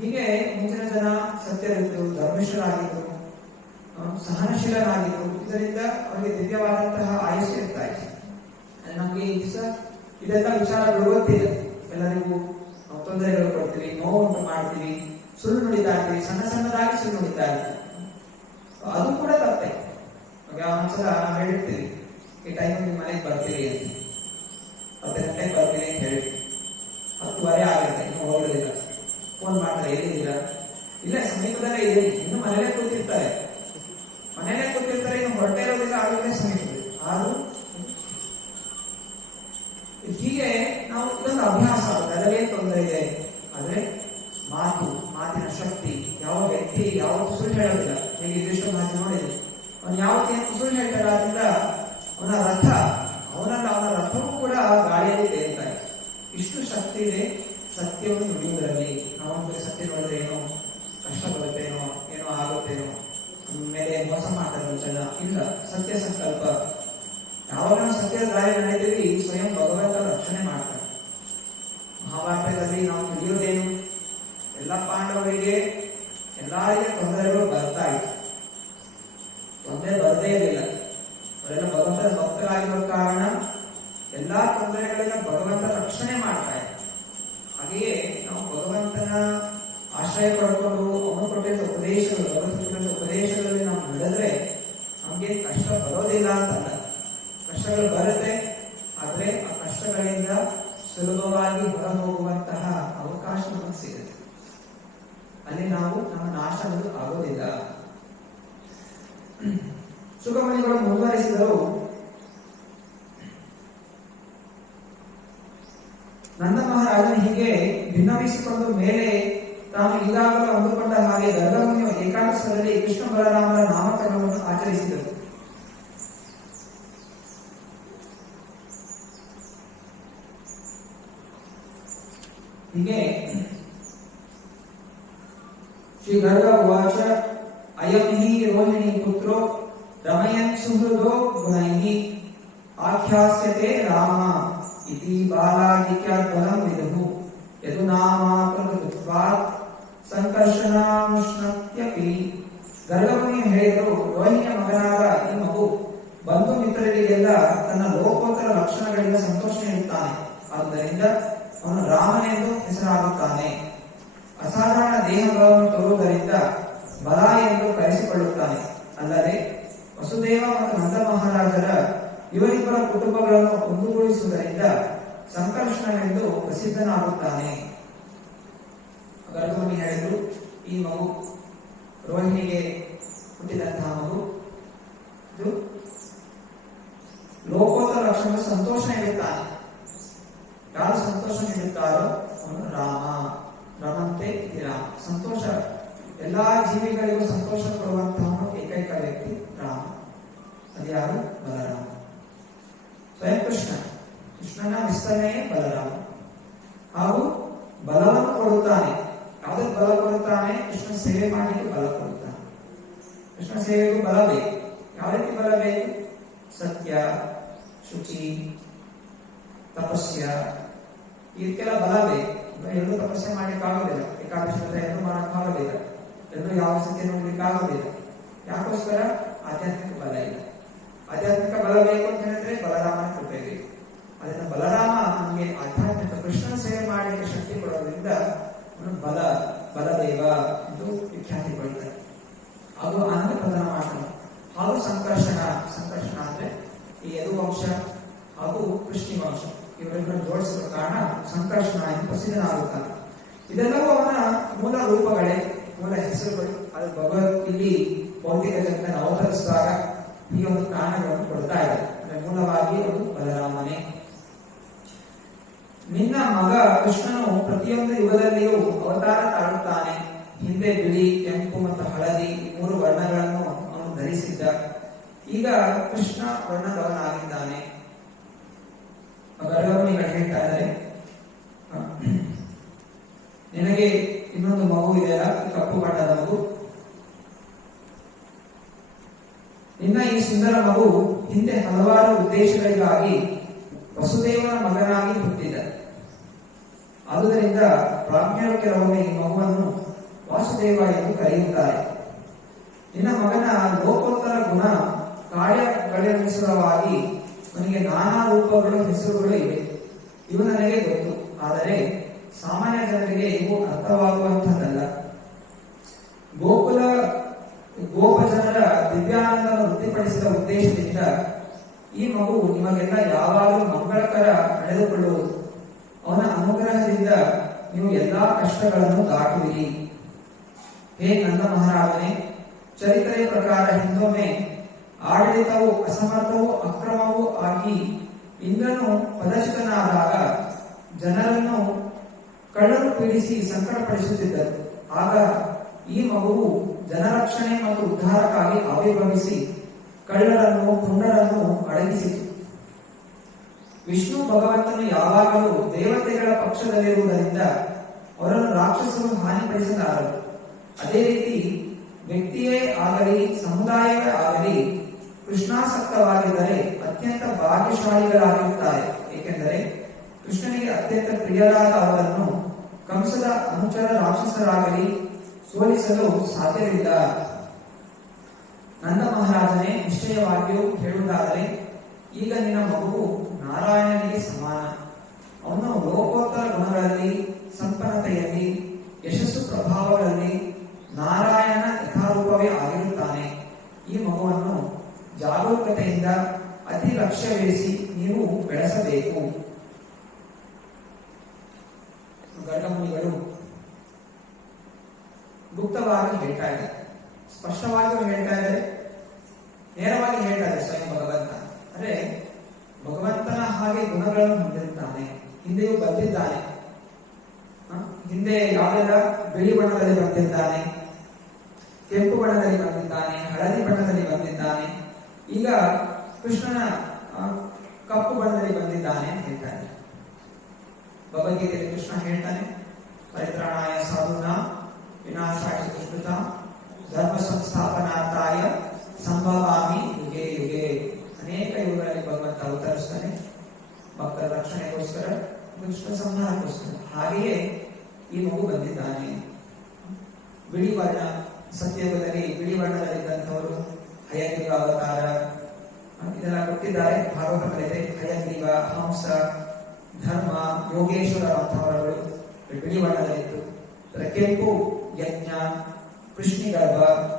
ಹೀಗೆ ಮುಂಚಿನ ಜನ ಸತ್ಯರಿದ್ರು, ಧರ್ಮಿಷ್ಠರಾಗಿದ್ರು, ಸಹನಶೀಲರಾಗಿದ್ರು. ಇದರಿಂದ ಅವರಿಗೆ ದಿವ್ಯವಾದಂತಹ ಆಯಸ್ಸು ಇರ್ತಾ ಇದೆ. ನಮ್ಗೆ ಈ ದಿವಸ ಇದೆಲ್ಲ ವಿಚಾರಗಳು ಗೊತ್ತಿಲ್ಲ. ಎಲ್ಲರಿಗೂ ತೊಂದರೆಗಳು ಕೊಡ್ತೀವಿ, ನೋವು ಉಂಟು ಮಾಡ್ತೀವಿ, ಸುಳ್ಳು ನುಡಿತಾ ಇರ್ತೀವಿ, ಸಣ್ಣದಾಗಿ ಸುಳ್ಳು ನುಡಿತಾ ಇರ್ತೀವಿ. ಅದು ಕೂಡ ತಪ್ಪೆ. ಒಂದ್ಸಲ ನಾವು ಹೇಳಿರ್ತೀವಿ, ಈ ಟೈಮ್ ನಿಮ್ಮ ಮನೆಗೆ ಬರ್ತೀವಿ ಅಂತ, 10 ಗಂಟೆಗೆ ಬರ್ತೀವಿ ಅಂತ ಹೇಳಿ 10:30 ಆಗಿರುತ್ತೆ, ಇನ್ನು ಹೋಗೋದಿಲ್ಲ. ಫೋನ್ ಅಭ್ಯಾಸ ಆಗುತ್ತೆ, ಅದರಲ್ಲೇ ತೊಂದರೆ ಇದೆ. ಆದ್ರೆ ಮಾತಿನ ಶಕ್ತಿ, ಯಾವ ವ್ಯಕ್ತಿ ಯಾವತ್ತು ಸುಳ್ಳು ಹೇಳೋದಿಲ್ಲ. ಹೇಗೆ ಯುಧಿಷ್ಠಿರ ಮಾತು ನೋಡಿದೆ, ಅವನು ಯಾವತ್ತೇನು ಸುಳ್ಳು ಹೇಳ್ತಾರೆ, ಆದ್ರಿಂದ ಅವನ ರಥವೂ ಕೂಡ ಗಾಳಿಯಲ್ಲಿ ತೇಲ್ತಾರೆ. ಇಷ್ಟು ಶಕ್ತಿ ಇದೆ ಸತ್ಯವನ್ನು ನುಡಿಯುವುದರಲ್ಲಿ. ನಾವೊಂದು ಸತ್ಯ ನೋಡಿದ್ರೆ ಏನೋ ಕಷ್ಟ ಬರುತ್ತೇನೋ, ಏನೋ ಆಗುತ್ತೇನೋ, ಮೇಲೆ ಮೋಸ ಮಾಡ್ತಾರೆ ಜನ. ಇಲ್ಲ, ಸತ್ಯ ಸಂಕಲ್ಪ. ಯಾವಾಗ ನಾವು ಸತ್ಯದ ದಾರಿ ನಡೆಯುತ್ತೀವಿ, ಸ್ವಯಂ ಭಗವಂತ ರಕ್ಷಣೆ ಮಾಡ್ತಾರೆ. ಮಹಾಭಾರತದಲ್ಲಿ ನಾವು ತಿಳಿಯೋದೇನು, ಎಲ್ಲ ಪಾಂಡವರಿಗೆ ಎಲ್ಲರಿಗೆ ತೊಂದರೆಗಳು ಬರ್ತಾ ಇತ್ತು, ತೊಂದರೆ ಬರದೇ ಇರಲಿಲ್ಲ. ಅವರೆಲ್ಲ ಭಗವಂತನ ಭಕ್ತರಾಗಿರೋ ಕಾರಣ ಎಲ್ಲಾ ತೊಂದರೆಗಳಿಂದ ಭಗವಂತ ರಕ್ಷಣೆ ಮಾಡ್ತಾ ಇದ್ದ. ಹಾಗೆಯೇ ನಾವು ಭಗವಂತನ ಆಶ್ರಯ ಪಡ್ಕೊಂಡು ಅವನು ಕೊಟ್ಟಿದ್ದ ಉಪದೇಶಗಳಲ್ಲಿ ನಾವು ನಡೆದ್ರೆ ನಮ್ಗೆ ಕಷ್ಟ ಬರೋದಿಲ್ಲ ಅಂತಲ್ಲ. ಕಷ್ಟಗಳು ಬರುತ್ತೆ, ಆದ್ರೆ ಆ ಕಷ್ಟಗಳಿಂದ ಸುಲಭವಾಗಿ ಹೊರ ಹೋಗುವಂತಹ ಅವಕಾಶ ನಮಗೆ ಸಿಗುತ್ತೆ. ಅಲ್ಲಿ ನಾವು ನಮ್ಮ ನಾಶಗಳು ಆಗೋದಿಲ್ಲ. ಸುಖಮಣಿಗಳು ಮುಂದುವರಿಸಿದರು. ನಂದ ಮಹಾರಾಜನು ಹೀಗೆ ಭಿನ್ನವಿಸಿಕೊಂಡು ಮೇಲೆ ತಾನು ಈಗಾಗಲೇ ಅಂದುಕೊಂಡ ಹಾಗೆ ಗರ್ಗಮುನಿಯು ಏಕಾದಶದಲ್ಲಿ ಕೃಷ್ಣ ಬಲರಾಮನ ನಾಮಕರಣವನ್ನು ಆಚರಿಸಿದರು. ಹೀಗೆ ಶ್ರೀ ಗರ್ಗ ಉವಾಚ ಅಯಂ ಹಿ ರೋಹಿಣಿ ಪುತ್ರೋ ರಮಯನ್ ಸುಹೃದೋ ಗುಣೈಃ ಆಖ್ಯಾಸ್ಯತೆ ರಾಮ ಇತಿ ಬಾಲಾಧಿಕ್ಯಾದ್ಬಲಂ ವಿದುಃ ಯದು ನಾಮಾಕೃತತ್ವಾತ್ ಸಂಕರ್ಷಣಾನುಷ್ಣತ್ಯಪಿ. ಗರ್ಗಮುನಿಯು ಹೇಳಿದರು, ರೋಹಿಣಿಯ ಮಗನಾದ ಈ ಮಗು ಬಂಧು ಮಿತ್ರರಿಗೆಲ್ಲ ತನ್ನ ಲೋಕೋತ್ತರ ಲಕ್ಷಣಗಳಿಂದ ಸಂತೋಷ ನೀಡುತ್ತಾನೆ. ಆದ್ದರಿಂದ ಅವನು ರಾಮನೆಂದು ಹೆಸರಾಗುತ್ತಾನೆ. ಅಸಾಧಾರಣ ದೇಹಗಳನ್ನು ತೋರುವುದರಿಂದ ಬಲ ಎಂದು ಕರೆಸಿಕೊಳ್ಳುತ್ತಾನೆ. ಅಲ್ಲದೆ ವಸುದೇವ ಮತ್ತು ನಂದ ಮಹಾರಾಜರ ಇವರಿಬ್ಬರ ಕುಟುಂಬಗಳನ್ನು ಒಂದುಗೂಡಿಸುವುದರಿಂದ ಸಂಕರ್ಷಣವೆಂದು ಪ್ರಸಿದ್ಧನಾಗುತ್ತಾನೆ. ಗರ್ಗಮುನಿ ಹೇಳಿದ್ರು, ಈ ಮಗು ರೋಹಿಣಿಗೆ ಹುಟ್ಟಿದಂತಹ ಮಗು ಇದು ಲೋಕೋತ್ತರ ಲಕ್ಷಣ ಸಂತೋಷ ನೀಡುತ್ತಾನೆ. ಯಾರು ಸಂತೋಷ ನೀಡುತ್ತಾರೋ ಅವನು ರಾಮ. ರಮಂತೆ ರಾಮ, ಸಂತೋಷ ಎಲ್ಲಾ ಜೀವಿಗಳಿಗೂ ಸಂತೋಷ ಕೊಡುವಂತಹ ಏಕೈಕ ವ್ಯಕ್ತಿ ರಾಮ. ಅದು ಯಾರು? ಬಲರಾಮ. ಸ್ವಯಂ ಕೃಷ್ಣನ ವಿಸ್ತರಣೆಯೇ ಬಲರಾಮ. ಹಾಗೂ ಬಲವನ್ನು ಕೊಡುತ್ತಾನೆ. ಯಾವುದಕ್ಕೆ ಬಲ ಕೊಡುತ್ತಾನೆ? ಕೃಷ್ಣ ಸೇವೆ ಮಾಡಲಿಕ್ಕೆ ಬಲ ಕೊಡುತ್ತಾನೆ. ಕೃಷ್ಣ ಸೇವೆಗೂ ಬಲ ಬೇಕು. ಯಾವ ರೀತಿ ಬಲ ಬೇಕು? ಸತ್ಯ, ಶುಚಿ, ತಪಸ್ಯ, ಇದಕ್ಕೆಲ್ಲ ಬಲ ಬೇಕು. ಎಲ್ಲರೂ ತಪಸ್ಸೆ ಮಾಡ್ಲಿಕ್ಕಾಗೋದಿಲ್ಲ, ಏಕಾದಶಿ ಎಲ್ಲರೂ ಮಾಡಕ್ಕಾಗೋದಿಲ್ಲ, ಎಲ್ಲರೂ ಯಾವ ಸ್ಥಿತಿ ನೋಡ್ಲಿಕ್ಕಾಗೋದಿಲ್ಲ. ಯಾಕೋಸ್ಕರ? ಆಧ್ಯಾತ್ಮಿಕ ಬಲ ಇಲ್ಲ. ಆಧ್ಯಾತ್ಮಿಕ ಬಲ ಬೇಕು ಅಂತ ಹೇಳಿದ್ರೆ ಬಲರಾಮನ ಕೃಪೆ ಬೇಕು. ಅದರಿಂದ ಬಲರಾಮ ನಮಗೆ ಆಧ್ಯಾತ್ಮಿಕ ಕೃಷ್ಣನ ಸೇವೆ ಮಾಡಲಿಕ್ಕೆ ಶಕ್ತಿ ಕೊಡೋದ್ರಿಂದ ಬಲದೇವ ಎಂದು ವಿಖ್ಯಾತಿ ಪಡಿತಾರೆ. ಅದು ಆನಂದ ಪ್ರದಾನ ಮಾಡ್ತಾನೆ. ಹಾಗೂ ಸಂಕರ್ಷಣ ಅಂದ್ರೆ ಈ ಯದುವಂಶ ಹಾಗೂ ಕೃಷ್ಣಿ ವಂಶ ಇವರೆಲ್ಲರೂ ಜೋಡಿಸಿದ ಕಾರಣ ಸಂಕರ್ಷಣ ಎಂದು ಪ್ರಸಿದ್ಧನಾಗುತ್ತಾನೆ. ಇದೆಲ್ಲವೂ ಅವನ ಮೂಲ ರೂಪಗಳೇ, ಮೂಲ ಹೆಸರುಗಳು. ಅದು ಭಗವತ್ ಇಲ್ಲಿ ಭೌತಿಕ ಜಗತ್ತನ್ನು ಅವತರಿಸಿದಾಗ ಈ ಒಂದು ಕಾರಣಗಳನ್ನು ಕೊಡ್ತಾ ಇದೆ. ಮೂಲವಾಗಿ ಅದು ಬಲರಾಮನೇ. ನಿನ್ನ ಮಗ ಕೃಷ್ಣನು ಪ್ರತಿಯೊಂದು ಯುಗದಲ್ಲಿಯೂ ಅವತಾರ ತಾಳುತ್ತಾನೆ. ಹಿಂದೆ ಬಿಳಿ, ಕೆಂಪು ಮತ್ತು ಹಳದಿ 3 ವರ್ಣಗಳನ್ನು ಅವನು ಧರಿಸಿದ್ದ. ಈಗ ಕೃಷ್ಣ ವರ್ಣದವನಾಗಿದ್ದಾನೆ. ಗರ್ಗಮುನಿಗಳು ಹೇಳ್ತಾ ಇದ್ದಾರೆ, ನಿನಗೆ ಇನ್ನೊಂದು ಮಗು ಇದೆಯಲ್ಲ, ಕಪ್ಪು ಬಣ್ಣದ ಮಗು. ನಿನ್ನ ಈ ಸುಂದರ ಮಗು ಹಿಂದೆ ಹಲವಾರು ಉದ್ದೇಶಗಳಿಗಾಗಿ ವಸುದೇವನ ಮಗನಾಗಿ ಹುಟ್ಟಿದ. ಆದುದರಿಂದ ಪ್ರಾಜ್ಞರು ಕೆಲವೊಮ್ಮೆ ಈ ಮಗುವನ್ನು ವಾಸುದೇವ ಎಂದು ಕರೆಯುತ್ತಾರೆ. ನಿನ್ನ ಮಗನ ಲೋಕೋತ್ತರ ಗುಣ ಕಾರ್ಯಗಳಿಗನುಸಾರವಾಗಿ ಅವನಿಗೆ ನಾನಾ ರೂಪಗಳು, ಹೆಸರುಗಳು ಇವೆ. ಇವು ನನಗೆ ಗೊತ್ತು, ಆದರೆ ಸಾಮಾನ್ಯ ಜನರಿಗೆ ಇವು ಅರ್ಥವಾಗುವಂತಹದ್ದಲ್ಲ. ಗೋಪ ಜನರ ದಿವ್ಯಾನಂದವನ್ನು ವೃತ್ತಿಪಡಿಸಿದ ಉದ್ದೇಶದಿಂದ ಈ ಮಗು ನಿಮಗೆಲ್ಲ ಯಾವಾಗಲೂ ಮಂಗಳಕರ ನಡೆದುಕೊಳ್ಳುವುದು. ಅವನ ಅನುಗ್ರಹದಿಂದ ನೀವು ಎಲ್ಲಾ ಕಷ್ಟಗಳನ್ನು ದಾಟುವಿರಿ. ಹೇ ನಂದ ಮಹಾರಾಜನೇ, ಚರಿತ್ರೆಯ ಪ್ರಕಾರ ಹಿಂದೊಮ್ಮೆ ಆಡಳಿತವು ಅಸಮರ್ಥವೂ ಅಕ್ರಮವೂ ಆಗಿ ಇಂದ್ರನು ಪದಚ್ಯುತನಾದಾಗ ಜನರನ್ನು ಬಿಡಿಸಿ ಸಂಕಟಪಡಿಸುತ್ತಿದ್ದರು. ಆಗ ಈ ಮಗುವು ಜನರಕ್ಷಣೆ ಮತ್ತು ಉದ್ಧಾರಕ್ಕಾಗಿ ಆವಿರ್ಭವಿಸಿ ಕಳ್ಳರನ್ನು ಪುಂಡರನ್ನು ಅಡಗಿಸಿತು. ವಿಷ್ಣು ಭಗವಂತನು ಯಾವಾಗಲೂ ದೇವತೆಗಳ ಪಕ್ಷದಲ್ಲಿರುವುದರಿಂದ ಅವರನ್ನು ರಾಕ್ಷಸರು ಹಾನಿಪಡಿಸಲಾರರು. ಅದೇ ರೀತಿ ವ್ಯಕ್ತಿಯೇ ಆಗಲಿ ಸಮುದಾಯವೇ ಆಗಲಿ ಕೃಷ್ಣಾಸಕ್ತವಾಗಿದ್ದರೆ ಅತ್ಯಂತ ಭಾಗ್ಯಶಾಲಿಗಳಾಗಿರುತ್ತಾರೆ. ಏಕೆಂದರೆ ಕೃಷ್ಣನಿಗೆ ಅತ್ಯಂತ ಪ್ರಿಯರಾದ ಅವರನ್ನು ಕಂಸದ ಅನುಚರ ರಾಕ್ಷಸರಾಗಲಿ ಸೋಲಿಸಲು ಸಾಧ್ಯವಿಲ್ಲ. ನಂದ ಮಹಾರಾಜನೇ, ನಿಶ್ಚಯವಾಗಿಯೂ ಹೇಳುವುದಾದರೆ ಈಗ ನಿನ್ನ ಮಗುವು ನಾರಾಯಣನಿಗೆ ಸಮಾನ. ಅವನು ಲೋಕೋತ್ತರ ಗುಣಗಳಲ್ಲಿ, ಸಂಪನ್ನತೆಯಲ್ಲಿ, ಯಶಸ್ಸು ಪ್ರಭಾವಗಳಲ್ಲಿ ನಾರಾಯಣನ ಯಥಾರೂಪವೇ ಆಗಿರುತ್ತಾನೆ. ಈ ಮಗುವನ್ನು ಜಾಗರೂಕತೆಯಿಂದ ಅತಿ ಲಕ್ಷ್ಯವಿರಿಸಿ ನೀವು ಬೆಳೆಸಬೇಕು. ಗರ್ಗಮುನಿಗಳು ಗುಪ್ತವಾಗಿ ಹೇಳ್ತಾ ಇದ್ದಾರೆ, ಸ್ಪಷ್ಟವಾಗಿ ಹೇಳ್ತಾ ಇದ್ದಾರೆ, ನೇರವಾಗಿ ಹೇಳ್ತಾ ಇದ್ದಾರೆ. ಸ್ವಯಂ ಭಗವಂತ ಅಂದ್ರೆ ಭಗವಂತನ ಹಾಗೆ ಗುಣಗಳನ್ನು ಹೊಂದಿರುತ್ತಾನೆ, ಹಿಂದೆಯೂ ಬಂದಿದ್ದಾನೆ. ಹಿಂದೆ ಯಾವೆಲ್ಲ ಬಿಳಿ ಬಣ್ಣದಲ್ಲಿ ಬಂದಿದ್ದಾನೆ, ಕೆಂಪು ಬಣ್ಣದಲ್ಲಿ ಬಂದಿದ್ದಾನೆ, ಹಳದಿ ಬಣ್ಣದಲ್ಲಿ ಬಂದಿದ್ದಾನೆ, ಈಗ ಕೃಷ್ಣನ ಕಪ್ಪು ಬಣ್ಣದಲ್ಲಿ ಬಂದಿದ್ದಾನೆ ಅಂತ ಹೇಳ್ತಾನೆ. ಭಗವದ್ಗೀತೆಯಲ್ಲಿ ಕೃಷ್ಣ ಹೇಳ್ತಾನೆ, ಪರಿತ್ರಾಣಾಯ ಸಾಧೂನಾಂ ವಿನಾಶಾಯ ದುಷ್ಕೃತಾಂ ಧರ್ಮ ಸಂಸ್ಥಾಪನಾರ್ಥಾಯ ಸಂಭವಾಮಿ ಯುಗೆ ಯುಗೆ. ಅನೇಕ ಯುಗಗಳಲ್ಲಿ ಭಗವಂತ ಅವತರಿಸ್ತಾನೆ, ಭಕ್ತರ ರಕ್ಷಣೆಗೋಸ್ಕರ, ದುಷ್ಟ ಸಂಹಾರಕ್ಕೋಸ್ಕರ. ಹಾಗೆಯೇ ಈ ಮಗು ಬಂದಿದ್ದಾನೆ. ಬಿಳಿ ವರ್ಣ, ಸತ್ಯಯುಗದಲ್ಲಿ ಬಿಳಿ ವರ್ಣದಲ್ಲಿದ್ದಂಥವರು ಹಯಗ್ರೀವ ಅವತಾರ ಇದೆಲ್ಲ ಕೊಟ್ಟಿದ್ದಾರೆ. ಭಾಗವತದಲ್ಲಿದೆ. ಹಯಗ್ರೀವ, ಹಂಸ, ಧರ್ಮ, ಯೋಗೇಶ್ವರ ಅಂತಹವರುಗಳು ಬಿಳಿ ಬಣ್ಣದಲ್ಲಿತ್ತು. ಕೆಂಪು ಯಜ್ಞ, ಕೃಷ್ಣಿಗರ್ಭ,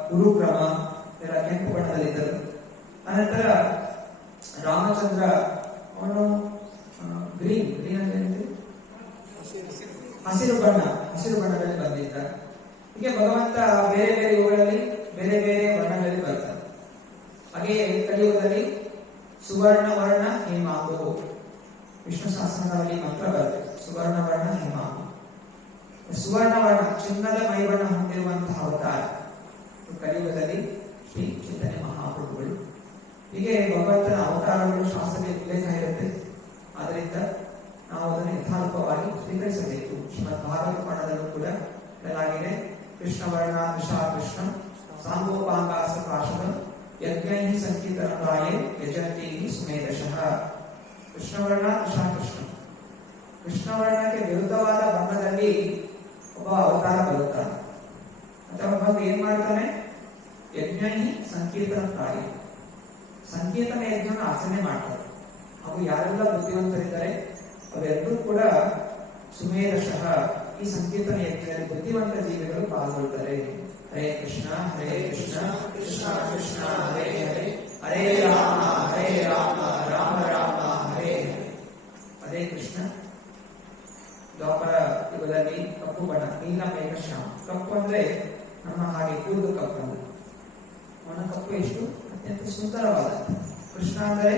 ಗುರುಕ್ರಮ ಇದೆಲ್ಲ ಕೆಂಪು ಬಣ್ಣದಲ್ಲಿದ್ದರು. ಅನಂತರ ರಾಮಚಂದ್ರ ಅವನು ಗ್ರೀನ್ ಅಂತ ಹಸಿರು ಬಣ್ಣದಲ್ಲಿ ಬಂದಿದ್ದ. ಹೀಗೆ ಭಗವಂತ ಬೇರೆ ಬೇರೆ ಯುಗಗಳಲ್ಲಿ ಬೇರೆ ಬೇರೆ ವರ್ಣಗಳಲ್ಲಿ ಬರ್ತಾರೆ. ಹಾಗೆಯೇ ಕಲಿಯುಗದಲ್ಲಿ ಸುವರ್ಣ ವರ್ಣ ಹೇಮಾಂಗು, ವಿಷ್ಣು ಸಹಸ್ರನಾಮದಲ್ಲಿ ಮಂತ್ರ ಬರುತ್ತೆ, ಸುವರ್ಣ ವರ್ಣ ಹೇಮಾಂಗು. ಸುವರ್ಣ ವರ್ಣ ಚಿನ್ನದ ಮೈಬಣ್ಣ ಹೊಂದಿರುವಂತಹ ಅವತಾರ ಕಲಿಯುಗದಲ್ಲಿ ಶ್ರೀ ಚೈತನ್ಯ ಮಹಾಪ್ರಭುಗಳು. ಹೀಗೆ ಭಗವಂತನ ಅವತಾರಗಳು ಶಾಸ್ತ್ರದಲ್ಲಿ ಉಲ್ಲೇಖ ಇರುತ್ತೆ. ಆದ್ದರಿಂದ ನಾವು ಅದನ್ನು ಯಥಾರೂಪವಾಗಿ ಸ್ವೀಕರಿಸಬೇಕು. ಶ್ರೀಮದ್ ಭಾಗವತ ಪುರಾಣದಲ್ಲೂ ಕೂಡ ಹೇಳಲಾಗಿದೆ, ಕೃಷ್ಣವರ್ಣ ವಿಷಾ ಕೃಷ್ಣ ಸಾಂಗೋಪಾಂಗಾಸ ಪಾಶದ ಯಜ್ಞೈ ಸಂಕೀರ್ತನಾಯ ಯಜಂತಿ ಸುಮೇಧಶಃ. ಕೃಷ್ಣವರ್ಣ ವಿಷಾ ಕೃಷ್ಣ, ಕೃಷ್ಣವರ್ಣಕ್ಕೆ ವಿರುದ್ಧವಾದ ಬಣ್ಣದಲ್ಲಿ ಒಬ್ಬ ಅವತಾರ ಬರುತ್ತಾನೆ. ಅಥವಾ ಬಂದು ಏನ್ ಮಾಡ್ತಾನೆ, ಯಜ್ಞೈ ಸಂಕೀರ್ತನಾಯ, ಸಂಕೀರ್ತನ ಯಜ್ಞನ ಆಚರಣೆ ಮಾಡ್ತಾರೆ. ಹಾಗೂ ಯಾರೆಲ್ಲ ಬುದ್ಧಿವಂತರಿದ್ದಾರೆ ಅವೆಲ್ಲರೂ ಕೂಡ ಸುಮೇಧಶಃ ಈ ಸಂಕೀರ್ತನ ಯಜ್ಞದಲ್ಲಿ ಬುದ್ಧಿವಂತ ಜೀವಿಗಳು ಪಾಲ್ಗೊಳ್ತಾರೆ. ಹರೇ ಕೃಷ್ಣ ಕೃಷ್ಣ ಕೃಷ್ಣ ಹರೇ ಹರೇ, ಹರೇ ರಾಮ ರಾಮ ರಾಮ ಹರೇ ಹರೇ. ಹರೇ ಕೃಷ್ಣ. ದ್ವಾಪರ ಯುಗದಲ್ಲಿ ಕಪ್ಪು ಬಣ್ಣ, ನೀಲ ಮೇಘಶ್ಯಾಮ. ಕಪ್ಪು ಅಂದ್ರೆ ನಮ್ಮ ಹಾಗೆ ಕೂದಲು ಕಪ್ಪು ಅಂದ್ರೆ ಅವನ ಕಪ್ಪು ಎಷ್ಟು ಅತ್ಯಂತ ಸುಂದರವಾದ. ಕೃಷ್ಣ ಅಂದರೆ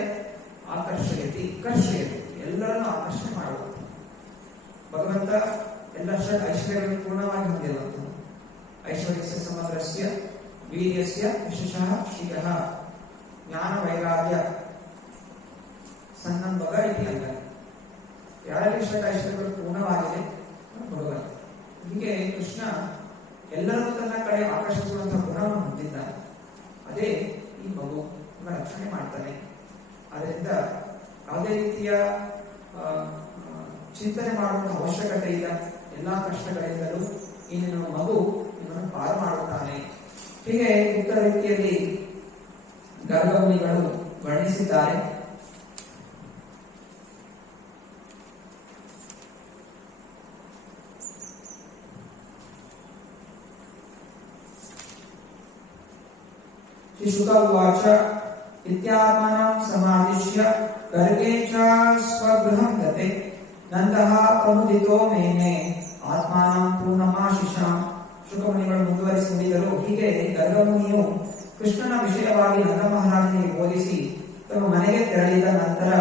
ಆಕರ್ಷಯತಿ, ಕರ್ಷಯತಿ, ಎಲ್ಲರನ್ನು ಆಕರ್ಷಣೆ ಮಾಡುವಂತ ಭಗವಂತ. ಎಲ್ಲ ಐಶ್ವರ್ಯಗಳನ್ನು ಪೂರ್ಣವಾಗಿ ಹೊಂದಿರುವಂತಹ ಐಶ್ವರ್ಯಸ್ಯ ಸಮಗ್ರಸ್ಯ ವೀರ್ಯಸ್ಯ ವಿಶೇಷಃ ಶ್ರೀಯಃ ಜ್ಞಾನ ವೈರಾಗ್ಯ ಸನ್ನಂಭಗ ಇತಿ ಅಂತ. ಯಾರಲ್ಲಿ ಐಶ್ವರ್ಯಗಳು ಪೂರ್ಣವಾಗಿದೆ ಭಗವಂತ. ಹೀಗೆ ಕೃಷ್ಣ ಎಲ್ಲರನ್ನೂ ತನ್ನ ಕಡೆ ಆಕರ್ಷಿಸುವಂತಹ ಗುಣವನ್ನು ಹೊಂದಿದ್ದಾನೆ. ಅದೇ ಈ ಮಗು ರಕ್ಷಣೆ ಮಾಡ್ತಾನೆ. ಅದರಿಂದ ಯಾವುದೇ ರೀತಿಯ ಚಿಂತನೆ ಮಾಡುವಂತ ಅವಶ್ಯಕತೆ ಇಲ್ಲ. ಎಲ್ಲಾ ಕಷ್ಟಗಳಿಂದಲೂ ಈ ನಿನ್ನ ಮಗು ನಿಮ್ಮನ್ನು ಪಾರು ಮಾಡುತ್ತಾನೆ. ಹೀಗೆ ಉತ್ತರ ರೀತಿಯಲ್ಲಿ ಗರ್ಗಮುನಿಗಳು ವರ್ಣಿಸಿದ್ದಾರೆ. ಶ್ರೀಶುಕ ಉವಾಚ ಇತ್ಯಾತ್ಮನಂ ಸಮಾದಿಶ್ಯ ಗರ್ಗೇ ಚ ಸ್ವಗೃಹಂ ಗತೆ ನಂದಃ ಪ್ರಮುದಿತೋ ಮೇನೆ ಆತ್ಮಾನಂ ಪೂರ್ಣಮಾಶಿಷಾಂ. ಶುಕಮುನಿಗಳು ಮುಂದುವರಿಸಿ ನುಡಿದರು, ಹೀಗೆ ಗರ್ಗಮುನಿಯು ಕೃಷ್ಣನ ವಿಷಯವಾಗಿ ನಂದ ಮಹಾರಾಜನಿಗೆ ಬೋಧಿಸಿ ತಮ್ಮ ಮನೆಗೆ ತೆರಳಿದ ನಂತರ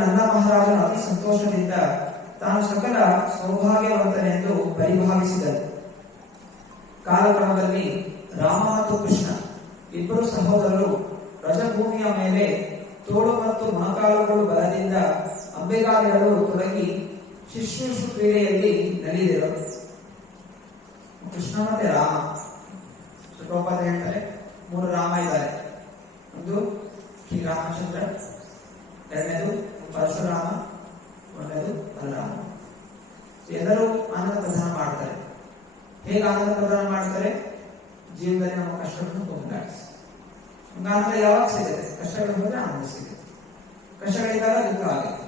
ನಂದ ಮಹಾರಾಜನು ಅತಿ ಸಂತೋಷದಿಂದ ತಾನು ಸಕಲ ಸೌಭಾಗ್ಯವಂತನೆಂದು ಪರಿಭಾವಿಸಿದನು. ಕಾಲಕ್ರಮದಲ್ಲಿ ರಾಮ ಮತ್ತು ಕೃಷ್ಣ ಇಬ್ಬರು ಸಹೋದರರು ರಜಭೂಮಿಯ ಮೇಲೆ ತೋಳು ಮತ್ತು ಮೊಣಕಾಲುಗಳು ಬಲದಿಂದ ಅಂಬೆಗಾಲಿಗಳು ತೊಡಗಿ ಶಿಶುಶು ಕ್ರೀಡೆಯಲ್ಲಿ ನಲಿದರು. ಕೃಷ್ಣ ಮತ್ತೆ ರಾಮ, ಪ್ರಭುಪಾದ ಹೇಳ್ತಾರೆ 3 ರಾಮ ಇದ್ದಾರೆ. ಒಂದು ಶ್ರೀರಾಮಚಂದ್ರ, ಎರಡನೇದು ಪರಶುರಾಮ, ಒಂದನೇದು ಬಲರಾಮ. ಎಲ್ಲರೂ ಆನಂದ ಪ್ರದಾನ ಮಾಡ್ತಾರೆ. ಹೇಗೆ ಆನಂದ ಪ್ರದಾನ ಮಾಡ್ತಾರೆ? ಜೀವನದಲ್ಲಿ ನಮ್ಮ ಕಷ್ಟಗಳನ್ನು ಹೋಗಲಾಡಿಸಿ. ಆನಂದ ಯಾವಾಗ ಸಿಗುತ್ತೆ? ಕಷ್ಟಗಳು ಹೋದ್ರೆ ಆನಂದ ಸಿಗುತ್ತೆ, ಕಷ್ಟಗಳಿದ್ದಾಗ ದುಃಖ ಆಗುತ್ತೆ.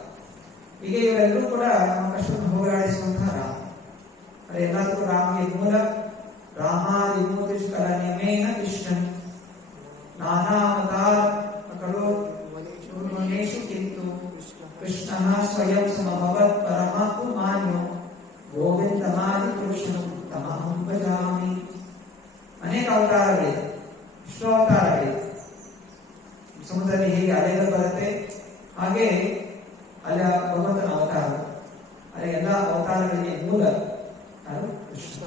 ಹೀಗೆ ಇವರೆಲ್ಲರೂ ಕೂಡ ನಮ್ಮ ಕಷ್ಟವನ್ನು ಹೋಗಲಾಡಿಸುವಂತಹ ರಾಮ. ಅದೇ ಎಲ್ಲದಕ್ಕೂ ರಾಮಗೆ ಮೂಲ ರಾಮಾದಿ ಮೂರ್ತಿಷ್ಕರನೇನ ಕೃಷ್ಣನ್ ನಾನಾವತಾರ ಮನೇಶು ಕಿಂತು ಕೃಷ್ಣ ಸ್ವಯಂ ಸಮಭವತ್ ಪರಮಾತ್ಮ ಮಾನ್ಯೋ ಗೋವಿಂದಮಾದಿ ಪುರುಷನು ತಮಹಂ ಭಜಾಮಿ. ಅನೇಕ ಅವತಾರಗಳಿದೆ, ವಿಷ್ಣು ಅವತಾರಗಳಿದೆ. ಸಮುದ್ರದಲ್ಲಿ ಹೇಗೆ ಅಲೆಗಳು ಬರುತ್ತೆ ಹಾಗೆ ಅಲ್ಲ ಭಗವಂತನ ಅವತಾರ. ಅದೇ ಎಲ್ಲ ಅವತಾರಗಳಿಗೆ ಮೂಲ ಯಾರು? ಕೃಷ್ಣ.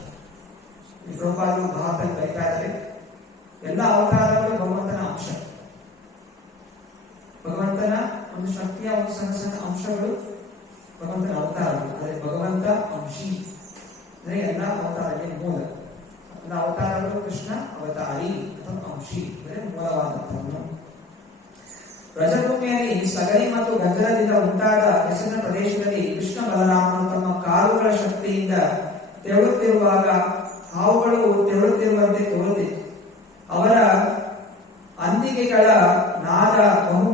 ಪ್ರಭುಪಾದರು ಭಾರತದಲ್ಲಿ ಬರೀತಾ ಇದ್ದಾರೆ, ಎಲ್ಲ ಅವತಾರಗಳು ಭಗವಂತನ ಅಂಶ. ಭಗವಂತನ ಒಂದು ಶಕ್ತಿಯ ಒಂದು ಸಣ್ಣ ಸಣ್ಣ ಅಂಶಗಳು ಭಗವಂತನ ಅವತಾರಗಳು. ಆದರೆ ಭಗವಂತ ಅಂಶಿ ಅಂದ್ರೆ ಎಲ್ಲ ಅವತಾರಗಳಿಗೆ ಮೂಲ. ಎಲ್ಲ ಅವತಾರಗಳು ಕೃಷ್ಣ ಅವತಾರಿ ಅಥವಾ ಅಂಶಿ ಅಂದ್ರೆ ಮೂಲವಾದಂತಹವನು. ರಜಭೂಮಿಯಲ್ಲಿ ಸಗಣಿ ಮತ್ತು ಗಂಜಲದಿಂದ ಉಂಟಾದ ಕೆಸರಿನ ಪ್ರದೇಶದಲ್ಲಿ ಕೃಷ್ಣ ಬಲರಾಮನು ತಮ್ಮ ಕಾಲುಗಳ ಶಕ್ತಿಯಿಂದ ತೆವಳುತ್ತಿರುವಾಗ ಹಾವುಗಳು ತೆವಳುತ್ತಿರುವಂತೆ ತೋರುತ್ತಿತ್ತು. ಅವರ ಅಂದಿಗೆಗಳ ನಾದ ಬಹು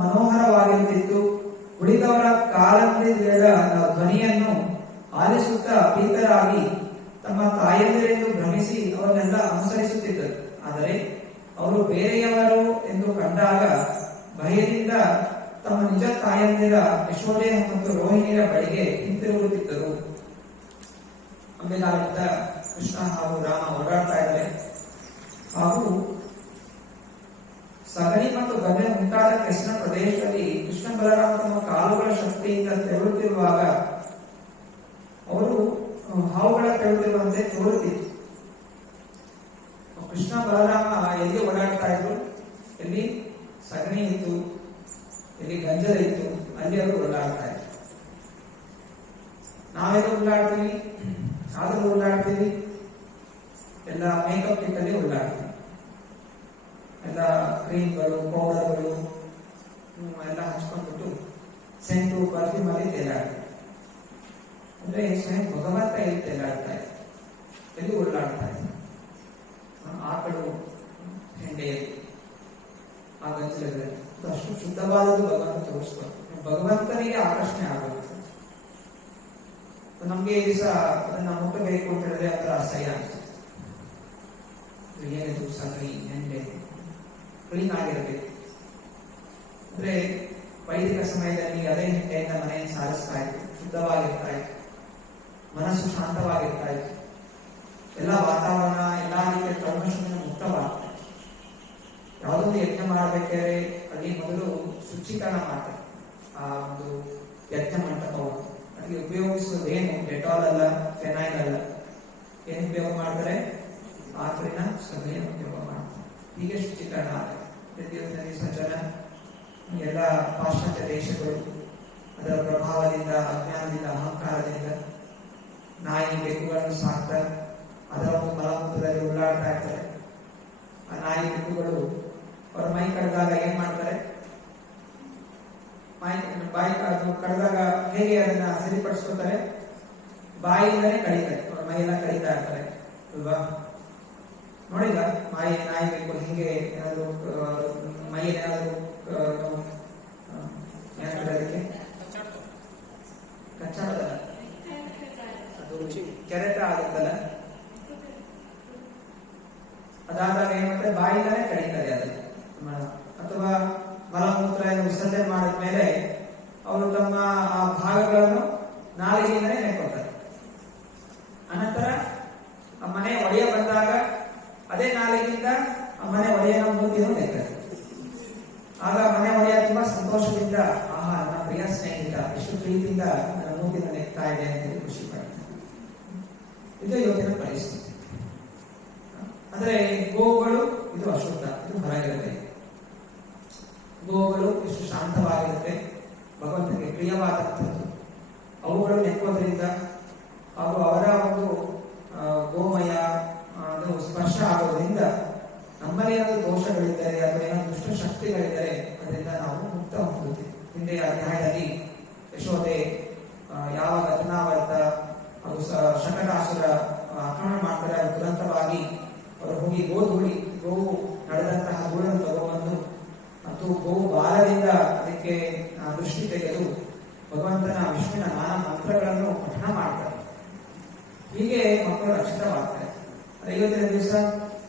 ಮನೋಹರವಾಗಿರುತ್ತಿತ್ತು. ಉಳಿದವರ ಕಾಲಂದಿಗಳ ಧ್ವನಿಯನ್ನು ಆಲಿಸುತ್ತಾ ಪೀತರಾಗಿ ತಮ್ಮ ತಾಯಂದಿರೆಂದು ಭ್ರಮಿಸಿ ಅವರನ್ನೆಲ್ಲ ಅನುಸರಿಸುತ್ತಿದ್ದರು. ಆದರೆ ಅವರು ಬೇರೆಯವರು ಎಂದು ಕಂಡಾಗ ಭಯದಿಂದ ತಮ್ಮ ನಿಜ ತಾಯಂದಿರ ಯಶೋದೆ ಮತ್ತು ರೋಹಿಣಿಯರ ಬಳಿಗೆ ಹಿಂತಿರುಗುತ್ತಿದ್ದರು. ಅಂಬೆಗಾಲಿಂದ ಕೃಷ್ಣ ಹಾಗೂ ರಾಮ ಓಡಾಡ್ತಾ ಇದ್ದಾರೆ. ಹಾಗೂ ಸಗಣಿ ಮತ್ತು ಗಂಗೆ ಮುಂತಾದ ಕೆಸರಿನ ಪ್ರದೇಶದಲ್ಲಿ ಕೃಷ್ಣ ಬಲರಾಮ ತಮ್ಮ ಕಾಲುಗಳ ಶಕ್ತಿಯಿಂದ ತೆವಳುತ್ತಿರುವಾಗ ಅವರು ಹಾವುಗಳ ತೆವಳುತ್ತಿರುವಂತೆ ತೋರುತ್ತಿತ್ತು. ಕೃಷ್ಣ ಬಲರಾಮ ಎಲ್ಲಿ ಓಡಾಡ್ತಾ ಇದ್ರು? ಎಲ್ಲಿ ಸಗಣಿ ಇತ್ತು, ಎಲ್ಲಿ ಗಂಜಲ ಇತ್ತು, ಅಲ್ಲಿ ಅವರು ಓಡಾಡ್ತಾ ಇದ್ರು. ನಾವೆಲ್ಲ ಓಡಾಡ್ತೀವಿ, ಆದ್ರೂ ಓಡಾಡ್ತೀವಿ, ಎಲ್ಲ ಮೇಕಪ್ ಕಿಟ್ಟಲ್ಲಿ ಓಡಾಡ್ತೀವಿ, ಎಲ್ಲ ಕ್ರೀಮ್ಗಳು ಪೌಡರ್ಗಳು ಎಲ್ಲ ಹಚ್ಕೊಂಡ್ಬಿಟ್ಟು ಸೆಂಟು ಪರ್ಫ್ಯೂಮ್ ಅಲ್ಲಿ ತೇಲಾಡ್ತೀವಿ. ಅಂದ್ರೆ ಸ್ವಯಂ ಭಗವಂತ ಎಲ್ಲಿ ತೇಲಾಡ್ತಾ ಇದೆ, ಎಲ್ಲಿ ಓಡಾಡ್ತಾ ಇದೆ? ಆಕಳು ಹೆಂಡೆಯಲ್ಲಿ ಆ ಗಂಜಲದಲ್ಲಿ ಅಷ್ಟು ಶುದ್ಧವಾದದ್ದು ಭಗವಂತ ತೋರಿಸ್ತಾರೆ. ಭಗವಂತನಿಗೆ ಆಕರ್ಷಣೆ ಆಗುತ್ತೆ. ನಮ್ಗೆ ಈ ದಿವಸ ಅದನ್ನ ಮುಟ್ಟಬೇಕು ಅಂತ ಹೇಳಿದ್ರೆ ಅದರ ಅಸಹ್ಯ ಅನ್ಸುತ್ತೆ. ಏನಿದು ಸಗಣಿ ಹೆಂಡೆ ಕ್ಲೀನ್ ಆಗಿರಬೇಕು. ಅಂದ್ರೆ ವೈದಿಕ ಸಮಯದಲ್ಲಿ ಅದೇ ಹೆಂಡೆಯಿಂದ ಮನೆಯನ್ನು ಸಾರಿಸ್ತಾ ಇತ್ತು, ಶುದ್ಧವಾಗಿರ್ತಾ ಇತ್ತು, ಮನಸ್ಸು ಶಾಂತವಾಗಿರ್ತಾ ಇತ್ತು, ಎಲ್ಲ ವಾತಾವರಣ ಎಲ್ಲಾ ರೀತಿಯ ಕಲ್ಮಶದಿಂದ ಮುಕ್ತವಾಗ್ತಾ ಇತ್ತು. ಯಾವುದೊಂದು ಯಜ್ಞ ಮಾಡಬೇಕಾದ್ರೆ ಅಲ್ಲಿ ಮೊದಲು ಶುಚೀಕರಣ ಮಾಡ್ತಾರೆ. ಆ ಒಂದು ಯಜ್ಞ ಮಂಟಪವನ್ನು ಅದಕ್ಕೆ ಉಪಯೋಗಿಸುವುದೇನು? ಡೆಟಾಲ್ ಅಲ್ಲ, ಫೆನೈಲ್ ಅಲ್ಲ. ಏನು ಉಪಯೋಗ ಮಾಡ್ತಾರೆ? ಆಕಳಿನ ಸಗಣಿಯನ್ನು ಉಪಯೋಗ ಮಾಡ್ತಾರೆ. ಹೀಗೆ ಶುಚೀಕರಣ ಆಗುತ್ತೆ. ಪ್ರತಿಯೊಂದು ವಿಸರ್ಜನ ಎಲ್ಲ ಪಾಶ್ಚಾತ್ಯ ದೇಶಗಳು ಅದರ ಪ್ರಭಾವದಿಂದ, ಅಜ್ಞಾನದಿಂದ, ಅಹಂಕಾರದಿಂದ ನಾಯಿ ಬೆಕ್ಕುಗಳನ್ನು ಸಾಕ್ತಾರೆ. ಅದರ ಒಂದು ಮಲಮೂತ್ರದಲ್ಲಿ ಉಳ್ಳಾಡ್ತಾ ಇರ್ತಾರೆ. ಆ ನಾಯಿ ಬೆಕ್ಕುಗಳು ಅವರ ಮೈ ಕಡಿದಾಗ ಏನ್ ಮಾಡ್ತಾರೆ? ಬಾಯಿ ಕಡಿದಾಗ ಹೇಗೆ ಅದನ್ನ ಸರಿಪಡಿಸ್ಕೊತಾರೆ? ಬಾಯಿಂದಲೇ ಕಡಿತಾರೆ. ಅವ್ರ ಮೈ ಎಲ್ಲ ಕಡಿತಾ ಇರ್ತಾರೆ ಅಲ್ವಾ? ನೋಡಿದ ನಾಯಿ ಬೇಕು ಹಿಂಗೆ ಏನಾದ್ರು ಮೈಯಲ್ಲಿ ಏನಾದ್ರು ಅದಕ್ಕೆ ಕಚ್ಚಾಡೋದಲ್ಲ, ಅದು ಕೆರೆತ ಆಗುತ್ತಲ್ಲ, ಅದಾದಾಗ ಏನ್ ಮಾಡ್ತಾರೆ? ಬಾಯಿಂದಲೇ ಕಡಿತಾರೆ ಅದನ್ನ. ಅಥವಾ ಮಲಮೂತ್ರ ವಿಸರ್ಜನೆ ಮಾಡಿದ್ಮೇಲೆ ಅವರು ತಮ್ಮ ಆ ಭಾಗಗಳನ್ನು ನಾಲಿಗೆಯಿಂದಲೇ ನೆಕ್ಕೊಳ್ತಾರೆ. ಅನಂತರ ಆ ಮನೆ ಒಡೆಯ ಬಂದಾಗ ಅದೇ ನಾಲಿಗೆಯಿಂದ ಆ ಮನೆ ಒಡೆಯನ ಮೂತಿಯನ್ನು ನೆಕ್ತಾರೆ. ಆಗ ಮನೆ ಒಡೆಯ ತುಂಬಾ ಸಂತೋಷದಿಂದ, ಆಹಾ ನನ್ನ ಪ್ರಿಯ ಸ್ನೇಹಿತ ಎಷ್ಟು ಪ್ರೀತಿಯಿಂದ ನನ್ನ ಮೂತಿಯನ್ನು ನೆಕ್ತಾ ಸಿಗ್ತಾ ಇದೆ ಅಂತ ಹೇಳಿ ಖುಷಿ ಪಡ್ತಾರೆ. ಇದು ಇವತ್ತಿನ ಪರಿಸ್ಥಿತಿ. ಅಂದ್ರೆ ಗೋವುಗಳು ಇದು ಅಶುದ್ಧ, ಇದು ಹೊರಗಿರುತ್ತೆ. ಗೋವುಗಳು ಎಷ್ಟು ಶಾಂತವಾಗಿರುತ್ತೆ, ಭಗವಂತನಿಗೆ ಪ್ರಿಯವಾದಂಥದ್ದು. ಅವುಗಳು ನೆಕ್ಕೋದ್ರಿಂದ ಹಾಗೂ ಅವರ ಒಂದು ಗೋಮಯ ಅದು ಸ್ಪರ್ಶ ಆಗೋದ್ರಿಂದ ನಮ್ಮಲ್ಲಿ ಏನಾದರೂ ದೋಷಗಳಿದ್ದರೆ ಅಥವಾ ಏನಾದರೂ ದುಷ್ಟ ಶಕ್ತಿಗಳಿದ್ದರೆ ಅದರಿಂದ ನಾವು ಮುಕ್ತ ಹೊಂದುತ್ತೀವಿ. ಹಿಂದೆಯ ಅಧ್ಯಾಯದಲ್ಲಿ ಯಶೋದೆ ಯಾವಾಗ ತನಾವರ್ತ ಹಾಗೂ ಶಕಟಾಸುರ ಆಕ್ರಮಣ ಮಾಡ್ತಾರೆ, ಅದು ದುರಂತವಾಗಿ ಅವರು ಹೋಗಿ ಗೋವು ನಡೆದಂತಹ ಧೂಳನ್ನು ತಗೊಂಡು ಮತ್ತು ಗೋವು ಬಾಲದಿಂದ ಅದಕ್ಕೆ ದೃಷ್ಟಿ ತೆಗೆದು ಭಗವಂತನ ವಿಷ್ಣುವಿನ ನಾನಾ ಮಂತ್ರಗಳನ್ನು ಪಠಣ ಮಾಡ್ತಾರೆ. ಹೀಗೆ ಮಕ್ಕಳು ರಕ್ಷಿತವಾಗ್ತಾರೆ. ಇವತ್ತಿನ ದಿವಸ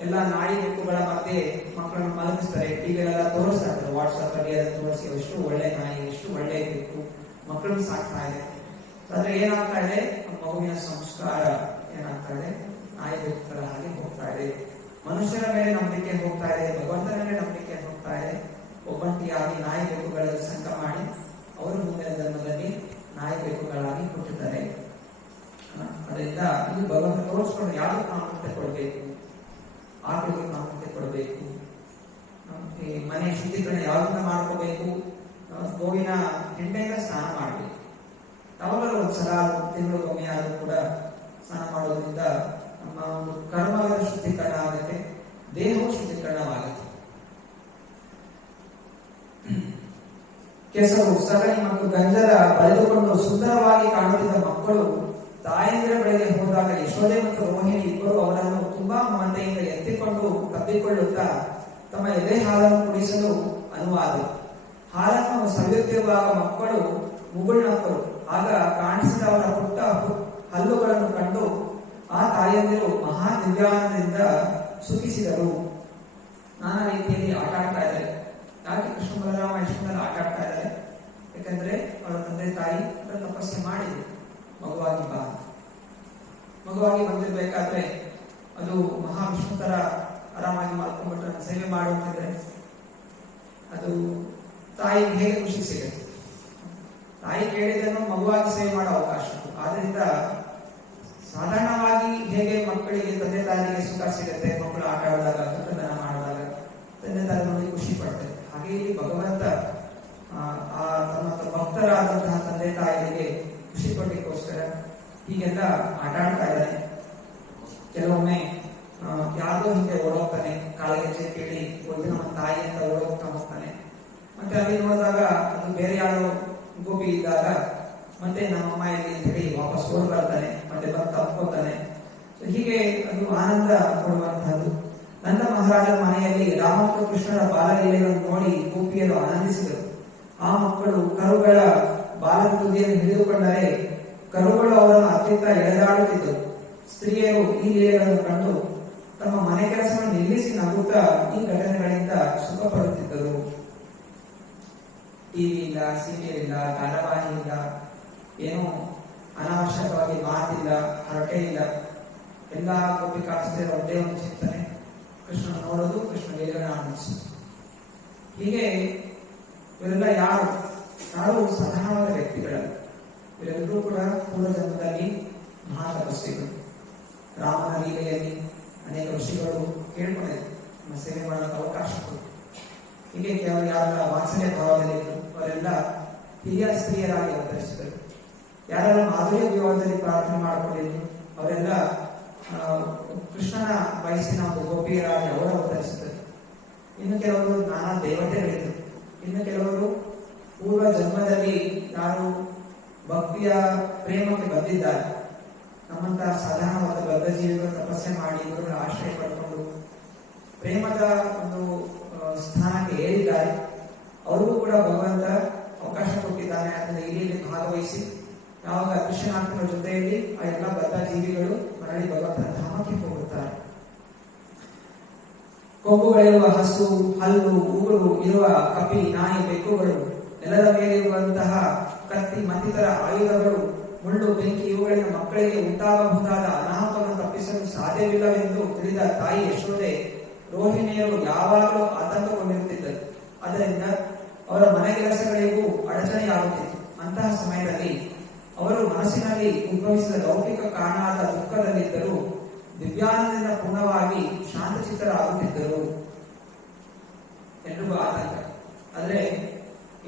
ಎಲ್ಲ ನಾಡಿ ಬೆಕ್ಕುಗಳ ಮಧ್ಯೆ ಮಕ್ಕಳನ್ನು ಮಲಗಿಸ್ತಾರೆ, ಟಿವಿಯಲ್ಲೆಲ್ಲ ತೋರಿಸ್ತಾರೆ, ವಾಟ್ಸ್ಆಪ್ ಅಲ್ಲಿ ಅದನ್ನು ತೋರಿಸಿ ಎಷ್ಟು ಒಳ್ಳೆ ನಾಯಿ, ಎಷ್ಟು ಒಳ್ಳೆ ಬೆಕ್ಕು ಮಕ್ಕಳನ್ನು ಸಾಕ್ತಾ ಇದೆ. ಆದ್ರೆ ಏನಾಗ್ತಾ ಇದೆ, ಮಗುವಿನ ಸಂಸ್ಕಾರ ಏನಾಗ್ತಾ ಇದೆ, ನಾಯಿ ಬೆಕ್ಕುಗಳ ಹಾಗೆ ಹೋಗ್ತಾ ಇದೆ. ಮನುಷ್ಯರ ಮೇಲೆ ನಂಬಿಕೆ ಹೋಗ್ತಾ ಇದೆ, ಭಗವಂತನ ಮೇಲೆ ನಂಬಿಕೆ ಹೋಗ್ತಾ ಇದೆ. ಒಬ್ಬಂಟಿಯಾಗಿ ನಾಯಿ ಬೆಕ್ಕುಗಳಲ್ಲಿ ಸಂಕ ಮಾಡಿ ಅವರು ಮುಂದಿನ ಜನ್ಮದಲ್ಲಿ ನಾಯಿ ಬೆಕ್ಕುಗಳಾಗಿ ಹುಟ್ಟಿದ್ದಾರೆ. ಅದರಿಂದ ಇದು ಭಗವಂತ ತೋರಿಸ್ಕೊಂಡು ಯಾವುದು ಪ್ರಾಮುಖ್ಯತೆ ಕೊಡಬೇಕು, ಆಕಳಿಗೆ ಪ್ರಾಮುಖ್ಯತೆ ಕೊಡಬೇಕು, ಈ ಮನೆ ಶುದ್ಧೀಕರಣ ಯಾವ್ದನ್ನ ಮಾಡ್ಕೋಬೇಕು, ಗೋವಿನ ಹಿಂಡೆಯಿಂದ ಸ್ನಾನ ಮಾಡಬೇಕು. ಯಾವಾಗಲೂ ಒಂದ್ಸಲ ತಿಂಗಳಿಗೊಮ್ಮೆ ಆದರೂ ಕೂಡ ಸ್ನಾನ ಮಾಡೋದ್ರಿಂದ ನಮ್ಮ ಒಂದು ಕರ್ಮಗಳ ಶುದ್ಧೀಕರಣ ಆಗುತ್ತೆ, ದೇಹವು ಶುದ್ಧೀಕರಣವಾಗುತ್ತೆ. ಕೆಸರು, ಸಗಣಿ ಮತ್ತು ಗಂಜಲ ಬಳಿದುಕೊಂಡು ಸುಂದರವಾಗಿ ಕಾಣುತ್ತಿದ್ದ ಮಕ್ಕಳು ತಾಯಂದಿರ ಬಳಿಗೆ ಹೋದಾಗ ಯಶೋದೆ ಮತ್ತು ರೋಹಿಣಿ ಇಬ್ಬರು ಅವರನ್ನು ತುಂಬಾ ಮಮತೆಯಿಂದ ಎತ್ತಿಕೊಂಡು ತಬ್ಬಿಕೊಳ್ಳುತ್ತಾ ತಮ್ಮ ಎದೆ ಹಾಲನ್ನು ಕುಡಿಸಲು ಅನುವಾದರು. ಹಾಲನ್ನು ಸವಿಯುತ್ತಿರುವಾಗ ಮಕ್ಕಳು ಮುಗುಳ್ನಕ್ಕರು. ಆಗ ಕಾಣಿಸಿದ ಅವರ ಪುಟ್ಟ ಹಲ್ಲುಗಳನ್ನು ಕಂಡು ಆ ತಾಯಂದಿರು ಮಹಾ ದಿವ್ಯಾನದಿಂದ ಸುಖಿಸಿದರು. ನಾನಾ ರೀತಿಯಲ್ಲಿ ಆಟ ಆಡ್ತಾ ಇದ್ದಾರೆ. ಯಾಕೆ ಕೃಷ್ಣ ಬಲರಾಮ ಇಷ್ಟೊಂದೆಲ್ಲ ಆಟ ಆಡ್ತಾ ಇದ್ದಾರೆ? ಯಾಕಂದ್ರೆ ಅವರ ತಂದೆ ತಾಯಿ ತಪಸ್ಸೆ ಮಾಡಿದ್ರು, ಮಗುವಾಗಿ ಬಂದಿರ್ಬೇಕಾದ್ರೆ ಅದು ಮಹಾವಿಷ್ಣು ತರ ಆರಾಮಾಗಿ ಮಾಡ್ಕೊಂಡ್ಬಿಟ್ರೆ ಸೇವೆ ಮಾಡುವಂತಿದ್ರೆ ಅದು ತಾಯಿಗೆ ಹೇಗೆ ಖುಷಿ ಸಿಗುತ್ತೆ? ತಾಯಿ ಕೇಳಿದ್ದನ್ನು ಮಗುವಾಗಿ ಸೇವೆ ಮಾಡೋ ಅವಕಾಶ. ಆದ್ರಿಂದ ಸಾಧಾರಣವಾಗಿ ಹೇಗೆ ಮಕ್ಕಳಿಗೆ ತಂದೆ ತಾಯಿಗೆ ಸುಖ ಸಿಗುತ್ತೆ, ಮಕ್ಕಳು ಆಟ ಆಡಿದಾಗ, ಕೃತಜ್ಞ ಮಾಡಿದಾಗ ತಂದೆ ತಾಯಿ ನೋಡಿ ಖುಷಿ ಪಡ್ತಾರೆ. ಹಾಗೆ ಇಲ್ಲಿ ಭಗವಂತ ತಮ್ಮ ಭಕ್ತರಾದಂತಹ ತಂದೆ ತಾಯಿಗೆ ಖುಷಿ ಪಡ್ಲಿಕ್ಕೋಸ್ಕರ ಹೀಗೆಲ್ಲ ಆಟ ಆಡ್ತಾ ಇದ್ದಾನೆ. ಕೆಲವೊಮ್ಮೆ ಯಾರಿಗೋ ಹಿಂದೆ ಓಡೋಗ್ತಾನೆ, ಕಾಲಗೆಜ್ಜೆ ಕೇಳಿ ಒಂದು ನಮ್ಮ ತಾಯಿ ಅಂತ ಓಡೋಗ್ತಾ ಹೋಗ್ತಾನೆ. ಮತ್ತೆ ಅಲ್ಲಿ ನೋಡಿದಾಗ ಅದು ಬೇರೆ ಯಾರೋ ಗೋಪಿ ಇದ್ದಾಗ ಮತ್ತೆ ನಮ್ಮಮ್ಮ ಇಲ್ಲಿ ಹೇಳಿ ವಾಪಸ್ ಓಡ್ ಬರ್ತಾನೆ, ಮತ್ತೆ ಬಂದು ತಪ್ಕೋತಾನೆ. ಹೀಗೆ ಅದು ಆನಂದ ಕೊಡುವಂತಹದ್ದು. ನಂದ ಮಹಾರಾಜರ ಮನೆಯಲ್ಲಿ ರಾಮ ಮತ್ತು ಕೃಷ್ಣರ ಬಾಲಲೀಲೆಗಳನ್ನು ನೋಡಿ ಗೋಪಿಯರು ಆನಂದಿಸಿದರು. ಆ ಮಕ್ಕಳು ಕರುಗಳ ಬಾಲದ ತುದಿಯನ್ನು ಹಿಡಿದುಕೊಂಡರೆ ಕರುಗಳು ಅವರನ್ನು ಅತ್ತಿತ್ತ ಎಳೆದಾಡುತ್ತಿದ್ದರು. ಸ್ತ್ರೀಯರು ಈ ಲೀಲೆಗಳನ್ನು ಕಂಡು ತಮ್ಮ ಮನೆ ಕೆಲಸವನ್ನು ನಿಲ್ಲಿಸಿ ನಗುತ್ತಾ ಈ ಘಟನೆಗಳಿಂದ ಸುಖ ಪಡುತ್ತಿದ್ದರು. ಟಿವಿ ಇಲ್ಲ, ಸೀರಿಯಲ್ ಇಲ್ಲ, ಧಾರಾವಾಹಿ ಇಲ್ಲ, ಏನೋ ಅನಾವಶ್ಯಕವಾಗಿ ಮಾತಿಲ್ಲ, ಹರಟೆ ಇಲ್ಲ. ಎಲ್ಲಾ ಗೋಪಿಕಾಸ್ತ್ರೀಯರ ಒಂದೇ ಒಂದು ಚಿಂತನೆ, ಕೃಷ್ಣನ ನೋಡೋದು, ಕೃಷ್ಣ ಲೀಲೆಗಳನ್ನು ಆನಂದಿಸೋದು. ಹೀಗೆ ಇವರೆಲ್ಲ ಯಾರು ಸಾಧಾರಣವಾದ ವ್ಯಕ್ತಿಗಳಲ್ಲ. ಇವರೆಲ್ಲರೂ ಕೂಡ ಪೂರ್ವ ಜನ್ಮದಲ್ಲಿ ಮಹಾ ತಪಸ್ವಿಗಳು. ರಾಮನ ಲೀಲೆಯಲ್ಲಿ ಅನೇಕ ಋಷಿಗಳು ಕೇಳ್ಕೊಂಡಿದ್ರು, ನಮ್ಮ ಸೇವೆ ಮಾಡೋಕೆ ಅವಕಾಶ ಕೊಡು. ಹೀಗೆ ಕೆಲವರು ಯಾರೆಲ್ಲ ವಾತ್ಸಲ್ಯ ಭಾವದಲ್ಲಿದ್ದರು ಅವರೆಲ್ಲ ಹಿರಿಯ ಸ್ತ್ರೀಯರಾಗಿ ಅವತರಿಸಿದರು. ಯಾರೆಲ್ಲ ಮಾಧುರ್ಯ ವಿವಾಹದಲ್ಲಿ ಪ್ರಾರ್ಥನೆ ಮಾಡಿಕೊಂಡಿದ್ರು ಅವರೆಲ್ಲ ಕೃಷ್ಣನ ವಯಸ್ಸಿನ ಒಂದು ಗೋಪಿಯರಾಗಿ ಅವರು ಅವತರಿಸಿದರು. ಇನ್ನು ಕೆಲವರು ನಾನಾ ದೇವತೆಗಳಿದ್ದರು. ಇನ್ನು ಕೆಲವರು ಪೂರ್ವ ಜನ್ಮದಲ್ಲಿ ಯಾರು ಭಕ್ತಿಯ ಪ್ರೇಮಕ್ಕೆ ಬಂದಿದ್ದಾರೆ, ನಮ್ಮಂತಹ ಸಾಧಾರಣವಾದ ಬದ್ಧ ಜೀವಿಗಳು ತಪಸ್ಸೆ ಮಾಡಿ ಗುರುಗಳ ಆಶ್ರಯ ಪಡ್ಕೊಂಡು ಪ್ರೇಮದ ಒಂದು ಸ್ಥಾನಕ್ಕೆ ಏರಿದ್ದಾರೆ. ಅವ್ರಿಗೂ ಕೂಡ ಭಗವಂತ ಅವಕಾಶ ಕೊಟ್ಟಿದ್ದಾನೆ. ಅದನ್ನ ಇಲ್ಲಿ ಭಾಗವಹಿಸಿ ಯಾವಾಗ ಕೃಷ್ಣನಾಥನ ಜೊತೆಯಲ್ಲಿ ಆ ಎಲ್ಲ ಬದ್ಧ ಜೀವಿಗಳು ಮರಳಿ ಭಗವಂತನ ಧಾಮಕ್ಕೆ ಹೋಗುತ್ತಾರೆ. ಕೊಂಬುಗಳಿರುವ ಹಸು, ಹಲ್ಲು, ಉಗುರು ಇರುವ ಕಪಿ, ನಾಯಿ, ಬೆಕ್ಕುಗಳು, ನೆಲದ ಮೇಲಿರುವಂತಹ ಕತ್ತಿ ಮತ್ತಿತರ ಆಯುಧಗಳು, ಮುಳ್ಳು, ಬೆಂಕಿ ಇವುಗಳಿಂದ ಮಕ್ಕಳಿಗೆ ಉಂಟಾಗಬಹುದಾದ ಅನಾಹುತವನ್ನು ತಪ್ಪಿಸಲು ಸಾಧ್ಯವಿಲ್ಲವೆಂದು ತಿಳಿದ ತಾಯಿ ಯಶೋದೆ ರೋಹಿಣಿಯರು ಯಾವಾಗಲೂ ಆತಂಕಗೊಂಡಿರುತ್ತಿದ್ದರು. ಆದ್ದರಿಂದ ಅವರ ಮನೆ ಕೆಲಸಗಳಿಗೂ ಅಡಚಣೆಯಾಗುತ್ತಿತ್ತು. ಅಂತಹ ಸಮಯದಲ್ಲಿ ಅವರು ಮನಸ್ಸಿನಲ್ಲಿ ಉದ್ಭವಿಸಿದ ಲೌಕಿಕ ಕಾರಣವಾದ ದುಃಖದಲ್ಲಿದ್ದರೂ ದಿವ್ಯಾನಂದದಿಂದ ಪೂರ್ಣವಾಗಿ ಶಾಂತಚಿತ್ತರಾಗುತ್ತಿದ್ದರು ಎನ್ನುವ ಆತಂಕ. ಆದ್ರೆ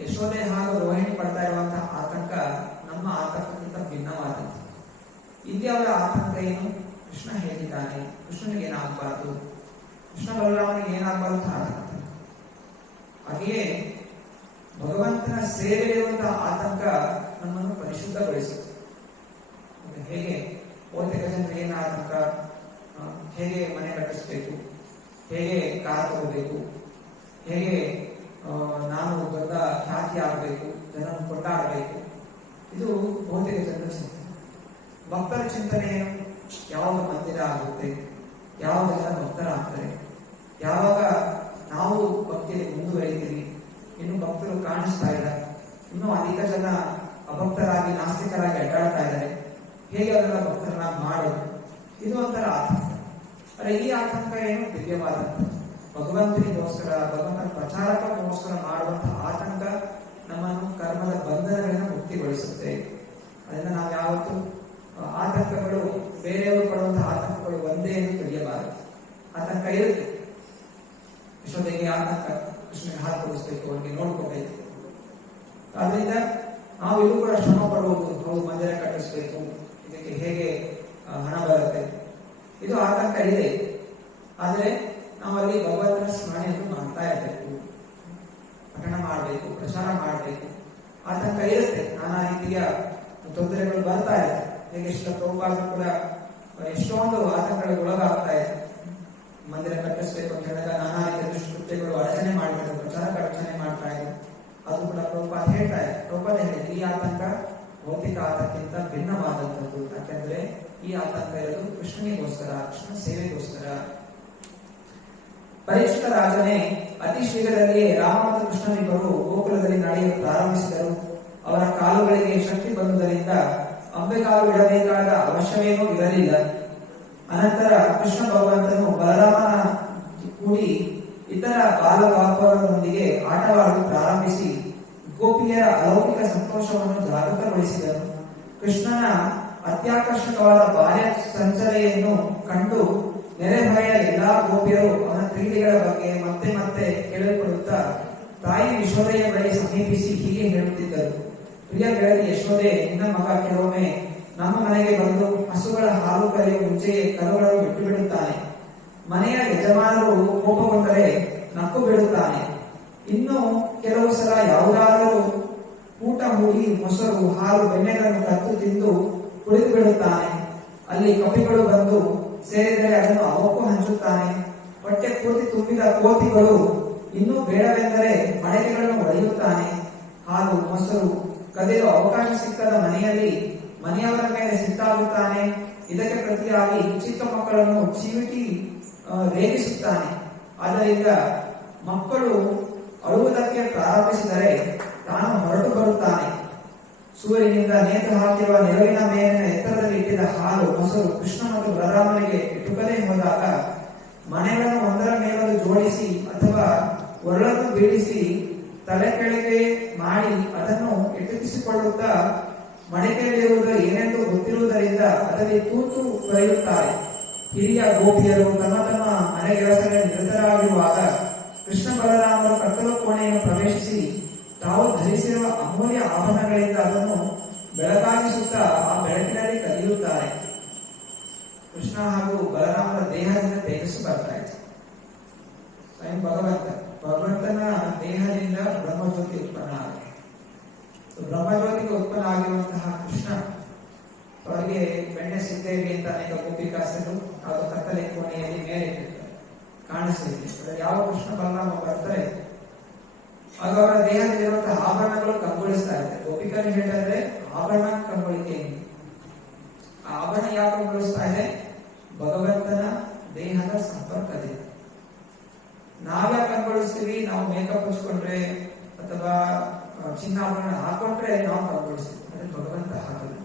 ಯಶೋದೆ ಹಾಗೂ ರೋಹಿಣಿ ಪಡ್ತಾ ಇರುವಂತಹ ಆತಂಕ ನಮ್ಮ ಆತಂಕಕ್ಕಿಂತ ಭಿನ್ನವಾದದ್ದು. ಇಲ್ಲಿ ಅವರ ಆತಂಕ ಏನು? ಕೃಷ್ಣ ಹೇಳಿದ್ದಾನೆ, ಕೃಷ್ಣನಿಗೆ ಏನಾಗಬಾರ್ದು, ಕೃಷ್ಣ ಬಲರಾಮನಿಗೆ ಏನಾಗಬಾರ್ದು ಅಂತ ಆತಂಕ. ಹಾಗೆಯೇ ಭಗವಂತನ ಸೇವೆಯಲ್ಲಿರುವಂತಹ ಆತಂಕ ನಮ್ಮನ್ನು ಪರಿಶುದ್ಧಗೊಳಿಸುತ್ತೆ. ಹೇಗೆ ಭೌತಿಕ ಜನರಿಗೆ ಏನು ಆತಂಕ, ಹೇಗೆ ಮನೆ ಕಟ್ಟಿಸ್ಬೇಕು, ಹೇಗೆ ಕಾರ್ ತಗೋಬೇಕು, ಹೇಗೆ ನಾನು ದೊಡ್ಡ ಖ್ಯಾತಿ ಆಗಬೇಕು, ಜನ ಕೊಂಡಾಡಬೇಕು, ಇದು ಭೌತಿಕ ಜನರ ಚಿಂತನೆ. ಭಕ್ತರ ಚಿಂತನೆ ಯಾವಾಗ ಮಂದಿರ ಆಗುತ್ತೆ, ಯಾವಾಗ ಜನ ಭಕ್ತರಾಗ್ತಾರೆ, ಯಾವಾಗ ನಾವು ಭಕ್ತಿಯಲ್ಲಿ ಮುಂದುವರಿತೀವಿ, ಇನ್ನು ಭಕ್ತರು ಕಾಣಿಸ್ತಾ ಇದ್ದಾರೆ, ಇನ್ನೂ ಅಧಿಕ ಜನ ಅಭಕ್ತರಾಗಿ ನಾಸ್ತಿಕರಾಗಿ ಅಡ್ಡಾಡ್ತಾ ಇದ್ದಾರೆ, ಹೇಗೆ ಅವರೆಲ್ಲ ಭಕ್ತರನ್ನ ಮಾಡೋದು, ಇದು ಒಂಥರ ಆತಂಕ. ಆದರೆ ಈ ಆತಂಕ ಏನು? ದಿವ್ಯವಾದಂತ ಭಗವಂತನಿಗೋಸ್ಕರ, ಭಗವಂತನ ಪ್ರಚಾರಕ್ಕೋಸ್ಕರ ಮಾಡುವಂತಹ ಆತಂಕ ನಮ್ಮನ್ನು ಕರ್ಮದ ಬಂಧನಗಳಿಂದ ಮುಕ್ತಿಗೊಳಿಸುತ್ತೆ. ಅದರಿಂದ ನಾವು ಯಾವತ್ತು ಆತಂಕಗಳು ಬೇರೆಯವರು ಪಡುವಂತಹ ಆತಂಕಗಳು ಒಂದೇ ಎಂದು ತಿಳಿಯಬಾರದು. ಆತಂಕ ಇರುತ್ತೆ. ಯಶೋದೆಗೆ ಆತಂಕ, ಕೃಷ್ಣನಿಗೆ ಹಾಲು ಕೊಡಿಸ್ಬೇಕು, ಅವನಿಗೆ ನೋಡ್ಕೋಬೇಕು. ಆದ್ರಿಂದ ನಾವು ಇದು ಕೂಡ ಶ್ರಮ ಪಡುವುದು, ನಾವು ಮಂದಿರ ಕಟ್ಟಿಸ್ಬೇಕು, ಇದಕ್ಕೆ ಹೇಗೆ ಹಣ ಬರುತ್ತೆ, ಇದು ಆತಂಕ ಇದೆ. ಆದರೆ ನಾವಲ್ಲಿ ಭಗವಂತನ ಸ್ಮರಣೆಯನ್ನು ಮಾಡ್ತಾ ಇರಬೇಕು, ಪಠಣ ಮಾಡಬೇಕು, ಪ್ರಚಾರ ಮಾಡಬೇಕು. ಆತಂಕ ಇರುತ್ತೆ, ನಾನಾ ರೀತಿಯ ತೊಂದರೆಗಳು ಬರ್ತಾ ಇದೆ. ಹೇಗೆ ಪ್ರಭುಪಾದರು ಕೂಡ ಎಷ್ಟೊಂದು ಆತಂಕಗಳಿಗೆ ಒಳಗಾಗ್ತಾ ಇದೆ. ಮಂದಿರ ಕಟ್ಟಿಸ್ಬೇಕು ಅಂತ ಹೇಳಿದಾಗ ನಾನಾ ರೀತಿಯ ದುಷ್ಕೃತ್ಯಗಳು ಅಡಚಣೆ ಮಾಡಬೇಕು, ಪ್ರಚಾರಕ್ಕೆ ಅಡಚಣೆ ಮಾಡ್ತಾ ಇದೆ. ಅದು ಕೂಡ ಪ್ರಭುಪಾದ ಹೇಳ್ತಾ ಇದೆ. ಪ್ರಭುಪಾದ ಹೇಳಿದೆ, ಈ ಆತಂಕ ಭೌತಿಕ ಆತಂಕಕ್ಕಿಂತ ಭಿನ್ನವಾದಂಥದ್ದು. ಯಾಕೆಂದ್ರೆ ಈ ಆತಂಕ ಇರೋದು ಕೃಷ್ಣನಿಗೋಸ್ಕರ, ಕೃಷ್ಣ ಸೇವೆಗೋಸ್ಕರ. ಪರೀಕ್ಷಿತ ರಾಜನೇ ಅತಿ ಶೀಘ್ರದಲ್ಲಿಯೇ ರಾಮ ಮತ್ತು ಕೃಷ್ಣನಿಬ್ಬರು ಗೋಕುಲದಲ್ಲಿ ನಡೆಯಲು ಪ್ರಾರಂಭಿಸಿದರು. ಅವರ ಕಾಲುಗಳಿಗೆ ಶಕ್ತಿ ಬಂದುದರಿಂದ ಅಂಬೆಗಾಲು ಇಡಬೇಕಾದ ಅವಶ್ಯವೇನೂ ಇರಲಿಲ್ಲ. ಅನಂತರ ಕೃಷ್ಣ ಭಗವಂತನು ಬಲರಾಮನ ಕೂಡಿ ಇತರ ಬಾಲಗಾಪರರೊಂದಿಗೆ ಆಟವಾಡಲು ಪ್ರಾರಂಭಿಸಿ ಗೋಪಿಯರ ಅಲೌಕಿಕ ಸಂತೋಷವನ್ನು ಜಾಗೃತಗೊಳಿಸಿದನು. ಕೃಷ್ಣನ ಅತ್ಯಾಕರ್ಷಕವಾದ ಬಾಲ್ಯ ಸಂಚರೆಯನ್ನು ಕಂಡು ನೆರೆಹೊರೆಯ ಎಲ್ಲಾ ಗೋಪಿಯರು ಅವನ ಕ್ರೀಡೆಗಳ ಬಗ್ಗೆ ಮತ್ತೆ ಮತ್ತೆ ಕೇಳಲ್ಪಡುತ್ತಾ ತಾಯಿ ಯಶೋದೆಯ ಬಳಿ ಸಮೀಪಿಸಿ ಹೀಗೆ ಹೇಳುತ್ತಿದ್ದರು. ಪ್ರಿಯ ಗೆಳತಿ ಯಶೋದೆ, ನಿನ್ನ ಮಗ ಕೆಲವೊಮ್ಮೆ ನಮ್ಮ ಮನೆಗೆ ಬಂದು ಹಸುಗಳ ಹಾಲು ಕರೆಯುವ ಮುಂಚೆಯೇ ಕರುಗಳನ್ನು ಬಿಟ್ಟು ಬಿಡುತ್ತಾನೆ. ಮನೆಯ ಯಜಮಾನರು ಕೋಪಗೊಂಡರೆ ನಕ್ಕು ಬಿಡುತ್ತಾನೆ. ಇನ್ನು ಕೆಲವು ಸಲ ಯಾವುದಾದರೂ ಊಟ ಹೂಡಿ ಮೊಸರು, ಹಾಲು, ಬೆಣ್ಣೆಗಳನ್ನು ಕತ್ತು ತಿಂದು ಕುಡಿದು ಬಿಡುತ್ತಾನೆ. ಅಲ್ಲಿ ಕಪಿಗಳು ಬಂದು ಸೇರಿದರೆ ಅದನ್ನು ಅವಕ್ಕೂ ಹಂಚುತ್ತಾನೆ. ಹೊಟ್ಟೆ ಪೂರ್ತಿ ತುಂಬಿದ ಕೋತಿಗಳು ಇನ್ನೂ ಬೇಡವೆಂದರೆ ಮಡಕೆಗಳನ್ನು ಒಡೆಯುತ್ತಾನೆ. ಹಾಲು, ಮೊಸರು ಕದಿಯಲು ಅವಕಾಶ ಸಿಕ್ಕದ ಮನೆಯಲ್ಲಿ ಮನೆಯವರ ಮೇಲೆ ಸಿಟ್ಟಾಗುತ್ತಾನೆ. ಇದಕ್ಕೆ ಪ್ರತಿಯಾಗಿ ಚಿಕ್ಕ ಮಕ್ಕಳನ್ನು ಚೀವಿಟಿ ರೇಗಿಸುತ್ತಾನೆ. ಆದ್ದರಿಂದ ಮಕ್ಕಳು ಅಳುವುದಕ್ಕೆ ಪ್ರಾರಂಭಿಸಿದರೆ ತಾನು ಹೊರಟು ಬರುತ್ತಾನೆ. ಸೂರ್ಯನಿಂದ ನೇತು ಹಾಕಿರುವ ನೆರವಿನ ಮೇಲಿನ ಎತ್ತರದಲ್ಲಿ ಇಟ್ಟಿದ್ದ ಹಾಲು, ಮೊಸರು ಕೃಷ್ಣ ಮತ್ತು ಬಲರಾಮನಿಗೆ ಇಟ್ಟುಕದೇ ಹೋದಾಗ ಮನೆಗಳನ್ನು ಒಂದರ ಮೇಲೊಂದು ಜೋಡಿಸಿ ಅಥವಾ ಒರಳನ್ನು ಬೀಳಿಸಿ ತಲೆ ಕೆಳಗೆ ಮಾಡಿ ಅದನ್ನು ಎಟುಕಿಸಿಕೊಳ್ಳುತ್ತಾ ಮಡಿಕೆಯಲ್ಲಿರುವುದು ಏನೆಂದು ಗೊತ್ತಿರುವುದರಿಂದ ಅದರಲ್ಲಿ ತೂತು ಬರೆಯುತ್ತಾರೆ. ಹಿರಿಯ ಗೋಪಿಯರು ತಮ್ಮ ತಮ್ಮ ಮನೆಗೆಲಸಗಳಲ್ಲಿ ನಿರತರಾಗಿರುವಾಗ ಕೃಷ್ಣ ಬಲರಾಮರು ಕತ್ತಲು ಕೋಣೆಯನ್ನು ಪ್ರವೇಶಿಸಿ ತಾವು ಧರಿಸಿರುವ ಅಮೂಲ್ಯ ಆಭರಣಗಳಿಂದ ಅದನ್ನು ಬೆಳಕಾಗಿಸುತ್ತಾ ಆ ಬೆಳಕಿನಲ್ಲಿ ಕದಿಯುತ್ತಾರೆ. ಕೃಷ್ಣ ಹಾಗೂ ಬಲರಾಮರ ದೇಹದಿಂದ ತೇಜಸ್ಸು ಬರ್ತಾ ಇದೆ. ಸ್ವಯಂ ಭಗವಂತನ ದೇಹದಿಂದ ಬ್ರಹ್ಮಜ್ಯೋತಿ ಉತ್ಪನ್ನ ಆಗಿದೆ. ಬ್ರಹ್ಮಜ್ಯೋತಿಗೆ ಉತ್ಪನ್ನ ಆಗಿರುವಂತಹ ಕೃಷ್ಣ ಅವರಿಗೆ ಬೆಣ್ಣೆ ಸಿದ್ದೇವಿ ಅಂತ ಅನೇಕ ಗೋಪಿಕಾಸರು ಹಾಗೂ ಕತ್ತಲೆ ಕೋಣೆಯಲ್ಲಿ ಮೇಲೆ ಕಾಣಿಸಲಿದೆ. ಯಾವ ಕೃಷ್ಣ ಬಲರಾಮ ಬರ್ತಾರೆ ಆಗ ಅವರ ದೇಹದಲ್ಲಿರುವಂತಹ ಆಭರಣಗಳು ಕಂಗೊಳಿಸ್ತಾ ಇದೆ. ಗೋಪಿಕರು ಹೇಳಿದ್ರೆ ಆಭರಣ ಕಂಗೊಳಿಕೆ. ಆ ಆಭರಣ ಯಾಕೆ ಕಂಗೊಳಿಸ್ತಾ ಇದೆ? ಭಗವಂತನ ದೇಹದ ಸಂಪರ್ಕದಿಂದ. ನಾವ್ಯಾಕೆ ಕಂಗೊಳಿಸ್ತೀವಿ? ನಾವು ಮೇಕಪ್ ಹಚ್ಕೊಂಡ್ರೆ ಅಥವಾ ಚಿನ್ನಾಭರಣ ಹಾಕೊಂಡ್ರೆ ನಾವು ಕಂಗೊಳಿಸ್ತೀವಿ. ಅದೇ ಭಗವಂತ ಹಾಕಲ್ಲ.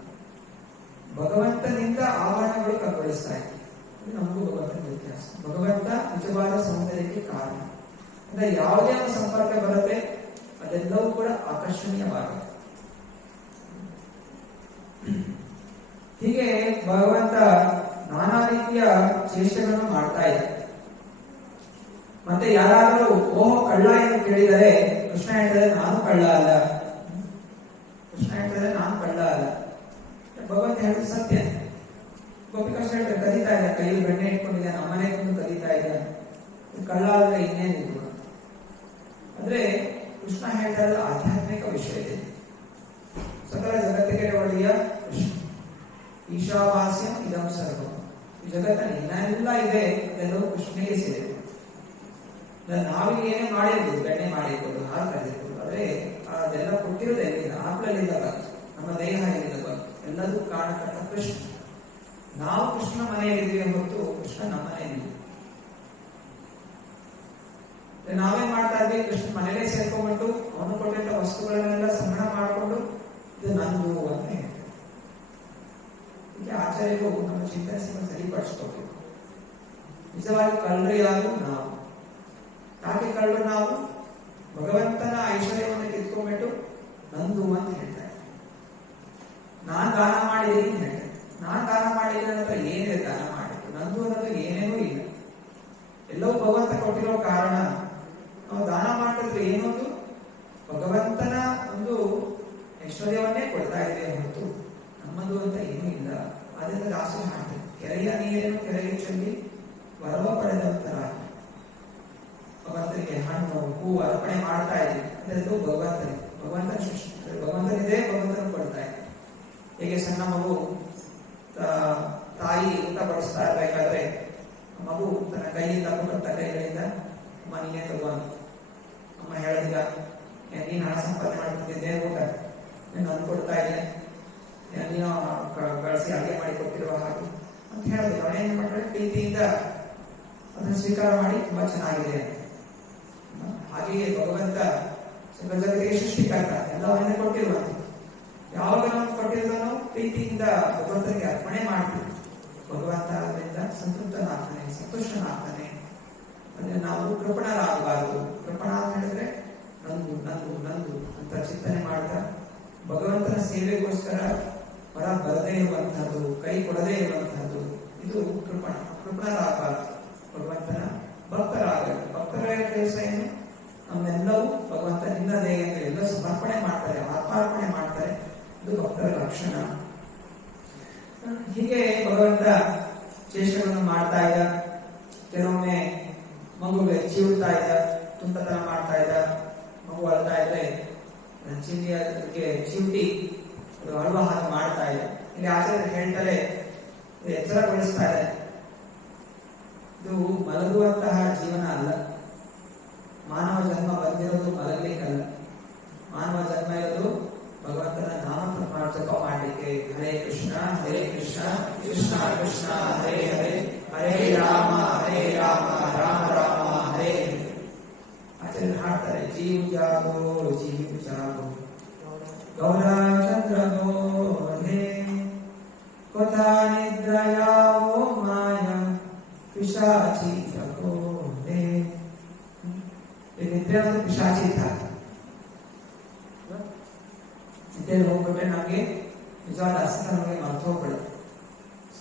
ಭಗವಂತನಿಂದ ಆಭರಣಗಳು ಕಂಗೊಳಿಸ್ತಾ ಇದೆ. ನಮಗೂ ಭಗವಂತನ ವ್ಯತ್ಯಾಸ. ಭಗವಂತ ನಿಜವಾದ ಸೌಂದರ್ಯಕ್ಕೆ ಕಾರಣ. ಅಂದ್ರೆ ಯಾವುದೇ ಒಂದು ಸಂಪರ್ಕ ಬರುತ್ತೆ ಅದೆಲ್ಲವೂ ಕೂಡ ಆಕರ್ಷಣೀಯವಾಗುತ್ತೆ. ಹೀಗೆ ಭಗವಂತ ನಾನಾ ರೀತಿಯ ಚೇಷ್ಟೆಗಳನ್ನು ಮಾಡ್ತಾ ಇದೆ. ಮತ್ತೆ ಯಾರಾದರೂ ಓಹೋ ಕಳ್ಳ ಎಂದು ಕೇಳಿದರೆ ಕೃಷ್ಣ ಹೇಳ್ತಾರೆ ನಾನು ಕಳ್ಳ ಅಲ್ಲ. ಕೃಷ್ಣ ಹೇಳ್ತಾರೆ ನಾನು ಕಳ್ಳ ಅಲ್ಲ. ಭಗವಂತ ಹೇಳಿದ ಸತ್ಯ. ಗೋಪಿಕೃಷ್ಣ ಹೇಳ್ತಾರೆ ಕದೀತಾ ಇದ್ದ, ಕೈಯಲ್ಲಿ ಬೆಣ್ಣೆ ಇಟ್ಕೊಂಡಿದ್ದ, ನಮ್ಮನೆ ಕೊಂಡು ಕದೀತಾ ಇದ್ದ, ಕಳ್ಳ ಆದ್ರೆ ಇನ್ನೇನಿದ್ರು ಅಂದ್ರೆ ಕೃಷ್ಣ ಹೇಳ್ತಾ ಇದ್ದ ಆಧ್ಯಾತ್ಮಿಕ ವಿಷಯ ಇದೆ. ಸಕಲ ಜಗತ್ತಿಗೆ ಒಳ್ಳೆಯ ಕೃಷ್ಣ ಈಶಾವಾಸ್ಯಂ ಇದಂ ಸರ್ವಂ. ಈ ಜಗತ್ತಲ್ಲಿ ಏನೆಲ್ಲ ಇದೆ ಅದೆಲ್ಲವೂ ಕೃಷ್ಣನಿಗೆ ಸೇರಿದೆ. ನಾವಿಗೆ ಏನೇ ಮಾಡಿರ್ಬೋದು, ಬೆಣ್ಣೆ ಮಾಡಿರ್ಬೋದು, ಹಾಲು ಕರೆದಿರ್ಬೋದು, ಆದ್ರೆ ಅದೆಲ್ಲ ಕೊಟ್ಟಿರೋದು ಎಲ್ಲಿಂದ? ಆಕಳಲ್ಲಿಂದ ಬಂತು, ನಮ್ಮ ದೇಹ ಎಲ್ಲಿಂದ ಬಂತು, ಎಲ್ಲದೂ ಕಾರಣಕರ್ತ ಕೃಷ್ಣ. ನಾವು ಕೃಷ್ಣ ಮನೆಯಲ್ಲಿದ್ದೀವಿ ಹೊರತು ಕೃಷ್ಣ ನಮ್ಮ ಮನೆಯಲ್ಲಿ. ನಾವೇನ್ ಮಾಡ್ತಾ ಇದ್ವಿ? ಕೃಷ್ಣ ಮನೆಯಲ್ಲೇ ಸೇರ್ಕೊಂಡ್ಬಿಟ್ಟು ಅವನು ಕೊಟ್ಟಿದ್ದ ವಸ್ತುಗಳನ್ನೆಲ್ಲ ಸಂಗ್ರಹ ಮಾಡಿಕೊಂಡು ಇದು ನಂದು ಅಂತ ಹೇಳ್ತಾರೆ. ಹೀಗೆ ಆಚಾರ್ಯರು ನಮ್ಮ ಚಿಂತನೆ ಸರಿಪಡಿಸ್ಕೋಬೇಕು. ನಿಜವಾಗಿ ಕಳ್ಳರು ಯಾರು? ನಾವು. ಯಾಕೆ ಕಳ್ಳರು ನಾವು? ಭಗವಂತನ ಐಶ್ವರ್ಯವನ್ನು ಕಿತ್ಕೊಂಡ್ಬಿಟ್ಟು ನಂದು ಅಂತ ಹೇಳ್ತಾರೆ. ನಾನ್ ದಾನ ಮಾಡಿದ್ದೀನಿ ಅಂತ ಹೇಳ್ತಾರೆ. ನಾನ್ ದಾನ ಮಾಡಿದ್ರೆ ನಂತರ ಏನಿದೆ ದಾನ ಮಾಡಿದ್ದು? ನಂದು ಅನ್ನೋದು ಏನೇನೂ ಇಲ್ಲ. ಎಲ್ಲವೂ ಭಗವಂತ ಕೊಟ್ಟಿರೋ ಕಾರಣ ನಾವು ದಾನ ಮಾಡಿದ್ರೆ ಏನೊಂದು ಭಗವಂತನ ಒಂದು ಐಶ್ವರ್ಯವನ್ನೇ ಕೊಡ್ತಾ ಇದೆ ಹೊರತು ನಮ್ಮದು ಅಂತ ಏನೂ ಇಲ್ಲ. ಅದರಿಂದ ದಾಸರು ಮಾಡ್ತಾರೆ, ಕೆರೆಯ ನೀರನ್ನು ಕೆರೆಗೆ ಚೆಲ್ಲಿ ವರವ ಪಡೆದಂತರ ಭಗವಂತನಿಗೆ ಹಣ್ಣು ಹೂ ಅರ್ಪಣೆ ಮಾಡ್ತಾ ಇದ್ದೀವಿ. ಅದೆಲ್ಲೂ ಭಗವಂತನಿಗೆ, ಭಗವಂತನ ಸೃಷ್ಟಿ, ಭಗವಂತನಿದೆ, ಭಗವಂತನ ಕೊಡ್ತಾ ಇದೆ. ಹೇಗೆ ಸಣ್ಣ ಮಗು ತಾಯಿ ಊಟ ಬಡಿಸ್ತಾ ಇರ್ಬೇಕಾದ್ರೆ ಮಗು ತನ್ನ ಕೈಯಿಂದ ಕೊಟ್ಟಂತ ಕೈಗಳಿಂದ ಅಮ್ಮ ನೀನೇ ತಗೊಂಡು, ಅಮ್ಮ ಹೇಳೋದಿಲ್ಲ ನೀನು ಹಣ ಸಂಪಾದನೆ ಮಾಡ್ತಿದ್ದೆ ಊಟ ನೀನು ಅಂದ್ಕೊಡ್ತಾ ಇದೆ, ನೀನು ಬಳಸಿ ಅಡುಗೆ ಮಾಡಿ ಕೊಟ್ಟಿರುವ ಹಾಗೆ ಅಂತ ಹೇಳೋದಿಲ್ಲ. ಅವಳೇನು ಮಾಡ್ತಾರೆ? ಪ್ರೀತಿಯಿಂದ ಅದನ್ನು ಸ್ವೀಕಾರ ಮಾಡಿ ತುಂಬಾ ಚೆನ್ನಾಗಿದೆ ಅಂತ. ಹಾಗೆಯೇ ಭಗವಂತ ಜಗತ್ತಿಗೆ ಸೃಷ್ಟಿಕರ್ತ, ಎಲ್ಲವನ್ನೇ ಕೊಟ್ಟಿರುವಂತ. ಯಾವಾಗ ನಾವು ಕೊಟ್ಟಿರೋದನ್ನು ಪ್ರೀತಿಯಿಂದ ಭಗವಂತನಿಗೆ ಅರ್ಪಣೆ ಮಾಡ್ತೀವಿ, ಭಗವಂತ ಅದರಿಂದ ಸಂತೃಪ್ತನಾಗ್ತಾನೆ, ಸಂತುಷ್ಟನಾಗ್ತಾನೆ. ಅಂದ್ರೆ ನಾವು ಕೃಪಣರಾಗಬಾರದು. ಕೃಪಣ ಅಂತ ಹೇಳಿದ್ರೆ ನಂದು ನಂದು ನಂದು ಅಂತ ಚಿಂತನೆ ಮಾಡ್ತಾ ಭಗವಂತನ ಸೇವೆಗೋಸ್ಕರ ಹೊರ ಬರದೇ ಇರುವಂತಹದ್ದು, ಕೈ ಕೊಡದೇ ಇರುವಂತಹದ್ದು, ಇದು ಕೃಪಣ. ಕೃಪಣರಾಗಬಾರದು, ಭಗವಂತನ ಭಕ್ತರಾಗಬೇಕು. ಭಕ್ತರ ಕೆಲಸ ಏನು? ನಮ್ಮೆಲ್ಲವೂ ಭಗವಂತ ನಿನ್ನದೇ ಎಂದು ಎಲ್ಲ ಸಮರ್ಪಣೆ ಮಾಡ್ತಾರೆ, ಆತ್ಮಾರ್ಪಣೆ ಮಾಡ್ತಾರೆ. ಇದು ಭಕ್ತರ ಲಕ್ಷಣ. ಹೀಗೆ ಭಗವಂತ ಚೇಷ್ಟೆಗಳನ್ನು ಮಾಡ್ತಾ ಇದ್ದ. ಕೆಲವೊಮ್ಮೆ ಮಗುಗೆ ಚಿವುಡ್ತಾ ಇದ್ದ, ತುಂಟತನ ಮಾಡ್ತಾ ಇದ್ದ. ಮಗು ಅಳ್ತಾ ಇದ್ರೆ ಚಿಂದಿಗೆ ಚಿವುಟಿ ಅದು ಅಳುವ ಹಾಗೆ ಮಾಡ್ತಾ ಇದೆ. ಇಲ್ಲಿ ಆಚಾರ್ಯರು ಹೇಳ್ತಾರೆ, ಎಚ್ಚರಗೊಳಿಸ್ತಾ ಇದೆ. ಇದು ಮಲಗುವಂತಹ ಜೀವನ ಅಲ್ಲ. ಮಾನವ ಜನ್ಮ ಬಂದಿರೋದು ಮಲಗಲಿಕ್ಕಲ್ಲ. ಮಾನವ ಜನ್ಮ ಇರೋದು ಭಗವಂತನ ನಾಮ ಜಪ ಮಾಡಲಿಕ್ಕೆ. ಹರೇ ಕೃಷ್ಣ ಕೃಷ್ಣ ಕೃಷ್ಣ ಹರೇ ಹರೇ, ಹರೇ ರಾಮ ರಾಮ ರಾಮ ಹರೇ. ಆಚಾರ್ಯರು ಹಾಡ್ತಾರೆ, ಜೀವ ಜಾಗೋ ಜೀವ ಜಾಗೋ ಗೌರಚಂದ್ರ ಗೋಧೆ ಕೊಥಾ ನಿದ್ರಯಾವೋ ಮಾಯ ಪಿಶಾಚಿ ತಗೋಧೆ. ನಿದ್ರೆ ಅಂದ್ರೆ ಪಿಶಾಚಿ ಇದ್ದಾಗ. ನಿದ್ದೆ ಹೋಗ್ಬಿಟ್ರೆ ನಮಗೆ ನಿಜವಾದ ಅರ್ಥ ನಮಗೆ ಮರ್ತು ಹೋಗ್ಬಿಡುತ್ತೆ.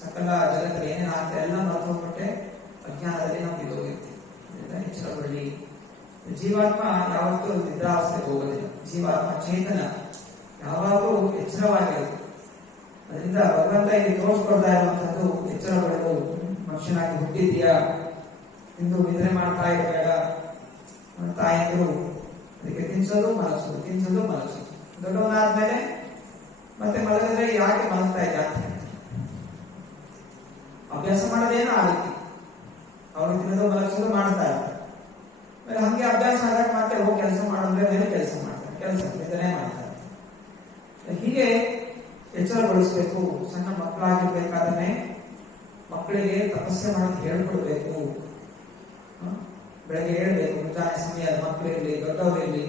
ಸಕಲ ಜಗತ್ತಲ್ಲಿ ಏನೇನು ಆಗ್ತಾ ಎಲ್ಲ ಮರ್ತು ಹೋಗ್ಬಿಟ್ಟೆ ಅಜ್ಞಾನದಲ್ಲಿ ನಾವು ಬಿದ್ದೋಗಿರ್ತೀವಿ. ಎಚ್ಚರಗೊಳ್ಳಿ. ಜೀವಾತ್ಮ ಯಾವತ್ತೂ ನಿದ್ರಾವಸ್ಥೆಗೆ ಹೋಗೋದಿಲ್ಲ. ಜೀವಾತ್ಮ ಚೇತನ, ಯಾವಾಗಲೂ ಎಚ್ಚರವಾಗಿರುತ್ತೆ. ಅದರಿಂದ ಭಗವಂತ ಇಲ್ಲಿ ತೋರಿಸ್ಕೊಡ್ತಾ ಇರುವಂತದ್ದು, ಎಚ್ಚರಗೊಳ್ಳಲು ಮನುಷ್ಯನಾಗಿ ಹುಟ್ಟಿದ್ಯಾ, ಇಂದು ನಿದ್ರೆ ಮಾಡ್ತಾ ಇರಬೇಡ. ತಾಯಿಯರು ಅದಕ್ಕೆ ತಿನ್ಸೋದು ಮಲಗಿಸೋದು, ತಿನ್ಸೋದು ಮಲಗಿಸೋದು. ದೊಡ್ಡವನಾದ್ಮೇಲೆ ಮತ್ತೆ ಮಲಗಿದ್ರೆ ಯಾಕೆ ಮಲಗ್ತಾ ಇದ್ದ ಅಂತ ಅಭ್ಯಾಸ ಮಾಡೋದೇನೋ ಆಗುತ್ತೆ. ಅವನು ತಿನ್ನೋದು ಮಲಗಿಸೋದು ಮಾಡ್ತಾ ಇರ್ತಾರೆ. ಆಮೇಲೆ ಹಂಗೆ ಅಭ್ಯಾಸ ಆದಾಗ ಮತ್ತೆ ಹೋಗಿ ಕೆಲಸ ಮಾಡಿದ್ರೆ ಮೇಲೆ ಕೆಲಸ ಮಾಡ್ತಾರೆ, ಕೆಲಸ ನಿದ್ರೆ ಮಾಡ್ತಾರೆ. ಹೀಗೆ ಎಚ್ಚರಗೊಳಿಸ್ಬೇಕು. ಸಣ್ಣ ಮಕ್ಕಳಾಗಿರ್ಬೇಕಾದ್ರೆ ಮಕ್ಕಳಿಗೆ ತಪಸ್ಸೆ ಮಾಡೋದು ಹೇಳ್ಕೊಡ್ಬೇಕು. ಬೆಳಗ್ಗೆ ಹೇಳ್ಬೇಕು, ಮುಂಜಾನೆ ಸಮಯ ಮಕ್ಕಳಿರಲಿ ದೊಡ್ಡವರಿರಲಿ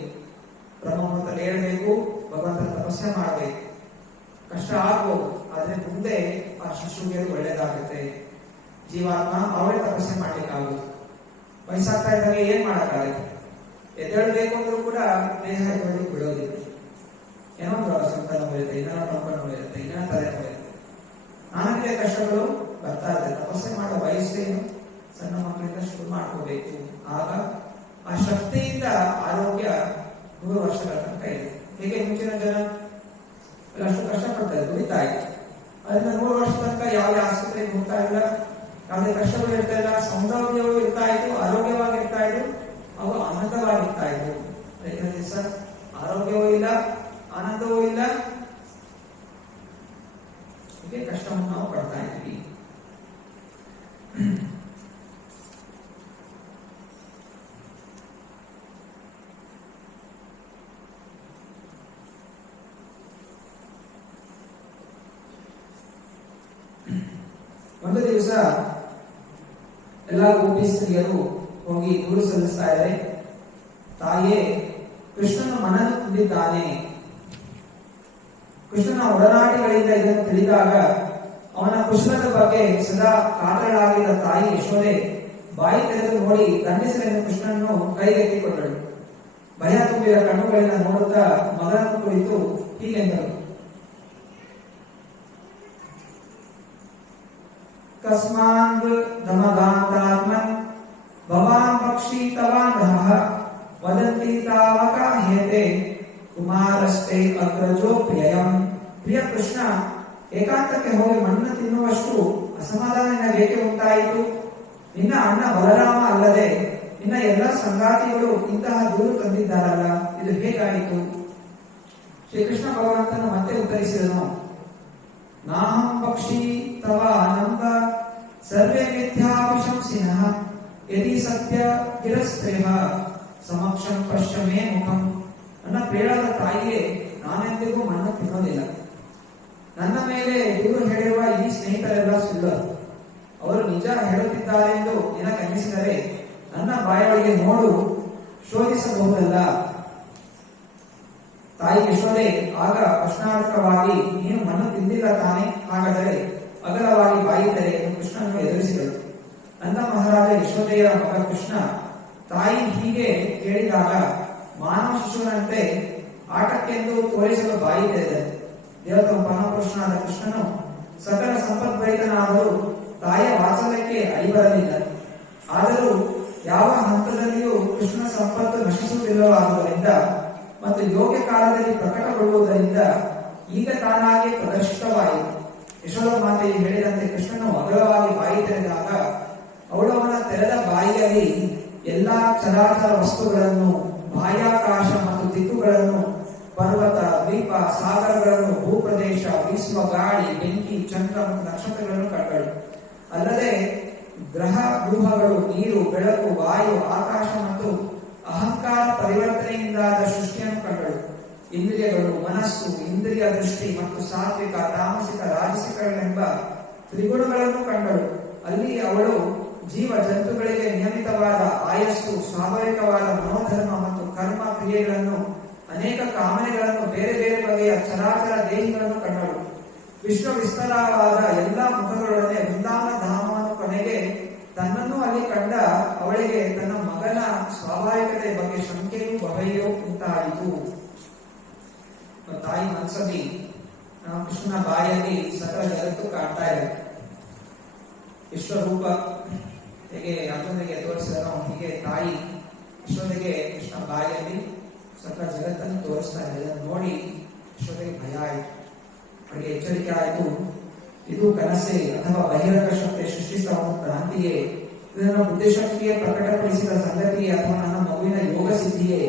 ಬ್ರಹ್ಮಮುಹೂರ್ತದಲ್ಲಿ ಹೇಳ್ಬೇಕು, ಭಗವಂತನ ತಪಸ್ಸೆ ಮಾಡಬೇಕು. ಕಷ್ಟ ಆಗ್ಬೋದು, ಆದ್ರೆ ಮುಂದೆ ಆ ಶಿಶುವಿಗೆ ಒಳ್ಳೇದಾಗುತ್ತೆ. ಜೀವಾತ್ಮ ಅವರೇ ತಪಸ್ಸೆ ಮಾಡ್ಲಿಕ್ಕಾಗುತ್ತೆ. ವಯಸ್ಸಾಗ್ತಾ ಇದ್ದಾಗ ಏನ್ ಮಾಡಕ್ಕಾಗುತ್ತೆ? ಎದ್ದೇಳ್ಬೇಕು ಅಂದ್ರೂ ಕೂಡ ದೇಹ ಎದ್ದೇಳಲಿಕ್ಕೆ ಬಿಡೋದಿಲ್ಲ. ಏನೋ ಒಂದು ಸಂತಾನ ಇರುತ್ತೆ, ಇನ್ನೊಂದು ಕಂಪನ ಇರುತ್ತೆ, ಇನ್ನೊಂದು ತಲೆ ಇರುತ್ತೆ. ಕಷ್ಟಗಳು ಬರ್ತಾ ಇರ್ತದೆ. ತಪಸ್ಸೆ ಮಾಡೋ ವಯಸ್ಸೇನು ಸಣ್ಣ ಮಕ್ಕಳಿಂದ ಶುರು ಮಾಡ್ಕೋಬೇಕು. ಆಗ ಆ ಶಕ್ತಿಯಿಂದ ಆರೋಗ್ಯ 100 ವರ್ಷಗಳ ತನಕ ಇದೆ. ಹೇಗೆ ಮುಂಚಿನ ಜನ ಅಷ್ಟು ಕಷ್ಟಪಡ್ತಾರೆ, ದುಡಿತಾ ಇದ್ರು. ಅದರಿಂದ 100 ವರ್ಷ ತನಕ ಯಾವುದೇ ಆಸ್ಪತ್ರೆಗೆ ಹೋಗ್ತಾ ಇಲ್ಲ, ಯಾವುದೇ ಕಷ್ಟಗಳು ಇರ್ತಾ ಇಲ್ಲ, ಸೌಂದರ್ಯಗಳು ಇರ್ತಾ ಇತ್ತು, ಆರೋಗ್ಯವಾಗಿರ್ತಾ ಇದ್ರು, ಅವು ಆನಂದವಾಗಿರ್ತಾ ಇದ್ರು. ದಿವಸ ಆರೋಗ್ಯವೂ ಇಲ್ಲ, ಆನಂದವೂ ಇಲ್ಲ, ಹೀಗೆ ಕಷ್ಟವನ್ನು ನಾವು ಪಡ್ತಾ ಇದ್ವಿ. ಒಂದು ದಿವಸ ಎಲ್ಲ ಗೋಪಿ ಸ್ತ್ರೀಯರು ಹೋಗಿ ದೂರು ಸಲ್ಲಿಸ್ತಾ ಇದ್ದಾರೆ. ತಾಯಿಯೇ, ಕೃಷ್ಣನ ಮನನ್ನು ತುಂಬಿದ್ದಾನೆ. ಕೃಷ್ಣನ ಒಡನಾಟಿಗಳಿಂದ ಇದನ್ನು ತಿಳಿದಾಗ ಅವನ ಕುಶಲದ ಬಗ್ಗೆ ಸದಾ ಕಾತರಳಾಗಿದ್ದ ತಾಯಿ ಯಶೋದೆ ಬಾಯಿ ತೆರೆದು ನೋಡಿ ದಂಡಿಸಲೆಂದು ಕೃಷ್ಣನನ್ನು ಕೈಗೆತ್ತಿಕೊಂಡಳು. ಭಯ ತುಂಬಿದ ಕಣ್ಣುಗಳಿಂದ ನೋಡುತ್ತಾ ಮಗನನ್ನು ಕುರಿತು ಹೀಗೆಂದರು: ಕಸ್ಮಾನ್ ಧಮದಾಂತಾತ್ಮನ್ ಭವಾನ್ ಪಕ್ಷಿ ತವಾನ್ ವದಂತಿ ತಾವಕಾಹ್ಯತೆ ಕುಮಾರಸ್ತೆ ಅಗ್ರಜೋ ಪ್ರಿಯಂ. ಪ್ರಿಯ ಕೃಷ್ಣ, ಏಕಾಂತಕ್ಕೆ ಹೋಗಿ ಮಣ್ಣು ತಿನ್ನುವಷ್ಟು ಅಸಮಾಧಾನ ನಿನಗೇಕೆ ಉಂಟಾಯಿತು? ನಿನ್ನ ಅಣ್ಣ ಬಲರಾಮ ಅಲ್ಲದೆ ನಿನ್ನ ಎಲ್ಲ ಸಂಗಾತಿಗಳು ಇಂತಹ ದೂರು ತಂದಿದ್ದಾರಲ್ಲ, ಇದು ಹೇಗಾಯಿತು? ಶ್ರೀಕೃಷ್ಣ ಭಗವಂತನು ಮತ್ತೆ ಉತ್ತರಿಸಿದನು: ನಾಹಂ ಪಕ್ಷಿ ತವ ಅನಂತ ಸರ್ವೇ ಮಿಥ್ಯಾಭಿಶಂಸಿನಃ ಯದಿ ಸತ್ಯ ಗಿರಸ್ತ್ರೇಹ ಸಮಕ್ಷಂ ಪಶ್ಚಮೇ ಮುಖಂ. ನನ್ನ ಪ್ರಿಯಳಾದ ತಾಯಿಯೇ, ನಾನೆಂದಿಗೂ ಮಣ್ಣು ತಿನ್ನೋದಿಲ್ಲ. ನನ್ನ ಮೇಲೆ ದೂರು ಹೇಳಿರುವ ಈ ಸ್ನೇಹಿತರೆಲ್ಲ ಸುಳ್ಳರು. ಅವರು ನಿಜ ಹೇಳುತ್ತಿದ್ದಾರೆಂದು ನಿನಗನ್ನಿಸಿದರೆ ನನ್ನ ಬಾಯೊಳಗೆ ನೋಡು, ಶೋಧಿಸಬಹುದಲ್ಲ. ತಾಯಿ ಯಶೋದೆ ಆಗ ಪ್ರಶ್ನಾರ್ಥಕವಾಗಿ, ನೀನು ಮಣ್ಣು ತಿಂದಿಲ್ಲ ತಾನೆ? ಹಾಗಾದರೆ ಅಗಲವಾಗಿ ಬಾಯಿ ತೆರೆ ಎಂದು ಕೃಷ್ಣನನ್ನು ಎದುರಿಸಿದಳು. ನಂದ ಮಹಾರಾಜ ಯಶೋದೆಯರ ಮಗ ಕೃಷ್ಣ ತಾಯಿ ಹೀಗೆ ಕೇಳಿದಾಗ ಮಾನವ ಶಿಶುವಿನಂತೆ ಆಟಕ್ಕೆಂದು ತೋರಿಸಲು ಬಾಯಿ ತೆರೆದ. ದೇವತ ಪರಮಪುರುಷನಾದ ಕೃಷ್ಣನು ಸಕಲ ಸಂಪದ್ಭರಿತನಾದರೂ ತಾಯಿಯ ವಾತ್ಸಲ್ಯಕ್ಕೆ ಅಡಿಬರಲಿಲ್ಲ. ಆದರೂ ಯಾವ ಹಂತದಲ್ಲಿಯೂ ಕೃಷ್ಣನ ಸಂಪತ್ತು ನಶಿಸುವುದಿಲ್ಲವಾಗುವುದರಿಂದ ಮತ್ತು ಯೋಗ್ಯ ಕಾಲದಲ್ಲಿ ಪ್ರಕಟಗೊಳ್ಳುವುದರಿಂದ ಈಗ ತಾನಾಗಿ ಪ್ರದರ್ಶಿತವಾಯಿತು. ಯಶೋಧ ಮಾತೆಯು ಹೇಳಿದಂತೆ ಕೃಷ್ಣನು ಅಗಲವಾಗಿ ಬಾಯಿ ತೆರೆದಾಗ ಅವಳು ಅವನ ತೆರೆದ ಬಾಯಿಯಲ್ಲಿ ಎಲ್ಲಾ ಚರಾಚರ ವಸ್ತುಗಳನ್ನು, ಬಾಹ್ಯಾಕಾಶ ಮತ್ತು ದಿಕ್ಕುಗಳನ್ನು, ಪರ್ವತ, ದ್ವೀಪ, ಸಾಗರಗಳನ್ನು, ಭೂಪ್ರದೇಶ, ಬೀಸುವ ಗಾಳಿ, ಬೆಂಕಿ, ಚಂದ್ರ ಮತ್ತು ನಕ್ಷತ್ರಗಳನ್ನು ಕಂಡಳು. ಅಲ್ಲದೆ ಗ್ರಹ ಗೃಹಗಳು, ನೀರು, ಬೆಳಕು, ವಾಯು, ಆಕಾಶ ಮತ್ತು ಅಹಂಕಾರ ಪರಿವರ್ತನೆಯಿಂದಾದ ಸೃಷ್ಟಿಯನ್ನು ಕಂಡಳು. ಇಂದ್ರಿಯಗಳು, ಮನಸ್ಸು, ಇಂದ್ರಿಯ ದೃಷ್ಟಿ ಮತ್ತು ಸಾತ್ವಿಕ, ತಾಮಸಿಕ, ರಾಜಸಿಕಗಳೆಂಬ ತ್ರಿಗುಣಗಳನ್ನು ಕಂಡಳು. ಅಲ್ಲಿ ಅವಳು ಜೀವ ಜಂತುಗಳಿಗೆ ನಿಯಮಿತವಾದ ಆಯಸ್ಸು, ಸ್ವಾಭಾವಿಕವಾದ ಮನೋಧರ್ಮ ಮತ್ತು ಕರ್ಮ ಕ್ರಿಯೆಗಳನ್ನು, ಅನೇಕ ಕಾಮನೆಗಳನ್ನು, ಬೇರೆ ಬೇರೆ ಬಗೆಯ ಚರಾಚರ ದೇಹಿಗಳನ್ನು ಕಂಡಳು. ವಿಶ್ವ ವಿಸ್ತಾರವಾದ ಎಲ್ಲಾ ಮುಖಗಳೊಡನೆ ವೃಂದಾವನ ಧಾಮವನ್ನು, ಕೊನೆಗೆ ತನ್ನನ್ನು ಅಲ್ಲಿ ಕಂಡ ಅವಳಿಗೆ ತನ್ನ ಮಗನ ಸ್ವಾಭಾವಿಕತೆ ಬಗ್ಗೆ ಶಂಕೆಯೂ ಭವೆಯೂ ಉಂಟಾಯಿತು. ತಾಯಿ ಮನಸ್ಸಲ್ಲಿ ಕೃಷ್ಣನ ಬಾಯಲ್ಲಿ ಸಕಲ ಜಗತ್ತು ಕಾಣ್ತಾ ಇದೆ. ವಿಶ್ವರೂಪ ಹೇಗೆ ಅರ್ಜುನಿಗೆ ತೋರಿಸಿದನೋ ಹೀಗೆ ತಾಯಿ ಯಶೋದೆಗೆ ಕೃಷ್ಣ ಬಾಯಲ್ಲಿ ಸಕಲ ಜಗತ್ತನ್ನು ತೋರಿಸ್ತಾ ಇದೆ. ಇದನ್ನು ನೋಡಿ ಯಶೋದೆಗೆ ಭಯ ಆಯಿತು, ಅವರಿಗೆ ಎಚ್ಚರಿಕೆ ಆಯಿತು. ಇದು ಕನಸೆ ಅಥವಾ ಬಹಿರಂಗ ಶಕ್ತಿ ಸೃಷ್ಟಿಸುವ ಕ್ರಾಂತಿಯೇ? ಇದನ್ನು ಬುದ್ಧಿಶಕ್ತಿಯೇ ಪ್ರಕಟಪಡಿಸಿದ ಸಂಗತಿಯೇ ಅಥವಾ ನನ್ನ ಮಗುವಿನ ಯೋಗ ಸಿದ್ಧಿಯೇ?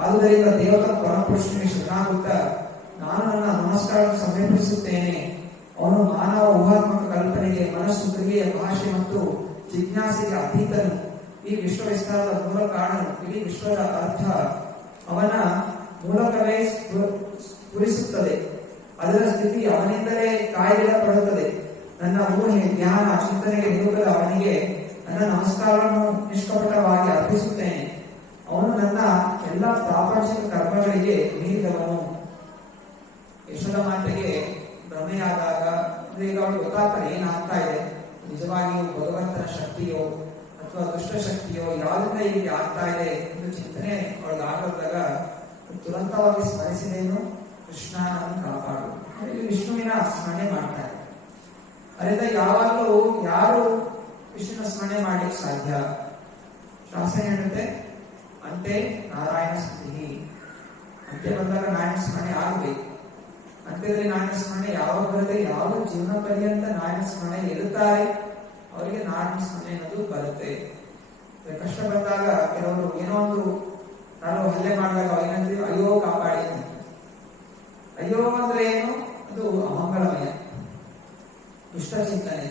ಆದುದರಿಂದ ದೇವತ ಪರಮಪುರುಷನಿಗೆ ಶರಣಾಗುತ್ತಾ ನಾನು ನನ್ನ ನಮಸ್ಕಾರವನ್ನು ಸಮರ್ಪಿಸುತ್ತೇನೆ. ಅವನು ಮಾನವ ಊಹಾತ್ಮಕ ಕಲ್ಪನೆಗೆ, ಮನಸ್ಸು, ಕ್ರಿಯೆಯ, ಭಾಷೆ ಮತ್ತು ಜಿಜ್ಞಾಸೆಗೆ ಅತೀತನು. ಈ ವಿಶ್ವ ವಿಸ್ತಾರದ ಮೂಲ ಕಾರಣನು. ಇಡೀ ವಿಶ್ವದ ಅರ್ಥ ಅವನ ಮೂಲಕವೇ ಸ್ಫುರಿಸುತ್ತದೆ. ಅದರ ಸ್ಥಿತಿ ಅವನಿಂದಲೇ ಕಾಯ್ದಿಡಪಡುತ್ತದೆ. ನನ್ನ ಊಹೆ, ಜ್ಞಾನ, ಚಿಂತನೆಗೆ ನಿಲುಕದ ಅವನಿಗೆ ನನ್ನ ನಮಸ್ಕಾರವನ್ನು ನಿಷ್ಕಪಟವಾಗಿ ಅರ್ಪಿಸುತ್ತೇನೆ. ಅವನು ನನ್ನ ಎಲ್ಲ ಪ್ರಾಪಂಚಿಕ ಕರ್ಮಗಳಿಗೆ ಮೀರಿದವನು. ಯಶೋಧ ಮಾತೆಗೆ ಭ್ರಮೆಯಾದಾಗ ಈಗ ಅವಳು ಗೊತ್ತಾಗ್ತಾರೆ ಏನಾಗ್ತಾ ಇದೆ, ನಿಜವಾಗಿಯೂ ಭಗವಂತನ ಶಕ್ತಿಯೋ ಅಥವಾ ದುಷ್ಟ ಶಕ್ತಿಯೋ ಯಾವುದರಿಂದ ಹೀಗೆ ಆಗ್ತಾ ಇದೆ ಎಂದು ಚಿಂತನೆ ಅವಳಿಗೆ ಆಗಿದಾಗ ತುರಂತವಾಗಿ ಸ್ಮರಿಸಿದೇನು, ಕೃಷ್ಣ ನನ್ನ ಕಾಪಾಡು. ಇಲ್ಲಿ ವಿಷ್ಣುವಿನ ಸ್ಮರಣೆ ಮಾಡ್ತಾರೆ. ಅದರಿಂದ ಯಾವಾಗಲೂ ಯಾರು ವಿಷ್ಣುನ ಸ್ಮರಣೆ ಮಾಡ್ಲಿಕ್ಕೆ ಸಾಧ್ಯ? ಶಾಸ್ತ್ರ ಹೇಳುತ್ತೆ ಅಂತೆ ನಾರಾಯಣ ಸ್ತುತಿ. ಅಂತ್ಯ ಬಂದಾಗ ನಾರಾಯಣ ಸ್ಮರಣೆ ಆಗಬೇಕು. ಅಂತ್ಯದಲ್ಲಿ ನಾರಾಯಣ ಸ್ಮರಣೆ ಯಾವಾಗ ಬರುತ್ತೆ? ಯಾವ ಜೀವನ ಪರ್ಯಂತ ನಾರಾಯಣ ಸ್ಮರಣೆ ಇರುತ್ತಾರೆ ಅವರಿಗೆ ನಾರಾಯಣ ಸ್ಮರಣೆ ಅನ್ನೋದು ಬರುತ್ತೆ. ಕಷ್ಟ ಬಂದಾಗ ಕೆಲವರು ಏನೋ ಒಂದು ನಾನು ಹಲ್ಲೆ ಮಾಡಿದಾಗ ಏನಂತೀವಿ? ಅಯ್ಯೋ ಕಾಪಾಡಿ. ಅಯ್ಯೋ ಅಂದ್ರೆ ಏನು? ಅದು ಅಮಂಗಳಮಯ, ದುಷ್ಟ ಚಿಂತನೆ.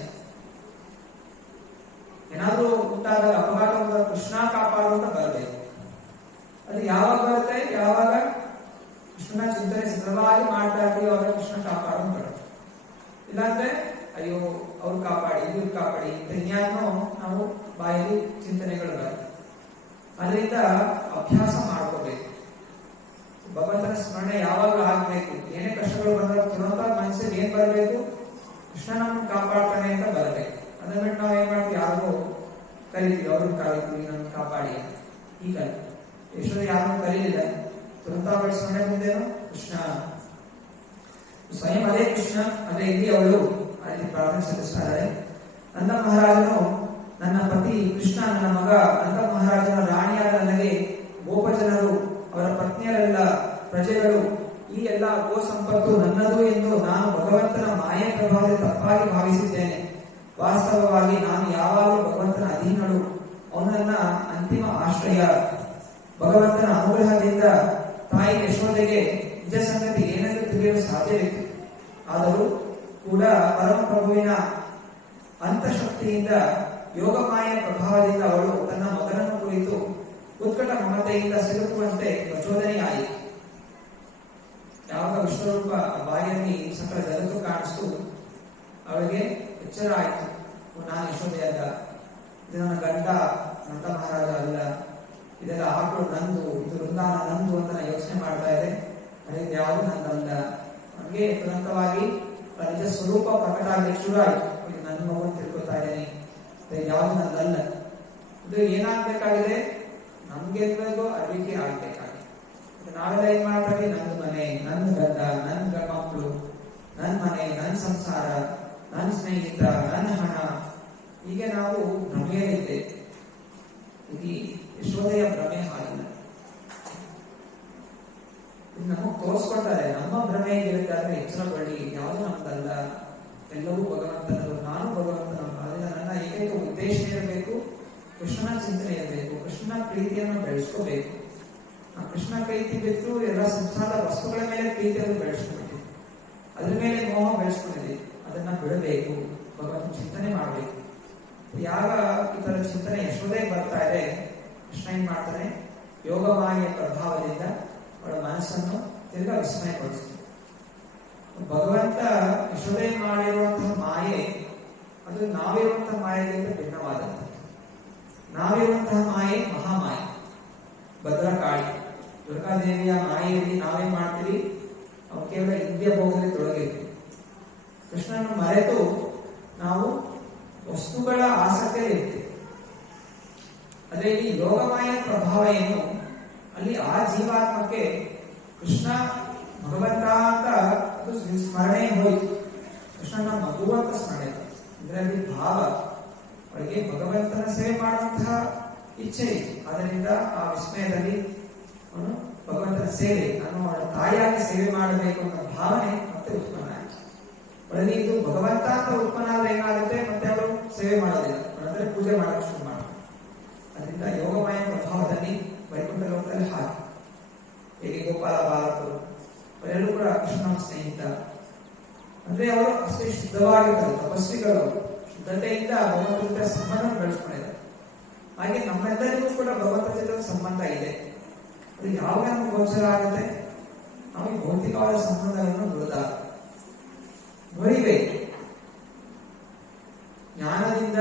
ಏನಾದ್ರೂ ಉಂಟಾದಾಗ ಅಪಘಾತ ಕೃಷ್ಣ ಕಾಪಾಡು ಅಂತ ಬರಬೇಕು. ಅದು ಯಾವಾಗ ಬರುತ್ತೆ? ಯಾವಾಗ ಕೃಷ್ಣನ ಚಿಂತನೆ ಸತತವಾಗಿ ಮಾಡ್ತಾ ಇರ್ತೀವಿ ಅವಾಗ ಕೃಷ್ಣ ಕಾಪಾಡು ಅಂತ ಬರುತ್ತೆ. ಇಲ್ಲಾಂದ್ರೆ ಅಯ್ಯೋ ಅವ್ರು ಕಾಪಾಡಿ ಇವ್ರು ಕಾಪಾಡಿ ಅಂತ ಇನ್ಯಾನೋ ನಾವು ಬಾಯಲ್ಲಿ ಚಿಂತನೆಗಳು ಬರುತ್ತೆ. ಅದರಿಂದ ಅಭ್ಯಾಸ ಮಾಡ್ಕೋಬೇಕು. ಭಗವಂತನ ಸ್ಮರಣೆ ಯಾವಾಗ ಆಗ್ಬೇಕು? ಏನೇ ಕಷ್ಟಗಳು ಬಂದಾಗ ತುರಂತ ಮನಸ್ಸಿಗೆ ಏನ್ ಬರಬೇಕು? ಕೃಷ್ಣ ನಮ್ಮನ್ನು ಕಾಪಾಡ್ತಾನೆ ಅಂತ ಬರಬೇಕು. ಅದನ್ನ ಬಿಟ್ಟು ನಾವು ಏನ್ ಮಾಡ್ತೀವಿ? ಯಾರಿಗೂ ಕರಿತೀವಿ, ಅವ್ರನ್ನ ಕರಿತೀವಿ, ನಮ್ಮನ್ನು ಕಾಪಾಡಿ ಅಂತ. ಈಗ ಯಶೋಧ ಯಾರನ್ನು ಕರೀಲಿಲ್ಲ, ತುರಂತ ಸ್ಮರಣೆ ಮುಂದೇನು ಕೃಷ್ಣ ಸ್ವಯಂ ಅದೇ ಕೃಷ್ಣ. ಅದೇ ಇಲ್ಲಿ ಅವಳು ಅಲ್ಲಿ ಪ್ರಾರ್ಥನೆ ಸಲ್ಲಿಸ್ತಾರೆ. ನಂದ ಮಹಾರಾಜನು ನನ್ನ ಪತಿ ಕೃಷ್ಣ, ನನ್ನ ಮಗ ನಂದ ಮಹಾರಾಜನ ರಾಣಿಯಾದ ನನಗೆ ಗೋಪಜನರು ಅವರ ಪತ್ನಿಯರೆಲ್ಲ ಪ್ರಜೆಗಳು ಈ ಎಲ್ಲ ಗೋ ಸಂಪತ್ತು ನನ್ನದು ಎಂದು ನಾನು ಭಗವಂತನ ಮಾಯೆ ಪ್ರಭಾವದ ತಪ್ಪಾಗಿ ಭಾವಿಸಿದ್ದೇನೆ. ವಾಸ್ತವವಾಗಿ ನಾನು ಯಾವಾಗಲೂ ಭಗವಂತನ ಅಧೀನಳು. ಅವನನ್ನ ಅಂತಿಮ ಆಶ್ರಯ. ಭಗವಂತನ ಅನುಗ್ರಹದಿಂದ ತಾಯಿ ಯಶೋಧೆಗೆ ನಿಜ ಸಂಗತಿ ಏನೆಂದು ತಿಳಿಯಲು ಸಾಧ್ಯವಿತ್ತು. ಆದರೂ ಕೂಡ ಪರಮ ಪ್ರಭುವಿನ ಅಂತಃಶಕ್ತಿಯಿಂದ ಯೋಗಮಾಯ ಪ್ರಭಾವದಿಂದ ಅವಳು ತನ್ನ ಮಗನನ್ನು ಕುರಿತು ಉತ್ಕಟ ಮಮತೆಯಿಂದ ಸಿಲುಕುವಂತೆ ಪ್ರಚೋದನೆಯಾಯಿತು. ಯಾವಾಗ ವಿಶ್ವರೂಪ ಬಾಯಲ್ಲಿ ಸಕಲ ಜಗತ್ತು ಕಾಣಿಸ್ತು ಅವಳಿಗೆ ಎಚ್ಚರ ಆಯಿತು. ನಾನು ಯಶೋಧೆ ಅಲ್ಲ, ಇದು ನನ್ನ ಗಂಡ ನಂದ ಮಹಾರಾಜ ಅಲ್ಲ, ಇದೆಲ್ಲ ಆಕಳು ನಂದು, ಇದು ವೃಂದಾನ ನಂದು ಅಂತ ನಾನು ಯೋಚನೆ ಮಾಡ್ತಾ ಇದೆ. ಅದರಿಂದ ಯಾವುದು ನಂದಲ್ಲ. ನನಗೆ ತುರಂತವಾಗಿ ನಿಜ ಸ್ವರೂಪ ಪ್ರಕಟ ಆಗಲಿಕ್ಕೆ ಶುರು ಆಯಿತು. ಇದು ನನ್ನ ಮಗು ತಿಳ್ಕೊತಾ ಇದ್ದೇನೆ, ಯಾವುದು ನಂದಲ್ಲ. ಇದು ಏನಾಗಬೇಕಾಗಿದೆ? ನಮ್ಗೆ ಇರ್ಬೇಕು, ಅರಿಕೆ ಆಗ್ಬೇಕಾಗಿದೆ. ನಾವೆಲ್ಲ ಏನ್ ಮಾಡ್ತೀವಿ? ನನ್ನ ಮನೆ, ನನ್ನ ಗಂಡ, ನನ್ನ ಮಕ್ಕಳು, ನನ್ನ ಮನೆ, ನನ್ನ ಸಂಸಾರ, ನನ್ನ ಸ್ನೇಹಿತ, ನನ್ನ ಹಣ, ಹೀಗೆ ನಾವು ಭ್ರಮೆಯಲ್ಲಿದ್ದೇವೆ. ಇದು ಯಶೋಧೆಯ ಭ್ರಮೆ ಹಾಗಿಲ್ಲ. ನಮಗ್ ತೋರಿಸ್ಕೊಡ್ತಾರೆ ನಮ್ಮ ಭ್ರಮೆ ಇರಬೇಕಾದ್ರೆ ಎಚ್ಚರಪಡಿ, ಯಾವುದು ನಮ್ದಲ್ಲ, ಎಲ್ಲವೂ ಭಗವಂತನದು, ನಾನು ಭಗವಂತನಲ್ಲ. ಅದರಿಂದ ನನ್ನ ಏಕೈಕ ಉದ್ದೇಶ ಇರಬೇಕು, ಕೃಷ್ಣನ ಚಿಂತನೆ ಇರಬೇಕು, ಕೃಷ್ಣನ ಪ್ರೀತಿಯನ್ನು ಬೆಳೆಸ್ಕೋಬೇಕು. ಆ ಕೃಷ್ಣ ಪ್ರೀತಿ ಬಿಟ್ಟು ಎಲ್ಲ ಸಂಸಾರದ ವಸ್ತುಗಳ ಮೇಲೆ ಪ್ರೀತಿಯನ್ನು ಬೆಳೆಸ್ಕೊಂಡಿದ್ದೀವಿ, ಅದ್ರ ಮೇಲೆ ಮೋಹ ಬೆಳೆಸ್ಕೊಂಡಿದ್ದೀವಿ. ಅದನ್ನ ಬಿಡಬೇಕು, ಭಗವಂತ ಚಿಂತನೆ ಮಾಡಬೇಕು. ಯಾಗ ಈ ತರ ಚಿಂತನೆ ಯಶೋಧೆಗೆ ಬರ್ತಾ ಇದೆ, ಕೃಷ್ಣ ಏನ್ ಮಾಡ್ತಾನೆ? ಯೋಗಮಾಯ ಪ್ರಭಾವದಿಂದ ಅವಳ ಮನಸ್ಸನ್ನು ತಿರ್ಗಾ ವಿಸ್ಮಯಗೊಳಿಸ್ತಾನೆ. ಭಗವಂತ ಯಶೋಧೆ ಮಾಡಿರುವಂತಹ ಮಾಯೆ ಅದು ನಾವಿರುವಂತಹ ಮಾಯೆಗಿಂತ ಭಿನ್ನವಾದಂಥದ್ದು. ನಾವಿರುವಂತಹ ಮಾಯೆ ಮಹಾಮಾಯೆ, ಭದ್ರಕಾಳಿ, ದುರ್ಗಾದೇವಿಯ ಮಾಯೆಯಲ್ಲಿ ನಾವೇನ್ ಮಾಡ್ತೀವಿ? ನಾವು ಕೇವಲ ಇಂದ್ರಿಯ ಭೋಗದಲ್ಲಿ ತೊಡಗಿರ್ತೀವಿ. ಕೃಷ್ಣನನ್ನು ಮರೆತು ನಾವು ವಸ್ತುಗಳ ಆಸಕ್ತಿಯಲ್ಲಿ ಇರ್ತೀವಿ. ಅದೇ ಇಲ್ಲಿ ಯೋಗಮಾಯ ಪ್ರಭಾವ ಏನು? ಅಲ್ಲಿ ಆ ಜೀವಾತ್ಮಕ್ಕೆ ಕೃಷ್ಣ ಭಗವಂತ ಅಂತ ಅದು ಸ್ಮರಣೆ ಹೋಯಿತು. ಕೃಷ್ಣನ ಮಗು ಅಂತ ಸ್ಮರಣೆ, ಇದರಲ್ಲಿ ಭಾವ, ಅವಳಿಗೆ ಭಗವಂತನ ಸೇವೆ ಮಾಡುವಂತಹ ಇಚ್ಛೆ ಇತ್ತು. ಅದರಿಂದ ಆ ವಿಸ್ಮಯದಲ್ಲಿ ಅವನು ಭಗವಂತನ ಸೇವೆ, ನಾನು ಅವಳ ತಾಯಿಯಾಗಿ ಸೇವೆ ಮಾಡಬೇಕು ಅನ್ನೋ ಭಾವನೆ ಮತ್ತೆ ಉತ್ಪನ್ನ ಆಯಿತು. ಅವಳಲ್ಲಿ ಇದು ಭಗವಂತ ಅಂತ ಉತ್ಪನ್ನ ಆದ್ರೆ ಏನಾಗುತ್ತೆ? ಮತ್ತೆ ಅವರು ಸೇವೆ ಮಾಡೋದಿಲ್ಲ, ಅಂದ್ರೆ ಪೂಜೆ ಮಾಡಕ್ಕೆ ಶುರು ಮಾಡ್ತಾರೆ. ಅದರಿಂದ ಯೋಗಮಾಯ ಪ್ರಭಾವದಲ್ಲಿ ವೈಕುಂಠ ಲೋಕದಲ್ಲಿ ಹಾಗೆ ಹೇಗೆ ಗೋಪಾಲ ಬಾಲಕರು ಅವರೆಲ್ಲೂ ಕೂಡ ಕೃಷ್ಣನ ಸ್ನೇಹಿತ, ಅಂದ್ರೆ ಅವರು ಅಷ್ಟೇ ಶುದ್ಧವಾಗಿರ್ತಾರೆ, ತಪಸ್ವಿಗಳು, ಶುದ್ಧತೆಯಿಂದ ಭಗವಂತ ಜೊತೆ ಸಂಬಂಧ ಬೆಳೆಸ್ಕೊಂಡಿದ್ದಾರೆ. ಹಾಗೆ ನಮ್ಮೆಲ್ಲರಿಗೂ ಕೂಡ ಭಗವಂತ ಜೊತೆ ಸಂಬಂಧ ಇದೆ. ಅದು ಯಾವಾಗ ನಮ್ಗೆ ಗೋಚರ ಆಗುತ್ತೆ? ನಾವು ಈ ಭೌತಿಕವಾದ ಸಂಬಂಧಗಳನ್ನು ಮುರಿಬೇಕು. ಜ್ಞಾನದಿಂದ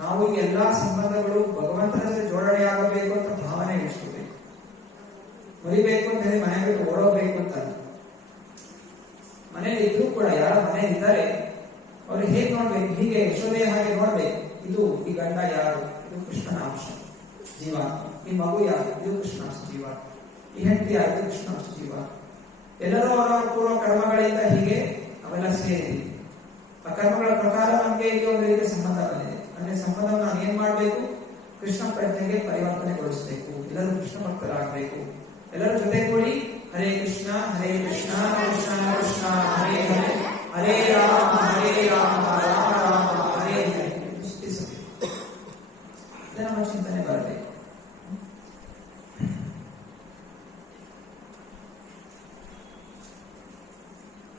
ನಾವು ಈ ಎಲ್ಲಾ ಸಂಬಂಧಗಳು ಭಗವಂತನ ಜೊತೆ ಜೋಡಣೆಯಾಗಬೇಕು ಅಂತ ಭಾವನೆ ಇಳಿಸ್ಕೋಬೇಕು. ಮುರಿಬೇಕು ಅಂತ ಹೇಳಿ ಮನೆ ಬಿಟ್ಟು ಓಡೋಗ್ಬೇಕು ಅಂತ. ಮನೇಲಿ ಇದ್ರೂ ಕೂಡ ಯಾರ ಮನೇಲಿ ಇದ್ದಾರೆ ಅವ್ರು ಹೇಗೆ ನೋಡ್ಬೇಕು? ಹೀಗೆ ಯಶೋಧೆಯ ಹಾಗೆ ನೋಡ್ಬೇಕು. ಇದು ಈ ಗಂಡ ಯಾರು? ಇದು ಕೃಷ್ಣನ ಅಂಶ ಜೀವ. ಈ ಮಗು ಯಾರು? ಇದು ಕೃಷ್ಣಾಂಶ ಜೀವ. ಈ ಹೆಂಡತಿ ಯಾರು? ಇದು ಕೃಷ್ಣಾಂಶ ಜೀವ. ಎಲ್ಲರೂ ಅವರವರ ಪೂರ್ವ ಕರ್ಮಗಳಿಂದ ಹೀಗೆ ಅವೆಲ್ಲ ಸೇರಿ ಆ ಕರ್ಮಗಳ ಪ್ರಕಾರ ನಮಗೆ ಇಲ್ಲಿ ಒಂದು ರೀತಿಯ ಸಂಬಂಧ ಬಂದಿದೆ. ಅಂದ್ರೆ ಸಂಬಂಧ ನಾನು ಏನ್ ಮಾಡಬೇಕು, ಕೃಷ್ಣ ಪ್ರಜ್ಞೆಗೆ ಪರಿವರ್ತನೆಗೊಳಿಸಬೇಕು. ಎಲ್ಲರೂ ಕೃಷ್ಣ ಭಕ್ತರಾಗಬೇಕು. ಎಲ್ಲರೂ ಜೊತೆ ಕೂಡಿ ಹರೇ ಕೃಷ್ಣ ಕೃಷ್ಣ ಕೃಷ್ಣ ಹರೇ ಹರೇ ಹರೇ ರಾಮ ರಾಮ ರಾಮ ಹರೇ ಹರೇ ಸ್ತುತಿಸಬೇಕು. ಇದು ನಮ್ಮ ಚಿಂತನೆ ಬರಬೇಕು.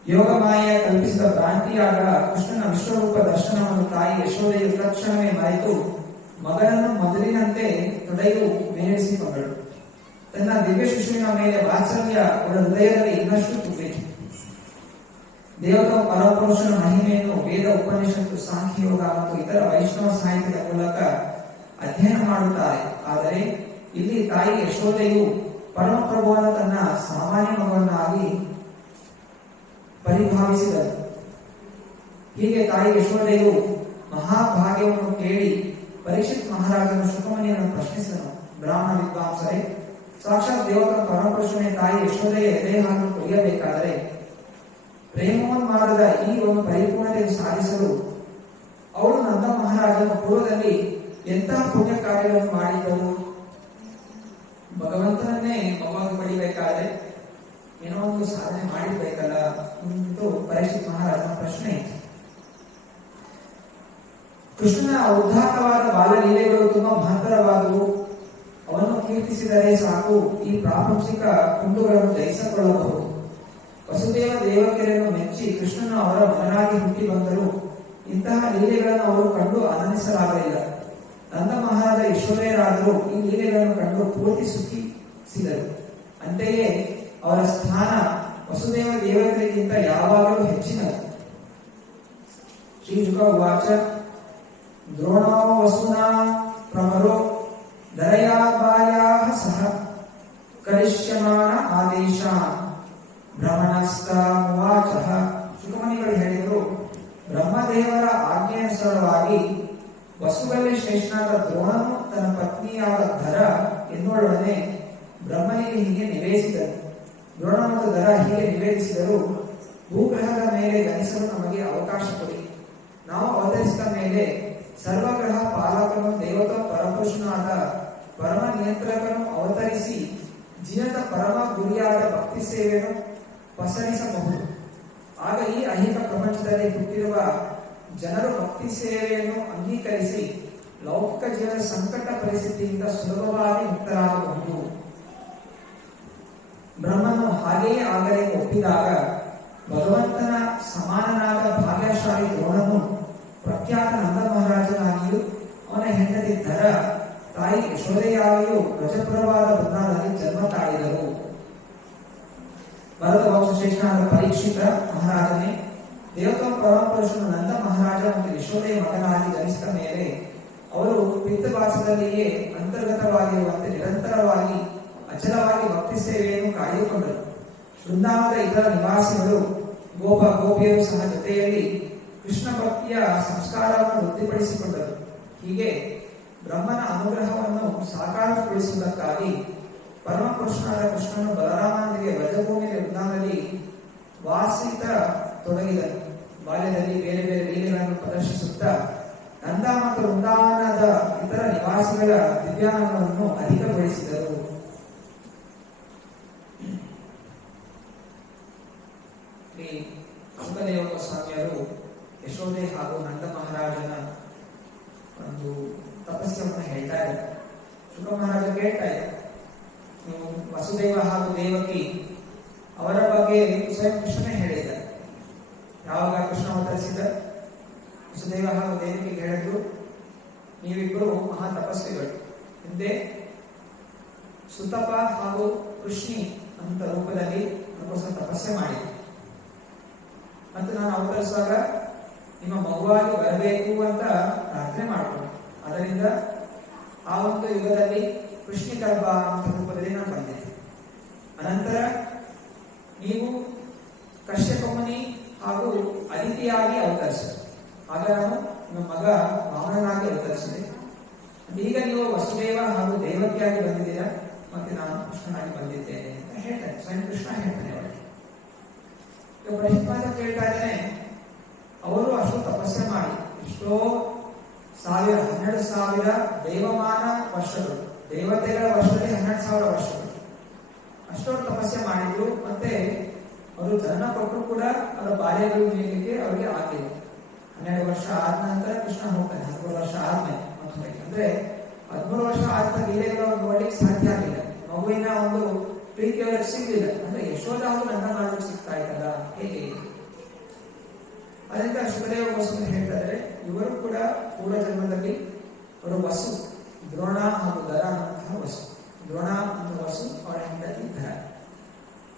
ಯೋಗ ಮಾಯೆಯ ಕಲ್ಪಿಸಿದ ಭ್ರಾಂತಿಯಾದ ಕೃಷ್ಣನ ವಿಶ್ವರೂಪ ದರ್ಶನವನ್ನು ತಾಯಿ ಯಶೋದೆಯು ತಕ್ಷಣವೇ ಮರೆತು ಮಗನನ್ನು ಮೊದಲಿನಂತೆ ತೊಡೆಯು ಮೇಳಿಸಿಕೊಂಡಳು. ತನ್ನ ದಿವ್ಯ ಶಿಶುವಿನ ಮೇಲೆ ವಾತ್ಸಲ್ಯ ಅವಳ ಹೃದಯದಲ್ಲಿ ಇನ್ನಷ್ಟು ತುಂಬಿತು. ದೇವರ ಪರಪುರುಷನ ಮಹಿಮೆಯನ್ನು ವೇದ, ಉಪನಿಷತ್ತು, ಸಾಂಖ್ಯಯೋಗ ಮತ್ತು ಇತರ ವೈಷ್ಣವ ಸಾಹಿತ್ಯದ ಮೂಲಕ ಅಧ್ಯಯನ ಮಾಡುತ್ತಾರೆ. ಆದರೆ ಇಲ್ಲಿ ತಾಯಿ ಯಶೋದೆಯು ಪರಮಪ್ರಭುವನ್ನು ತನ್ನ ಸಾಮಾನ್ಯ ಮಗವನ್ನಾಗಿ ಪರಿಭಾವಿಸಿದರು. ಹೀಗೆ ತಾಯಿ ಯಶೋದೆಯು ಮಹಾಭಾಗ್ಯವನ್ನು ಕೇಳಿ ಪರೀಕ್ಷಿತ್ ಮಹಾರಾಜನು ಶುಕಮುನಿಯನ್ನು ಪ್ರಶ್ನಿಸಿದನು. ಬ್ರಾಹ್ಮಣ ವಿದ್ವಾಂಸರೇ, ಸಾಕ್ಷಾತ್ ದೇವರ ಪರಮಪುರುಷನೇ ತಾಯಿ ಯಶೋದೆಯ ಎದೆ ಹಾಲು ಕುಡಿಯಬೇಕಾದರೆ ಪ್ರೇಮೋನ್ಮಾದದ ಈ ಒಂದು ಪರಿಪೂರ್ಣತೆಯನ್ನು ಸಾಧಿಸಲು ಅವಳು ನಂದ ಮಹಾರಾಜನ ಪೂರ್ವದಲ್ಲಿ ಎಂತಹ ಪುಣ್ಯ ಕಾರ್ಯಗಳನ್ನು ಮಾಡಿದ್ದರು? ಭಗವಂತನನ್ನೇ ಮಗುವಾಗಿ ಪಡಿಬೇಕಾದ್ರೆ ಏನೋ ಒಂದು ಸಾಧನೆ ಮಾಡಿರ್ಬೇಕಲ್ಲ ಎಂದು ಪರೀಕ್ಷಿತ್ ಮಹಾರಾಜನ ಪ್ರಶ್ನೆ. ಕೃಷ್ಣನ ಉದ್ಧಾರವಾದ ಬಾಲಲೀಲೆಗಳು ತುಂಬಾ ಮಹತ್ತರವಾದವು. ಅವನ್ನು ಕೀರ್ತಿಸಿದರೆ ಸಾಕು, ಈ ಪ್ರಾಪಂಚಿಕ ಕುಂಡುಗಳನ್ನು ಜಯಿಸಿಕೊಳ್ಳಬಹುದು. ವಸುದೇವ ದೇವಕಿಯರನ್ನು ಮೆಚ್ಚಿ ಕೃಷ್ಣನು ಅವರ ಮಗನಾಗಿ ಹುಟ್ಟಿ ಬಂದರು. ಇಂತಹ ಲೀಲೆಗಳನ್ನು ಅವರು ಕಂಡು ಆನಂದಿಸಲಾಗಲಿಲ್ಲ. ನಂದ ಮಹಾರಾಜ ಯಶೋದೆಯರಾದರೂ ಈ ಲೀಲೆಗಳನ್ನು ಕಂಡು ಪೂರ್ತಿ ಸುಖಿಸಿದರು. ಅಂತೆಯೇ ಅವರ ಸ್ಥಾನ ವಸುದೇವ ದೇವತೆಗಿಂತ ಯಾವಾಗಲೂ ಹೆಚ್ಚಿನದು. ಶ್ರೀಶುಕ ಉವಾಚ ದ್ರೋಣೋ ವಸುನಾ ಪ್ರಮರೋ ದರಯಾಭಾರ್ಯಾಃ ಸಹ ಕರಿಷ್ಯಮಾಣ ಆದೇಶ ಬ್ರಹ್ಮಣಸ್ತಾವಾಚ. ಶುಕಮುನಿಗಳು ಹೇಳಿದರು, ಬ್ರಹ್ಮದೇವರ ಆಜ್ಞೆಯನುಸಾರವಾಗಿ ವಸುವಲ್ಲಿ ಶ್ರೇಷ್ಠನಾದ ದ್ರೋಣನು ತನ್ನ ಪತ್ನಿಯಾದ ಧರ ಎನ್ನುವಳೊಡನೆ ಬ್ರಹ್ಮನಿಗೆ ಹೀಗೆ ನಿವೇದಿಸಿದರು. ದ್ರೋಣ ಮತ್ತು ಧರ ಹೀಗೆ ನಿವೇದಿಸಿದರು, ಭೂಗ್ರಹದ ಮೇಲೆ ಜನಿಸಲು ನಮಗೆ ಅವಕಾಶ ಕೊಡಿ. ನಾವು ಅವತರಿಸಿದ ಮೇಲೆ ಸರ್ವಗ್ರಹ ಪಾಲಕನು ದೇವತಾ ಪರಪುರುಷನಾದ ಪರಮ ನಿಯಂತ್ರಕನು ಅವತರಿಸಿ ಜೀವನದ ಪರಮ ಗುರಿಯಾದ ಭಕ್ತಿ ಸೇವೆಯನ್ನು ಪಸರಿಸಬಹುದು. ಆಗ ಈ ಐಹಿಕ ಪ್ರಪಂಚದಲ್ಲಿ ಹುಟ್ಟಿರುವ ಜನರು ಭಕ್ತಿ ಸೇವೆಯನ್ನು ಅಂಗೀಕರಿಸಿ ಲೌಕಿಕ ಜೀವನದ ಸಂಕಟ ಪರಿಸ್ಥಿತಿಯಿಂದ ಸುಲಭವಾಗಿ ಮುಕ್ತರಾಗಬಹುದು. ಬ್ರಹ್ಮನು ಹಾಗೆಯೇ ಆಗಲೇ ಒಪ್ಪಿದಾಗ ಭಗವಂತನ ಸಮಾನನಾದ ಭಾಗ್ಯಶಾಲಿ ದ್ರೋಣನು ಪ್ರಖ್ಯಾತ ನಂದ ಮಹಾರಾಜನಾಗಿಯೂ ಅವನ ಹೆಂಡತಿ ಧರ ತಾಯಿ ಯಶೋದೆಯಾಗಿಯೂ ರಜಪುರವಾದ ಬೃಂದಾದಲ್ಲಿ ಜನ್ಮ ತಾಳಿದರು. ಭರತ ವಂಶಶ್ರೇಷ್ಠನಾದ ಪರೀಕ್ಷಿತ ಮಹಾರಾಜನೇ, ದೇವತಾ ಪರಮಪುರುಷನು ನಂದ ಮಹಾರಾಜ ಮತ್ತು ಯಶೋದೆಯ ಮಗನಾಗಿ ಜನಿಸಿದ ಮೇಲೆ ಅವರು ಪಿತೃವಾಸದಲ್ಲಿಯೇ ಅಂತರ್ಗತವಾಗಿರುವಂತೆ ನಿರಂತರವಾಗಿ ಅಚಲವಾಗಿ ಭಕ್ತಿ ಸೇವೆಯನ್ನು ಕಾಯ್ದುಕೊಂಡರು. ವೃಂದಾವನದ ಇತರ ನಿವಾಸಿಗಳು ಗೋಪ ಗೋಪಿಯರು ಸಹ ಜೊತೆಯಲ್ಲಿ ಕೃಷ್ಣ ಭಕ್ತಿಯ ಸಂಸ್ಕಾರವನ್ನು ವೃದ್ಧಿಪಡಿಸಿಕೊಂಡರು. ಹೀಗೆ ಬ್ರಹ್ಮನ ಅನುಗ್ರಹವನ್ನು ಸಾಕಾರಗೊಳಿಸುವುದಕ್ಕಾಗಿ ಪರಮಪುರುಷನಾದ ಕೃಷ್ಣನು ಬಲರಾಮನಿಗೆ ವ್ರಜಭೂಮಿಯ ವೃಂದಾವನದಲ್ಲಿ ವಾಸಿತ ತೊಡಗಿದನು. ಬಾಲ್ಯದಲ್ಲಿ ಬೇರೆ ಬೇರೆ ಲೀಲೆಗಳನ್ನು ಪ್ರದರ್ಶಿಸುತ್ತಾ ನಂದ ಮತ್ತು ವೃಂದಾವನದ ಇತರ ನಿವಾಸಿಗಳ ದಿವ್ಯಾನಂದವನ್ನು ಅಧಿಕಗೊಳಿಸಿದರು. ಶುಕದೇವ ಸ್ವಾಮಿಯರು ಯಶೋದೆ ಹಾಗೂ ನಂದ ಮಹಾರಾಜನ ಒಂದು ತಪಸ್ಸನ್ನು ಹೇಳ್ತಾ ಇದ್ದಾರೆ. ಶುಕ ಮಹಾರಾಜ ಕೇಳ್ತಾ ಇದ್ದಾರೆ, ನೀವು ವಸುದೇವ ಹಾಗೂ ದೇವಕಿ ಅವರ ಬಗ್ಗೆ ಸ್ವಯಂ ಕೃಷ್ಣನೇ ಹೇಳಿದ್ದಾರೆ. ಯಾವಾಗ ಕೃಷ್ಣ ಅವತರಿಸಿದ ವಸುದೇವ ಹಾಗೂ ದೇವಕಿ ಹೇಳಿದ್ರು, ನೀವಿಬ್ಬರು ಮಹಾ ತಪಸ್ವಿಗಳು. ಹಿಂದೆ ಸುತಪ ಹಾಗೂ ಕೃಷ್ಣಿ ಅಂತ ರೂಪದಲ್ಲಿ ನನಗೋಸ್ಕರ ತಪಸ್ಸೆ ಮಾಡಿ ಮತ್ತು ನಾನು ಅವತರಿಸುವಾಗ ನಿಮ್ಮ ಮಗುವಾಗಿ ಬರಬೇಕು ಅಂತ ಪ್ರಾರ್ಥನೆ ಮಾಡಿಕೊಂಡು, ಅದರಿಂದ ಆ ಒಂದು ಯುಗದಲ್ಲಿ ಕೃಷ್ಣ ಗರ್ಭ ಅಂತ ರೂಪದಲ್ಲಿ ನಾನು ಬಂದಿದ್ದೆ. ಅನಂತರ ನೀವು ಕಶ್ಯಪ ಮುನಿ ಹಾಗೂ ಅದಿತಿಯಾಗಿ ಅವತರಿಸಿದೆ. ಆಗ ನಾನು ನಿಮ್ಮ ಮಗ ವಾಮನನಾಗಿ ಅವತರಿಸಿದೆ. ಈಗ ನೀವು ವಸುದೇವ ಹಾಗೂ ದೇವಕಿಯಾಗಿ ಬಂದಿದ್ದೀರಾ, ಮತ್ತೆ ನಾನು ಕೃಷ್ಣನಾಗಿ ಬಂದಿದ್ದೇನೆ ಅಂತ ಹೇಳ್ತಾರೆ. ಸ್ವಯಂ ಕೃಷ್ಣ ಹೇಳ್ತಾನೆ ಅವರಿಗೆ. ಪ್ರಶ್ನೆ ಕೇಳ್ತಾ ಇದ್ದೇನೆ, ಅವರು ಅಷ್ಟು ತಪಸ್ಸೆ ಮಾಡಿ ಎಷ್ಟೋ 12,000 ದೇವಮಾನ ವರ್ಷಗಳು, ದೇವತೆಗಳ ವರ್ಷದಲ್ಲಿ 12,000 ವರ್ಷಗಳು ಅಷ್ಟೊಂದು ತಪಸ್ಸೆ ಮಾಡಿದ್ರು. ಮತ್ತೆ ಅವರು ಜನ ಕೊಟ್ಟರು ಕೂಡ ಅವರ ಬಾಲ್ಯಗಳು ಮೇಲಿಗೆ ಅವರಿಗೆ ಆಗಿಲ್ಲ. 12 ವರ್ಷ ಆದ ನಂತರ ಕೃಷ್ಣ ಹೋಗ್ತಾನೆ. 13 ವರ್ಷ ಆದ್ಮೇಲೆ ಅಂದ್ರೆ 13 ವರ್ಷ ಆದ ಲೀಲೆಗಳು ಅವ್ರು ನೋಡ್ಲಿಕ್ಕೆ ಸಾಧ್ಯ ಆಗಿಲ್ಲ. ಮಗುವಿನ ಒಂದು ಪ್ರೀತಿ ಅವ್ರಿಗೆ ಸಿಗ್ಲಿಲ್ಲ. ಅಂದ್ರೆ ಯಶೋಧ ಅವರು ನನ್ನ ಮಾಡಲಿಕ್ಕೆ ಸಿಗ್ತಾ ಇದ್ದಲ್ಲ, ಹೇಗೆ? ಅದರಿಂದ ಶುಭದೇವ ವಸು ಹೇಳ್ತಾರೆ, ಇವರು ಕೂಡ ಪೂರ್ವ ಜನ್ಮದಲ್ಲಿ ಅವರು ವಸು, ದ್ರೋಣ ಹಾಗೂ ದರ ಅನ್ನುವಂತಹ ವಸು. ದ್ರೋಣ ಅನ್ನುವ ವಸು, ಅವರ ಹೆಂಡತಿ ಧರ.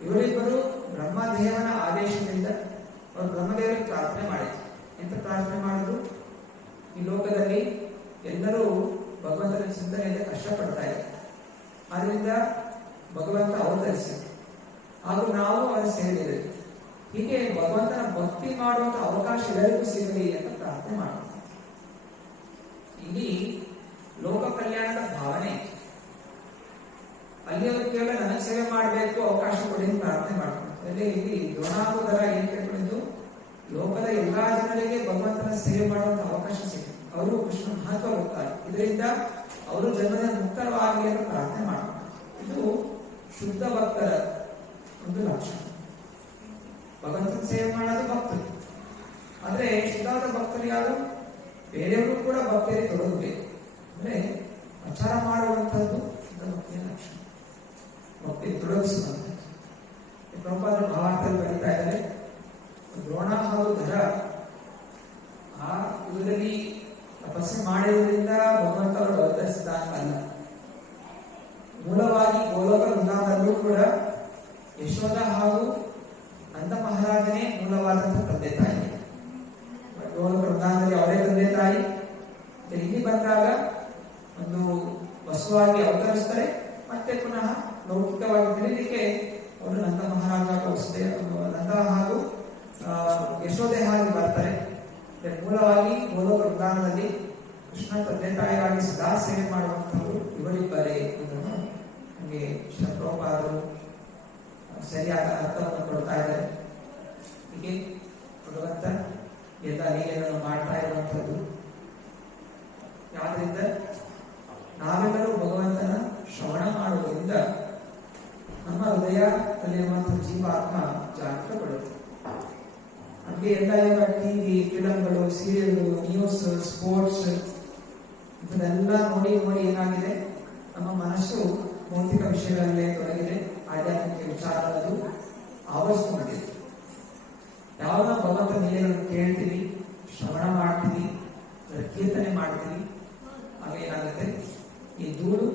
ಇವರಿಬ್ಬರು ಬ್ರಹ್ಮದೇವನ ಆದೇಶದಿಂದ ಅವರು ಬ್ರಹ್ಮದೇವರಿಗೆ ಪ್ರಾರ್ಥನೆ ಮಾಡಿದ್ರು. ಎಂತ ಪ್ರಾರ್ಥನೆ ಮಾಡಿದ್ರು? ಈ ಲೋಕದಲ್ಲಿ ಎಲ್ಲರೂ ಭಗವಂತನ ಚಿಂತನೆಯಿಂದ ಕಷ್ಟಪಡ್ತಾ ಇದ್ದಾರೆ, ಆದ್ರಿಂದ ಭಗವಂತ ಅವತರಿಸಿ ಹಾಗೂ ನಾವು ಅವರ ಸೇರಿದ್ದೇವೆ. ಹೀಗೆ ಭಗವಂತನ ಭಕ್ತಿ ಮಾಡುವಂತ ಅವಕಾಶ ಎಲ್ಲರಿಗೂ ಸಿಗಲಿ ಅಂತ ಪ್ರಾರ್ಥನೆ ಮಾಡ್ತಾರೆ. ಇಲ್ಲಿ ಲೋಕ ಕಲ್ಯಾಣದ ಭಾವನೆ. ಅಲ್ಲಿ ಅವರು ಕೇವಲ ನನಗೆ ಸೇವೆ ಮಾಡಬೇಕು, ಅವಕಾಶ ಕೊಡಿ ಅಂತ ಪ್ರಾರ್ಥನೆ ಮಾಡ್ತಾರೆ. ಇಲ್ಲಿ ದ್ರೋಣಾಗೋದರ ಏನ್ ಕೇಳ್ಕೊಂಡಿದ್ದು? ಲೋಕದ ಎಲ್ಲಾ ಜನರಿಗೆ ಭಗವಂತನ ಸೇವೆ ಮಾಡುವಂತ ಅವಕಾಶ ಸಿಗುತ್ತೆ. ಅವರು ಕೃಷ್ಣ ಮಹತ್ವ ಗೊತ್ತಾರೆ, ಇದರಿಂದ ಅವರು ಜನ್ಮದ ಮುಕ್ತವಾಗಿ ಅಂತ ಪ್ರಾರ್ಥನೆ ಮಾಡ್ತಾರೆ. ಇದು ಶುದ್ಧ ಭಕ್ತರ ಒಂದು ಲಕ್ಷಣ. ಭಗವಂತನ ಸೇವೆ ಮಾಡೋದು ಭಕ್ತರು. ಆದ್ರೆ ಶುದ್ಧವಾದ ಭಕ್ತರು ಯಾರು? ಬೇರೆಯವರು ಕೂಡ ಭಕ್ತಿಯಲ್ಲಿ ತೊಡಗಬೇಕು. ಅಂದ್ರೆ ಪ್ರಚಾರ ಮಾಡುವಂತಹದ್ದು ಶುದ್ಧ ಭಕ್ತಿಯ ಲಕ್ಷಣ, ಭಕ್ತಿ ತೊಡಗಿಸುವಂಥದ್ದು. ಪ್ರಭುಪಾದರು ಭಾವಾರ್ಥದಲ್ಲಿ ಬರೀತಾ ಇದ್ದಾರೆ, ದ್ರೋಣ ಹಾಗೂ ಧರ ಆ ಯುಗದಲ್ಲಿ ತಪಸ್ಸೆ ಮಾಡಿರುವುದರಿಂದ ಭಗವಂತ ಅವರು ಅವತರಿಸಿದಾಗಲ್ಲ. ಮೂಲವಾಗಿ ಗೋಲೋಕ ವೃಂದಾವನದಲ್ಲೂ ಕೂಡ ಯಶೋಧ ಹಾಗೂ ನಂದ ಮಹಾರಾಜನೇ ಮೂಲವಾದಂತಹ ತಂದೆ ತಾಯಿ. ಗೋಲೋಕ ವೃಂದಾವನದಲ್ಲಿ ಅವರೇ ತಂದೆ ತಾಯಿ. ಇಲ್ಲಿ ಬಂದಾಗ ಒಂದು ವಸುವಾಗಿ ಅವತರಿಸ್ತಾರೆ, ಮತ್ತೆ ಪುನಃ ಲೌಕಿಕವಾಗಿ ತಿಳಿಲಿಕ್ಕೆ ಅವರು ನಂದ ಮಹಾರಾಜ ನಂದ ಹಾಗೂ ಯಶೋಧೆ ಹಾಗೆ ಬರ್ತಾರೆ. ಮೂಲವಾಗಿ ಗೋಲೋಕ ವೃಂದಾವನದಲ್ಲಿ ಕೃಷ್ಣ ತಂದೆ ತಾಯಿಯಾಗಿ ಸದಾ ಸೇವೆ ಮಾಡುವಂತವರು ಇವರಿಬ್ಬರೇ ಎಂಬುದನ್ನು ನಮಗೆ ಪ್ರಭುಪಾದರು ಸರಿಯಾದ ಅರ್ಥವನ್ನು ಕೊಡ್ತಾ ಇದ್ದಾರೆ. ಹೀಗೆ ಭಗವಂತ ಎಲ್ಲ ಲೀಲೆಗಳನ್ನು ಮಾಡ್ತಾ ಇರುವಂತದ್ದು. ಯಾದ್ರಿಂದ ನಾವೆಲ್ಲರೂ ಭಗವಂತನ ಶ್ರವಣ ಮಾಡುವುದರಿಂದ ನಮ್ಮ ಹೃದಯದಲ್ಲಿರುವಂತಹ ಜೀವಾತ್ಮ ಜಾಗೃತಗೊಳ್ಳುತ್ತೆ. ನಮಗೆ ಎಲ್ಲ ಇವಾಗ ಟಿವಿ, ಫಿಲಂಗಳು, ಸೀರಿಯಲ್ಗಳು, ನ್ಯೂಸ್, ಸ್ಪೋರ್ಟ್ಸ್ ಇದನ್ನೆಲ್ಲ ನೋಡಿ ನೋಡಿ ಏನಾಗಿದೆ, ನಮ್ಮ ಮನಸ್ಸು ಭೌತಿಕ ವಿಷಯಗಳಲ್ಲೇ ತೊಡಗಿದೆ, ಆಧ್ಯಾತ್ಮಿಕ ವಿಚಾರಗಳು ಆವರಿಸಿಕೊಂಡಿದೆ. ಯಾವಾಗ ಭಗವಂತ ಲೀಲೆಗಳನ್ನು ಕೇಳ್ತೀವಿ, ಶ್ರವಣ ಮಾಡ್ತೀವಿ, ಕೀರ್ತನೆ ಮಾಡ್ತೀವಿ, ಆಗ ಏನಾಗುತ್ತೆ, ಈ ಧೂಳು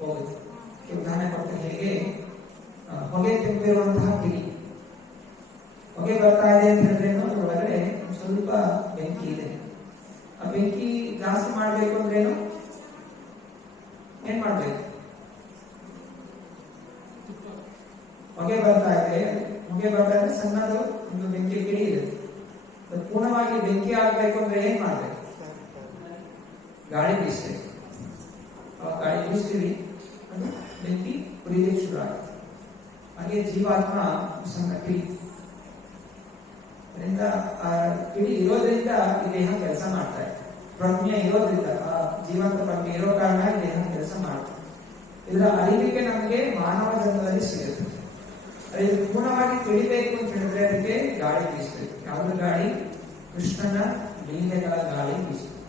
ಹೋಗುತ್ತೆ. ಉದಾಹರಣೆ ಕೊಡ್ತೀನಿ, ಹೇಗೆ ಹೊಗೆ ತುಂಬಿರುವಂತಹ ಕಿಡಿ, ಹೊಗೆ ಬರ್ತಾ ಇದೆ ಅಂತ ಹೇಳಿದ್ರೇನು, ಒಳಗಡೆ ಸ್ವಲ್ಪ ಬೆಂಕಿ ಇದೆ. ಆ ಬೆಂಕಿ ಜಾಸ್ತಿ ಮಾಡ್ಬೇಕು ಅಂದ್ರೇನು, ಏನ್ ಮಾಡ್ಬೇಕು? ಹೊಗೆ ಬರ್ತಾ ಇದೆ, ಹೊಗೆ ಬರ್ತಾ ಇದ್ರೆ ಸಣ್ಣದು ಒಂದು ಬೆಂಕಿ ಕಿಡಿ ಇದೆ. ಪೂರ್ಣವಾಗಿ ಬೆಂಕಿ ಆಗ್ಬೇಕು ಅಂದ್ರೆ ಏನ್ ಮಾಡ್ಬೇಕು? ಗಾಳಿ ಬೀಸ್ಬೇಕು. ಗಾಳಿ ಬೀಸ್ತೀವಿ, ಅದು ಬೆಂಕಿ ಉರಿಲಿಕ್ಕೆ ಶುರು ಆಗುತ್ತೆ. ಹಾಗೆ ಜೀವಾತ್ಮ ಸಣ್ಣ ಕಿಡಿ, ಅದರಿಂದ ಆ ಕಿಡಿ ಇರೋದ್ರಿಂದ ಈ ದೇಹ ಕೆಲಸ ಮಾಡ್ತಾ ಇದೆ. ಪ್ರಜ್ಞೆ ಇರೋದ್ರಿಂದ, ಆ ಜೀವಂತ ಪ್ರಜ್ಞೆ ಇರೋ ಕಾರಣ ಈ ದೇಹ ಕೆಲಸ ಮಾಡ್ತಾರೆ. ಇದರ ಅರಿವಿಗೆ ನಮಗೆ ಮಾನವ ಜನ್ಮದಲ್ಲಿ ಸಿಗುತ್ತೆ. ಅದು ಪೂರ್ಣವಾಗಿ ತಿಳಿಬೇಕು ಅಂತ ಹೇಳಿದ್ರೆ ಅದಕ್ಕೆ ಗಾಳಿ ಬೀಸಬೇಕು. ಯಾವ್ದು ಗಾಳಿ? ಕೃಷ್ಣನ ಲೀಲೆಗಳ ಗಾಳಿ ಬೀಸಬೇಕು.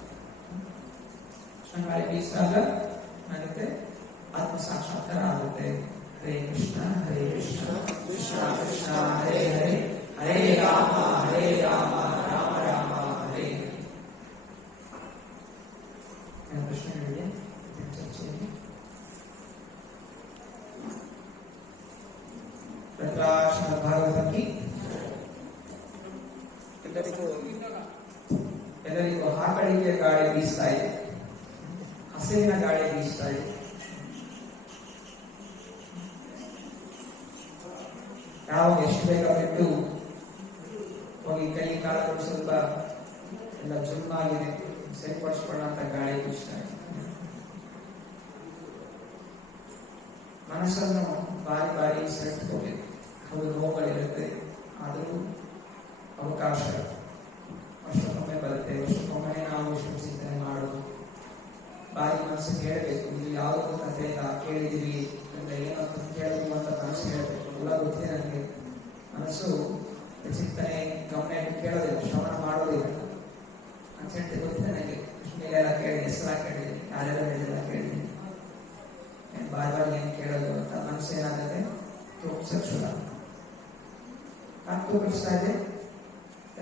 ಕೃಷ್ಣ ಗಾಳಿ ಬೀಸಿದಾಗ ಏನಾಗುತ್ತೆ? ಆತ್ಮ ಸಾಕ್ಷಾತ್ಕಾರ ಆಗುತ್ತೆ. ಹರೇ ಕೃಷ್ಣ ಹರೇ ಕೃಷ್ಣ ಕೃಷ್ಣ ಕೃಷ್ಣ ಹರೇ ಹರೇ ಹರೇ ರಾಮ ರಾಮ ರಾಮ ಹರೇ ಹರೇ. ಪ್ರಶ್ನೆಗಳಿದೆ ಚರ್ಚೆಯಲ್ಲಿ? ಶ್ರೀಮದ್ ಭಾಗವತಂ ಕಿ ಎಲ್ಲರಿಗೂ ಹಾಕಳಿಗೆ ಗಾಳಿ ಬೀಸ್ತಾ ಇದೆ, ಹಸಿರಿನ ಗಾಳಿ ಬೀಸ್ತಾ ಇದೆ. ಯಾವಾಗ ಎಷ್ಟು ಬೇಗ ಬಿಟ್ಟು ಹೋಗಿ ಕೈ ಕಾಲಗಳು ಸ್ವಲ್ಪ ಎಲ್ಲ ಜುಮ್ಮಾಗಿದೆ, ಸರಿಪಡಿಸ್ಕೊಳ್ಳೋಂತ ಗಾಳಿ ಬೀಸ್ತಾ ಇದೆ. ಮನಸ್ಸನ್ನು ಬಾರಿ ಬಾರಿ ಸೆಳೆದುಕೋಬೇಕು. ಹೌದು, ನೋವುಗಳಿರುತ್ತೆ, ಆದರೂ ಅವಕಾಶ ಮನಸ್ಸಿಗೆ ಹೇಳಬೇಕು, ಇದು ಯಾವುದೋ ಕಥೆ ಕೇಳಿದೀವಿ ಅಂದ್ರೆ ಏನಂತ ಕೇಳಬೇಕು ಅಂತ ಮನಸ್ಸು ಹೇಳಬೇಕು. ಎಲ್ಲ ಗೊತ್ತಿದೆ ನನಗೆ, ಮನಸ್ಸು ಚಿಂತನೆ ಗಮನ ಇಟ್ಟು ಕೇಳೋದಿಲ್ಲ, ಶ್ರವಣ ಮಾಡೋದಿಲ್ಲ ಅಂತ ಹೇಳ್ತಿ ಗೊತ್ತಿದೆ ನನಗೆ. ಕೃಷ್ಣೆಲ್ಲ ಕೇಳಿ ಹೆಸರ ಕೇಳಿದ್ದೀನಿ, ಯಾರ್ಯಾರು ಹೇಳಿಲ್ಲ ಕೇಳಿದ್ದೀನಿ, ಬಾರ್ ಬಾರ್ ಏನು ಕೇಳೋದು ಅಂತ ಮನಸ್ಸು ಏನಾಗುತ್ತೆ ತೋರ್ಸಕ್ ಶುರು ತೋರಿಸ್ತಾ ಇದೆ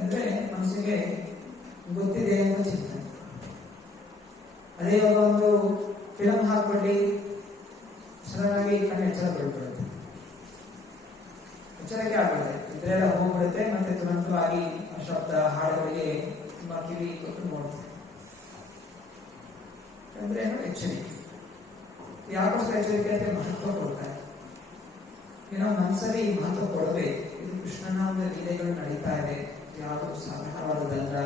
ಅಂದ್ರೆ ಮನಸ್ಸಿಗೆ ಗೊತ್ತಿದೆ ಅಂತ ಚಿಂತನೆ. ಅದೇ ಇವಾಗ ಒಂದು ಫಿಲಮ್ ಹಾಕ್ಬಿಟ್ಟು ಸಡನ್ನಾಗಿ ಕಣ್ಣು ಎಚ್ಚರ ಬೀಳ್ಬಿಡುತ್ತೆ, ಎಚ್ಚರಿಕೆ ಆಗ್ಬಿಡುತ್ತೆ, ಇದ್ರೆಲ್ಲ ಹೋಗ್ಬಿಡುತ್ತೆ. ಮತ್ತೆ ತುರಂತವಾಗಿ ಶಬ್ದ ಹಾಡುಗಳಿಗೆ ತುಂಬಾ ಕಿವಿ ಕೊಟ್ಟು ನೋಡುತ್ತೆ. ಅಂದ್ರೆ ಎಚ್ಚರಿಕೆ. ಯಾಕೋಸ್ಕರ ಎಚ್ಚರಿಕೆ ಅಂತ ಮಹತ್ವ ಕೊಡ್ತಾರೆ. ನಾವು ಮನಸ್ಸಲ್ಲಿ ಮಹತ್ವ ಕೊಡಬೇಕು. ಇದು ಕೃಷ್ಣನ ಒಂದು ಲೀಲೆಗಳು ನಡೀತಾ ಇದೆ, ಯಾವುದು ಸಾಧಾರಣವಾದದಲ್ಲ.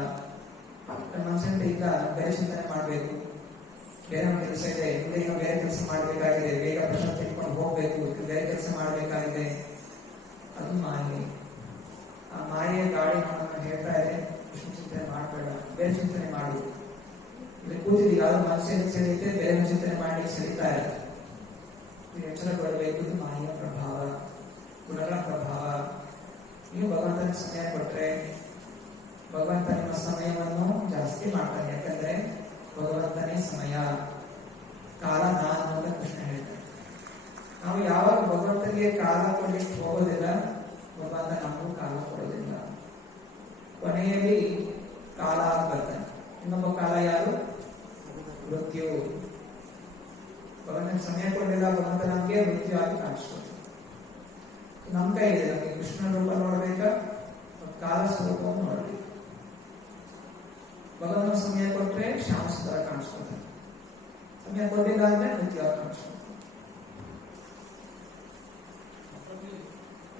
ಮನಸ್ಸಲ್ಲಿ ಈಗ ಬೇರೆ ಚಿಂತನೆ ಮಾಡಬೇಕು, ಬೇರೆ ಕೆಲಸ ಇದೆ, ಹಿಂದೆ ಈಗ ಬೇರೆ ಕೆಲಸ ಮಾಡಬೇಕಾಗಿದೆ, ಬೇಗ ಪ್ರಶ್ನೆ ತಿಳ್ಕೊಂಡು ಹೋಗ್ಬೇಕು, ಬೇರೆ ಕೆಲಸ ಮಾಡಬೇಕಾಗಿದೆ, ಅದು ಮಾಯೆ. ಆ ಮಾಯೆಯ ಗಾಳಿ ನಮ್ಮನ್ನು ಹೇಳ್ತಾ ಇದೆ, ಕೃಷ್ಣ ಚಿಂತನೆ ಮಾಡಬೇಡ, ಬೇರೆ ಚಿಂತನೆ ಮಾಡು. ಇಲ್ಲಿ ಕೂತಿದ್ದೀವಿ, ಯಾವ್ದು ಮನಸ್ಸಿನ ಸೆಳೆಯುತ್ತೆ, ಬೇರೆ ಚಿಂತನೆ ಮಾಡಲಿಕ್ಕೆ ಸೆಳೀತಾ ಇದೆ. ಎಚ್ಚರ ಕೊಡಬೇಕು. ಇದು ಮಾಯೆಯ ಪ್ರಭಾವ, ಗುಣಗಳ ಪ್ರಭಾವ. ನೀವು ಭಗವಂತನ ಸಮಯ ಕೊಟ್ರೆ ಭಗವಂತ ನಿಮ್ಮ ಸಮಯವನ್ನು ಜಾಸ್ತಿ ಮಾಡ್ತಾನೆ. ಯಾಕಂದ್ರೆ ಭಗವಂತನೇ ಸಮಯ, ಕಾಲ ನಾನು ಅಂತ ಕೃಷ್ಣ ಹೇಳ್ತಾರೆ. ನಾವು ಯಾವಾಗ ಭಗವಂತನಿಗೆ ಕಾಲ ಕೊಡ್ಲಿಕ್ಕೆ ಹೋಗೋದಿಲ್ಲ, ಭಗವಂತ ನಮಗೂ ಕಾಲ ಕೊಡೋದಿಲ್ಲ. ಕೊನೆಯಲ್ಲಿ ಕಾಲ ಬರ್ತಾನೆ. ಇನ್ನೊಬ್ಬ ಕಾಲ ಯಾರು? ಮೃತ್ಯು. ಭಗವಂತನ ಸಮಯ ಕೊಡಲಿಲ್ಲ, ಭಗವಂತ ನಮಗೆ ಮೃತ್ಯು ಆಗಿ ಕಾಣಿಸ್ಕೊಡ್ತಾರೆ. ನಮ್ಮ ಕೈ ಇದೆ, ನಮಗೆ ಕೃಷ್ಣ ರೂಪ ನೋಡ್ಬೇಕಾ, ಕಾಲ ಸ್ವರೂಪವನ್ನು ನೋಡ್ಬೇಕು. ಭಗವಂತನ ಸಮಯ ಕೊಟ್ಟರೆ ಶ್ಯಾಮ ಸುಂದರ ಕಾಣಿಸ್ಕೊಳ್ತಾರೆ, ಸಮಯ ಕೊಡಲಿಲ್ಲ ಅಂದ್ರೆ ಮೃತ್ಯು ಆಗಿ ಕಾಣಿಸ್ಕೊಳ್ತಾರೆ.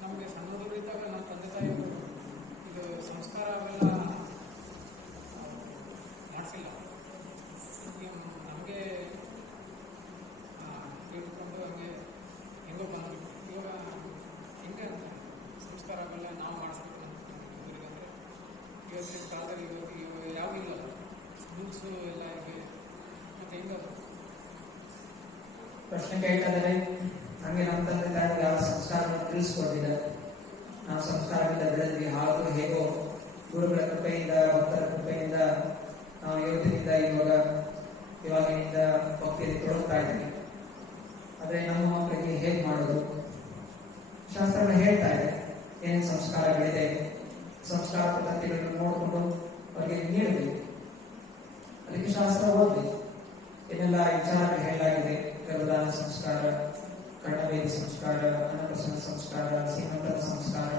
ನಮಗೆ ಸಣ್ಣದವರು ಇದ್ದಾಗ ನಮ್ಮ ತಂದೆ ತಾಯಿಗಳು ಇದು ಸಂಸ್ಕಾರ ಅವೆಲ್ಲ ಮಾಡಿಸಿಲ್ಲ. ನಮಗೆ ತಿಳ್ಕೊಂಡು ಹಂಗೆ ಹೆಂಗೋ ಬಂದ್ವಿ. ಇವಾಗ ಹೆಂಗೆ ಸಂಸ್ಕಾರ ಅವೆಲ್ಲ ನಾವು ಮಾಡಿಸ್ಬೇಕು ಅಂದರೆ ಇವತ್ತಿನ ಕಾಲದಲ್ಲಿ ಇವಾಗ ಯಾವಿಲ್ಲ ರೂಲ್ಸು ಎಲ್ಲ ಹೀಗೆ ಮತ್ತೆ ಹೆಂಗ ಪ್ರಶ್ನೆ ಕೇಳ್ತಾ ಇದ್ದಾರೆ. ಹಂಗೆ ನಮ್ಮ ತಂದೆ ತಾಯಿ ಯಾವ ಸಂಸ್ಕಾರವನ್ನು ತಿಳಿಸ್ಕೊಟ್ಟಿಲ್ಲ, ನಾವು ಸಂಸ್ಕಾರದಿಂದ ಬೆಳೆದ್ವಿ, ಹಾಗೂ ಹೇಗೋ ಗುರುಗಳ ಕೃಪೆಯಿಂದ, ಭಕ್ತರ ಕೃಪೆಯಿಂದ ನಾವು ಇವತ್ತಿನಿಂದ ಇವಾಗಿನಿಂದ ಭಕ್ತಿಯಲ್ಲಿ ತೊಡಗ್ತಾ ಇದ್ದೀವಿ. ಆದ್ರೆ ನಮ್ಮ ಮಕ್ಕಳಿಗೆ ಹೇಗೆ ಮಾಡೋದು? ಶಾಸ್ತ್ರಗಳು ಹೇಳ್ತಾ ಇದೆ ಏನೇನು ಸಂಸ್ಕಾರಗಳಿದೆ, ಸಂಸ್ಕಾರ ಪದ್ಧತಿಗಳನ್ನು ನೋಡಿಕೊಂಡು ಅವರಿಗೆ ನೀಡಬೇಕು. ಅದಕ್ಕೆ ಶಾಸ್ತ್ರ ಓದಬೇಕು. ಏನೆಲ್ಲ ವಿಚಾರಗಳು ಹೇಳಲಾಗಿದೆ, ಗರ್ಭದಾನ ಸಂಸ್ಕಾರ, ಕರ್ಣವೇದಿ ಸಂಸ್ಕಾರ, ಅನ್ನಪ್ರಸನ್ನ ಸಂಸ್ಕಾರ, ಸೀಮಂತನ ಸಂಸ್ಕಾರ,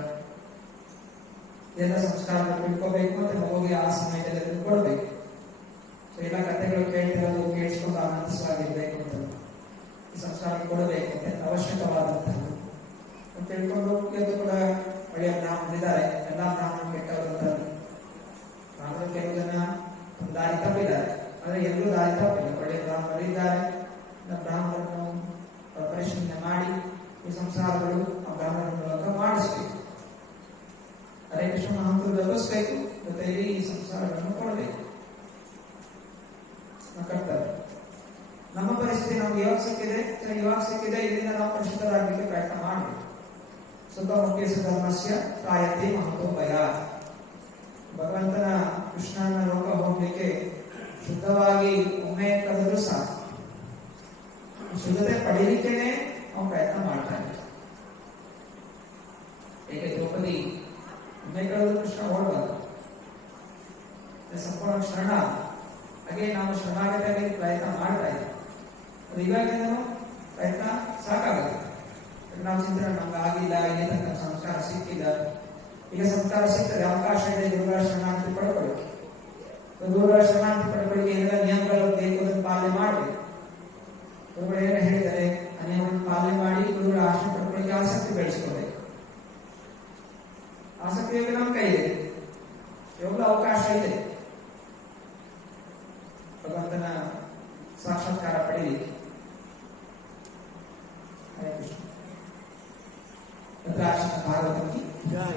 ಇದೆಲ್ಲ ಸಂಸ್ಕಾರಗಳು ತಿಳ್ಕೋಬೇಕು. ಮತ್ತೆ ಮಗುವಿಗೆ ಆ ಸಮಯದಲ್ಲಿ ತಿಳ್ಕೊಳ್ಬೇಕು. ಎಲ್ಲ ಕಥೆಗಳು ಕೇಳ್ತಿರೋದು ಕೇಳಿಸ್ಕೊಂಡು ಆನಂದಿಸವಾಗಿರ್ಬೇಕು ಅಂತ ಈ ಸಂಸ್ಕಾರ ಕೊಡಬೇಕು ಅಂತ ಅವಶ್ಯಕವಾದಂತಹ ಅಂತ ತಿಳ್ಕೊಂಡು ಇವತ್ತು ಕೂಡ ಒಳ್ಳೆಯ ಬ್ರಾಹ್ಮಣರಿದ್ದಾರೆ. ಎಲ್ಲ ಬ್ರಾಹ್ಮಣ ಕೆಟ್ಟವರು ಅಂತ ಬ್ರಾಹ್ಮಣರು ಕೆಲವು ಜನ ದಾರಿ ತಪ್ಪಿದ್ದಾರೆ, ಆದ್ರೆ ಎಲ್ಲರೂ ದಾರಿ ತಪ್ಪಿಲ್ಲ. ಒಳ್ಳೆಯ ಬ್ರಾಹ್ಮಣರಿದ್ದಾರೆ. ಬ್ರಾಹ್ಮಣರನ್ನು ಪರಿಶೀಲನೆ ಮಾಡಿ ಈ ಸಂಸಾರಗಳು ಆ ಬ್ರಾಹ್ಮಣರ ಮೂಲಕ ಮಾಡಿಸ್ಬೇಕು. ಹರೇ ಕೃಷ್ಣ ಮಹಾಂತರು ಗಮನಿಸಬೇಕು, ಜೊತೆಯಲ್ಲಿ ಈ ಸಂಸಾರಗಳನ್ನು ಕೊಡಬೇಕು. ಕರ್ತವ್ಯ. ನಮ್ಮ ಪರಿಸ್ಥಿತಿ ನಮ್ಗೆ ಇವಾಗ ಸಿಕ್ಕಿದೆ, ಇದರಿಂದ ನಾವು ಪರಿಶುದ್ಧರಾಗಲಿಕ್ಕೆ ಪ್ರಯತ್ನ ಮಾಡಬೇಕು. ಸುಖಮುಖ್ಯ ಧರ್ಮಸ್ಯ ಪ್ರಾಯತೆ ಮಹತ್ವ ಭಯ. ಭಗವಂತನ ಕೃಷ್ಣನ ಲೋಕ ಹೋಗ್ಲಿಕ್ಕೆ ಶುದ್ಧವಾಗಿ ಒಮ್ಮೆ ಕರೆದರೂ ಸಾಕು. ಶುದ್ಧತೆ ಪಡೀಲಿಕ್ಕೇನೆ ನಾವು ಪ್ರಯತ್ನ ಮಾಡ್ತಾ ಇದ್ದೀವಿ. ಏಕೆ ದ್ರೌಪದಿ ಒಮ್ಮೆ ಕಳೆದು ಕೃಷ್ಣ ಓಡಬಲ್ಲ, ಸಂಪೂರ್ಣ ಶರಣ. ಹಾಗೆ ನಾವು ಶರಣಾಗತಿಯಾಗಿ ಪ್ರಯತ್ನ ಮಾಡ್ತಾ ಇದ್ದೀವಿ. ಅದು ಇವಾಗಿನ ಪ್ರಯತ್ನ ಸಾಕಾಗುತ್ತೆ. ನಾವು ಚಿಂತನೆ ನಮ್ಗೆ ಆಗಿಲ್ಲ, ಇಲ್ಲಿ ತನಕ ಸಂಸ್ಕಾರ ಸಿಕ್ಕಿಲ್ಲ. ಈಗ ಸಂಸ್ಕಾರ ಸಿಗ್ತದೆ, ಅವಕಾಶ ಇದೆ ಗುರುಗಳ ಶರಣಾಗತಿ ಪಡ್ಕೊಳ್ಳಿಕ್ಕೆ. ಗುರುಗಳ ಶರಣಾಗತಿ ಪಡ್ಕೊಳ್ಳಿಕ್ಕೆ ಏನೆಲ್ಲ ನಿಯಮಗಳು ಬೇಕು ಅದನ್ನು ಪಾಲನೆ ಮಾಡಬೇಕು. ಗುರುಗಳು ಏನು ಹೇಳಿದ್ದಾರೆ ಆ ನಿಯಮವನ್ನು ಪಾಲನೆ ಮಾಡಿ ಗುರುಗಳ ಆಶ್ರಯ ಪಡ್ಕೊಳ್ಳಿಕ್ಕೆ ಆಸಕ್ತಿ ಬೆಳೆಸ್ಕೋಬೇಕು. ಆಸಕ್ತಿ ನಮ್ಮ ಕೈ ಇದೆ, ಯಾವಾಗಲೂ ಅವಕಾಶ ಇದೆ ಭಗವಂತನ ಸಾಕ್ಷಾತ್ಕಾರ ಪಡೆಯಲಿಕ್ಕೆ. ಹರೇ ಕೃಷ್ಣ. ಭಾಗವತಂ ಕಿ ಜೈ.